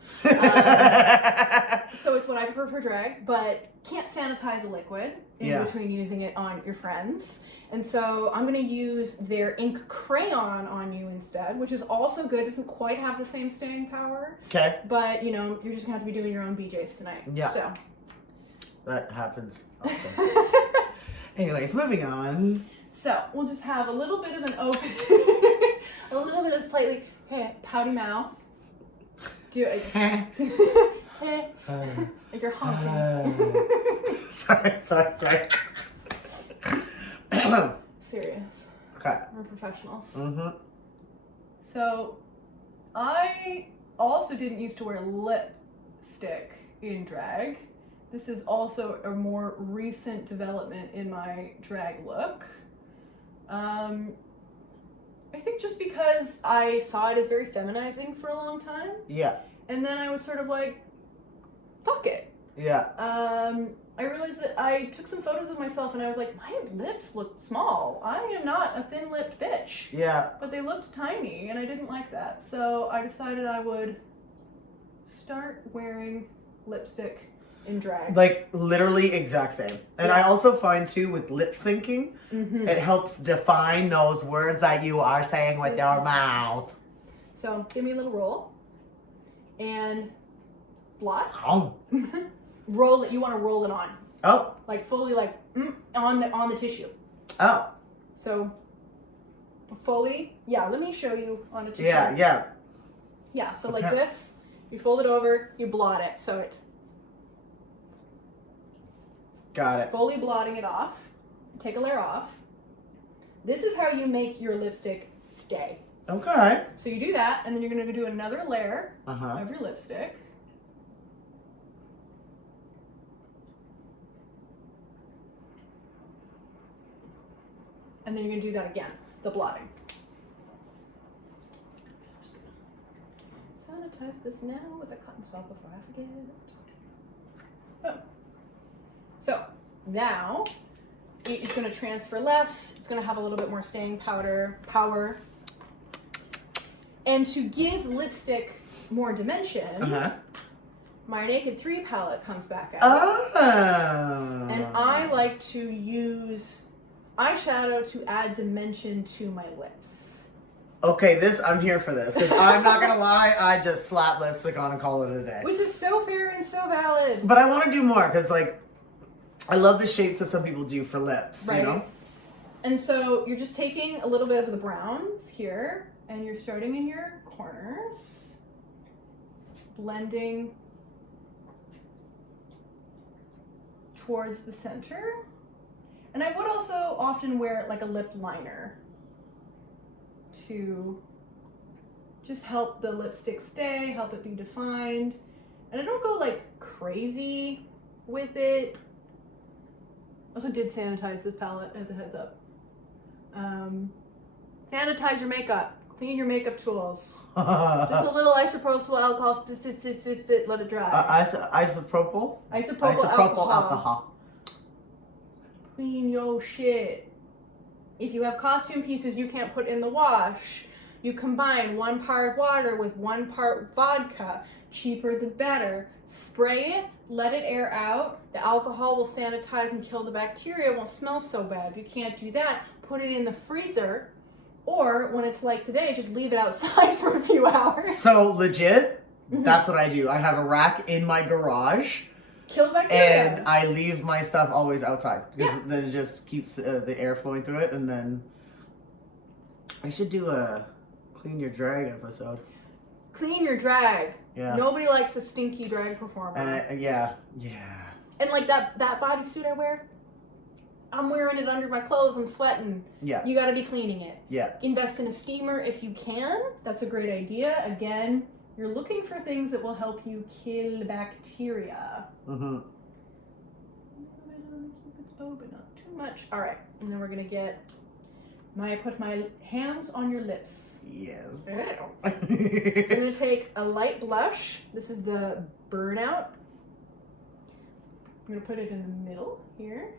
So it's what I prefer for drag, but can't sanitize a liquid in between using it on your friends. And so I'm going to use their ink crayon on you instead, which is also good. Doesn't quite have the same staying power. Okay. But, you know, you're just going to have to be doing your own BJs tonight. Yeah. So. That happens often. Anyways, moving on. So we'll just have a little bit of an open, a little bit of slightly pouty mouth. Do it. Like you're honking. Sorry. Serious. Okay. We're professionals. Mm-hmm. So I also didn't used to wear lipstick in drag. This is also a more recent development in my drag look. I think just because I saw it as very feminizing for a long time. Yeah. And then I was sort of like, fuck it. Yeah. I realized that I took some photos of myself and I was like, my lips look small. I am not a thin-lipped bitch. Yeah. But they looked tiny and I didn't like that. So I decided I would start wearing lipstick in drag. Like literally exact same. And I also find too with lip syncing, it helps define those words that you are saying with your mouth. So give me a little roll and blot. Oh. Roll it. You want to roll it on. Oh. Like fully, like on the tissue. Oh. So fully. Yeah. Let me show you on a tissue. Yeah. Yeah. So like this, you fold it over, you blot it. So it's got it. fully blotting it off. Take a layer off. This is how you make your lipstick stay. Okay. So you do that, and then you're going to do another layer Uh-huh. of your lipstick. And then you're going to do that again, the blotting. Sanitize this now with a cotton swab before I forget. Oh. So now it's going to transfer less. It's going to have a little bit more staying power. And to give lipstick more dimension, my Naked 3 palette comes back out. Oh. And I like to use eyeshadow to add dimension to my lips. Okay, I'm here for this because I'm not gonna lie, I just slap lipstick on and call it a day. Which is so fair and so valid. But I want to do more because, like, I love the shapes that some people do for lips. Right. You know. And so you're just taking a little bit of the browns here, and you're starting in your corners, blending towards the center. And I would also often wear like a lip liner to just help the lipstick stay, help it be defined. And I don't go like crazy with it. Also did sanitize this palette as a heads up. Sanitize your makeup. Clean your makeup tools. Just a little isopropyl alcohol, let it dry. Isopropyl? Isopropyl alcohol. Clean your shit. If you have costume pieces you can't put in the wash, you combine 1 part water with 1 part vodka. Cheaper the better. Spray it, let it air out. The alcohol will sanitize and kill the bacteria. It won't smell so bad. If you can't do that, put it in the freezer. Or when it's like today, just leave it outside for a few hours. So legit, that's what I do. I have a rack in my garage. Kill the bacteria. And I leave my stuff always outside because then it just keeps the air flowing through it. And then I should do a clean your drag episode. Clean your drag. Yeah. Nobody likes a stinky drag performer. Yeah. And like that bodysuit I wear, I'm wearing it under my clothes. I'm sweating. Yeah. You got to be cleaning it. Yeah. Invest in a steamer if you can. That's a great idea. Again, you're looking for things that will help you kill bacteria. Mm-hmm. Cupid's bow, but not too much. All right, and then we're gonna put my hands on your lips. Yes. So I'm gonna take a light blush. This is the Burnout. I'm gonna put it in the middle here.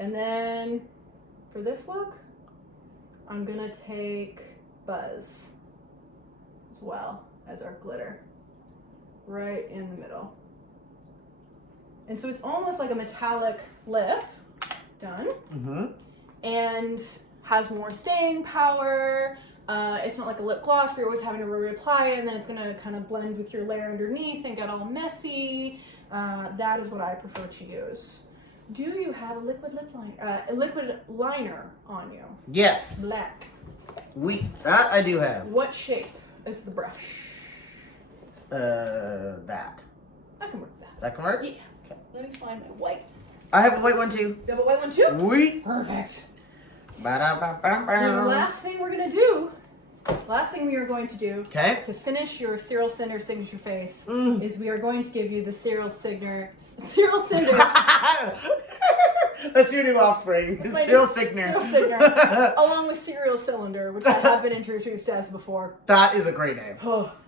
And then for this look, I'm gonna take Buzz as well as our glitter right in the middle. And so it's almost like a metallic lip, done, and has more staying power. It's not like a lip gloss where you're always having to reapply it and then it's gonna kind of blend with your layer underneath and get all messy. That is what I prefer to use. Do you have a liquid liner on you? Yes. Black. That I do have. What shape is the brush? That. I can work with that. That can work? Yeah. Okay. Let me find my white. I have a white one too. You have a white one too? Oui. Perfect. Ba-da-ba-ba-ba. The last thing we're gonna do, we are going to do Okay. to finish your Cyril Cinder signature face is we are going to give you the Cyril Cinder. That's your new offspring. My Cyril new Signer. Cyril Signer, along with Cyril Cylinder, which I have been introduced as before. That is a great name.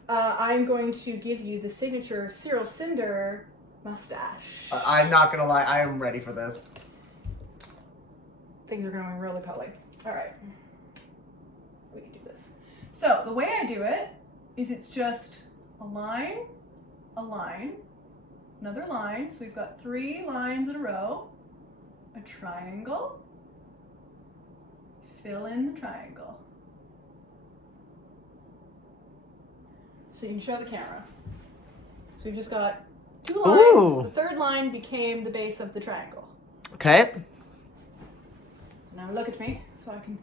I'm going to give you the signature Cyril Cinder mustache. I'm not gonna lie, I am ready for this. Things are going really public. All right. We can do this. So the way I do it is it's just a line, another line. So we've got 3 lines in a row, a triangle, fill in the triangle. So you can show the camera. So we've just got 2 lines. Ooh. The 3rd line became the base of the triangle. Okay. Now look at me, so I can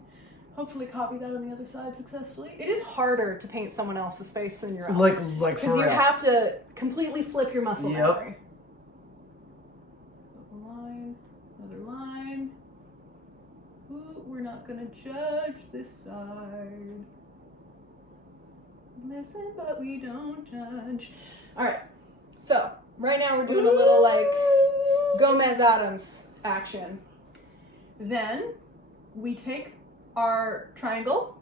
hopefully copy that on the other side successfully. It is harder to paint someone else's face than your own. Like for because you real. have to completely flip your muscle memory. Another line. Ooh, we're not gonna judge this side. Listen, but we don't judge. All right, so right now we're doing a little like Gomez Adams action. Then we take our triangle,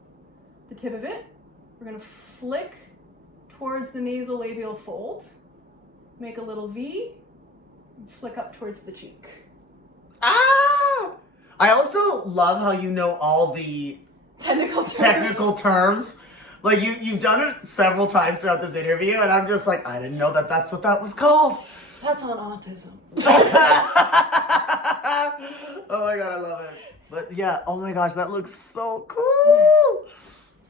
the tip of it, we're gonna flick towards the nasolabial fold, make a little V, and flick up towards the cheek. Ah! I also love how you know all the Technical terms. Like you've done it several times throughout this interview, and I'm just like, I didn't know that's what that was called. That's on autism. Oh my god, I love it. But yeah, oh my gosh, that looks so cool.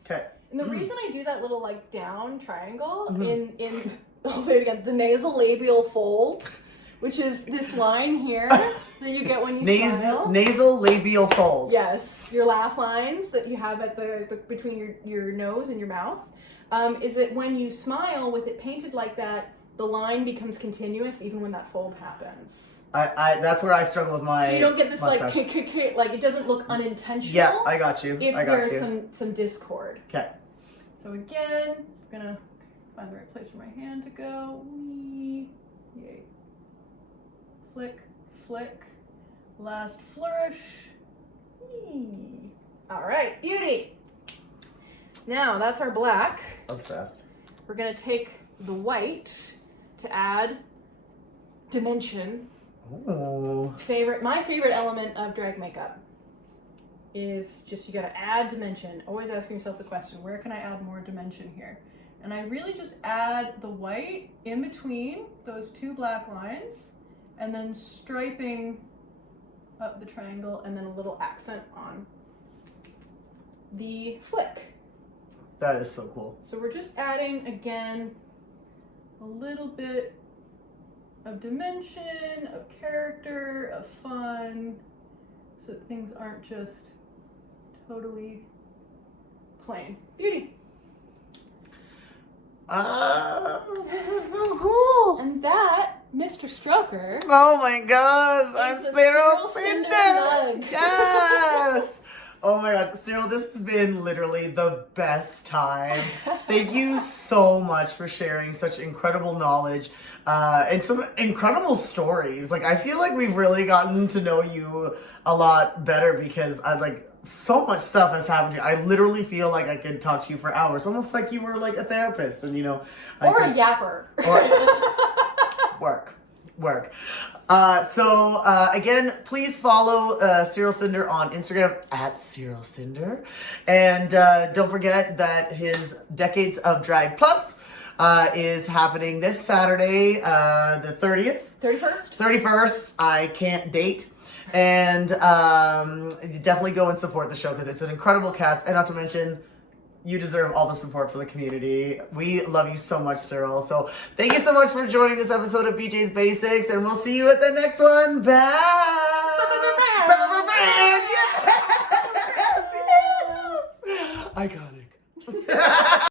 Okay. And the reason I do that little like down triangle Mhm. in I'll say it again, the nasolabial fold, which is this line here that you get when you smile. Nasal labial fold. Yes, your laugh lines that you have at the between your nose and your mouth, is that when you smile with it painted like that, the line becomes continuous even when that fold happens. I that's where I struggle with my So you don't get this mustache. like it doesn't look unintentional. Yeah, I got you. If I got there's you. some discord. Okay. So again, I'm gonna find the right place for my hand to go. Wee. Yay. Flick, flick. Last flourish. Wee. All right, beauty. Now that's our black. Obsessed. We're gonna take the white to add dimension. Ooh. My favorite element of drag makeup is just you gotta add dimension. Always asking yourself the question, where can I add more dimension here? And I really just add the white in between those two black lines and then striping up the triangle and then a little accent on the flick. That is so cool. So we're just adding, again, a little bit of dimension, of character, of fun, so that things aren't just totally plain. Beauty. This is so cool. And that, Mr. Stroker, Oh my gosh, I'm the Cyril Cinder Cinder. mug. Yes. Oh my gosh, Cyril, this has been literally the best time. Thank you so much for sharing such incredible knowledge and some incredible stories. Like, I feel like we've really gotten to know you a lot better because so much stuff has happened to you. I literally feel like I could talk to you for hours, almost like you were like a therapist, and or a yapper. Work. So again, please follow Cyril Cinder on Instagram at Cyril Cinder. And don't forget that his Decades of Drag Plus is happening this Saturday, the 30th. 31st? 31st. I can't date. And definitely go and support the show because it's an incredible cast. And not to mention, you deserve all the support for the community. We love you so much, Cyril. So thank you so much for joining this episode of BJ's Basics, and we'll see you at the next one. Bye. Yes! Iconic.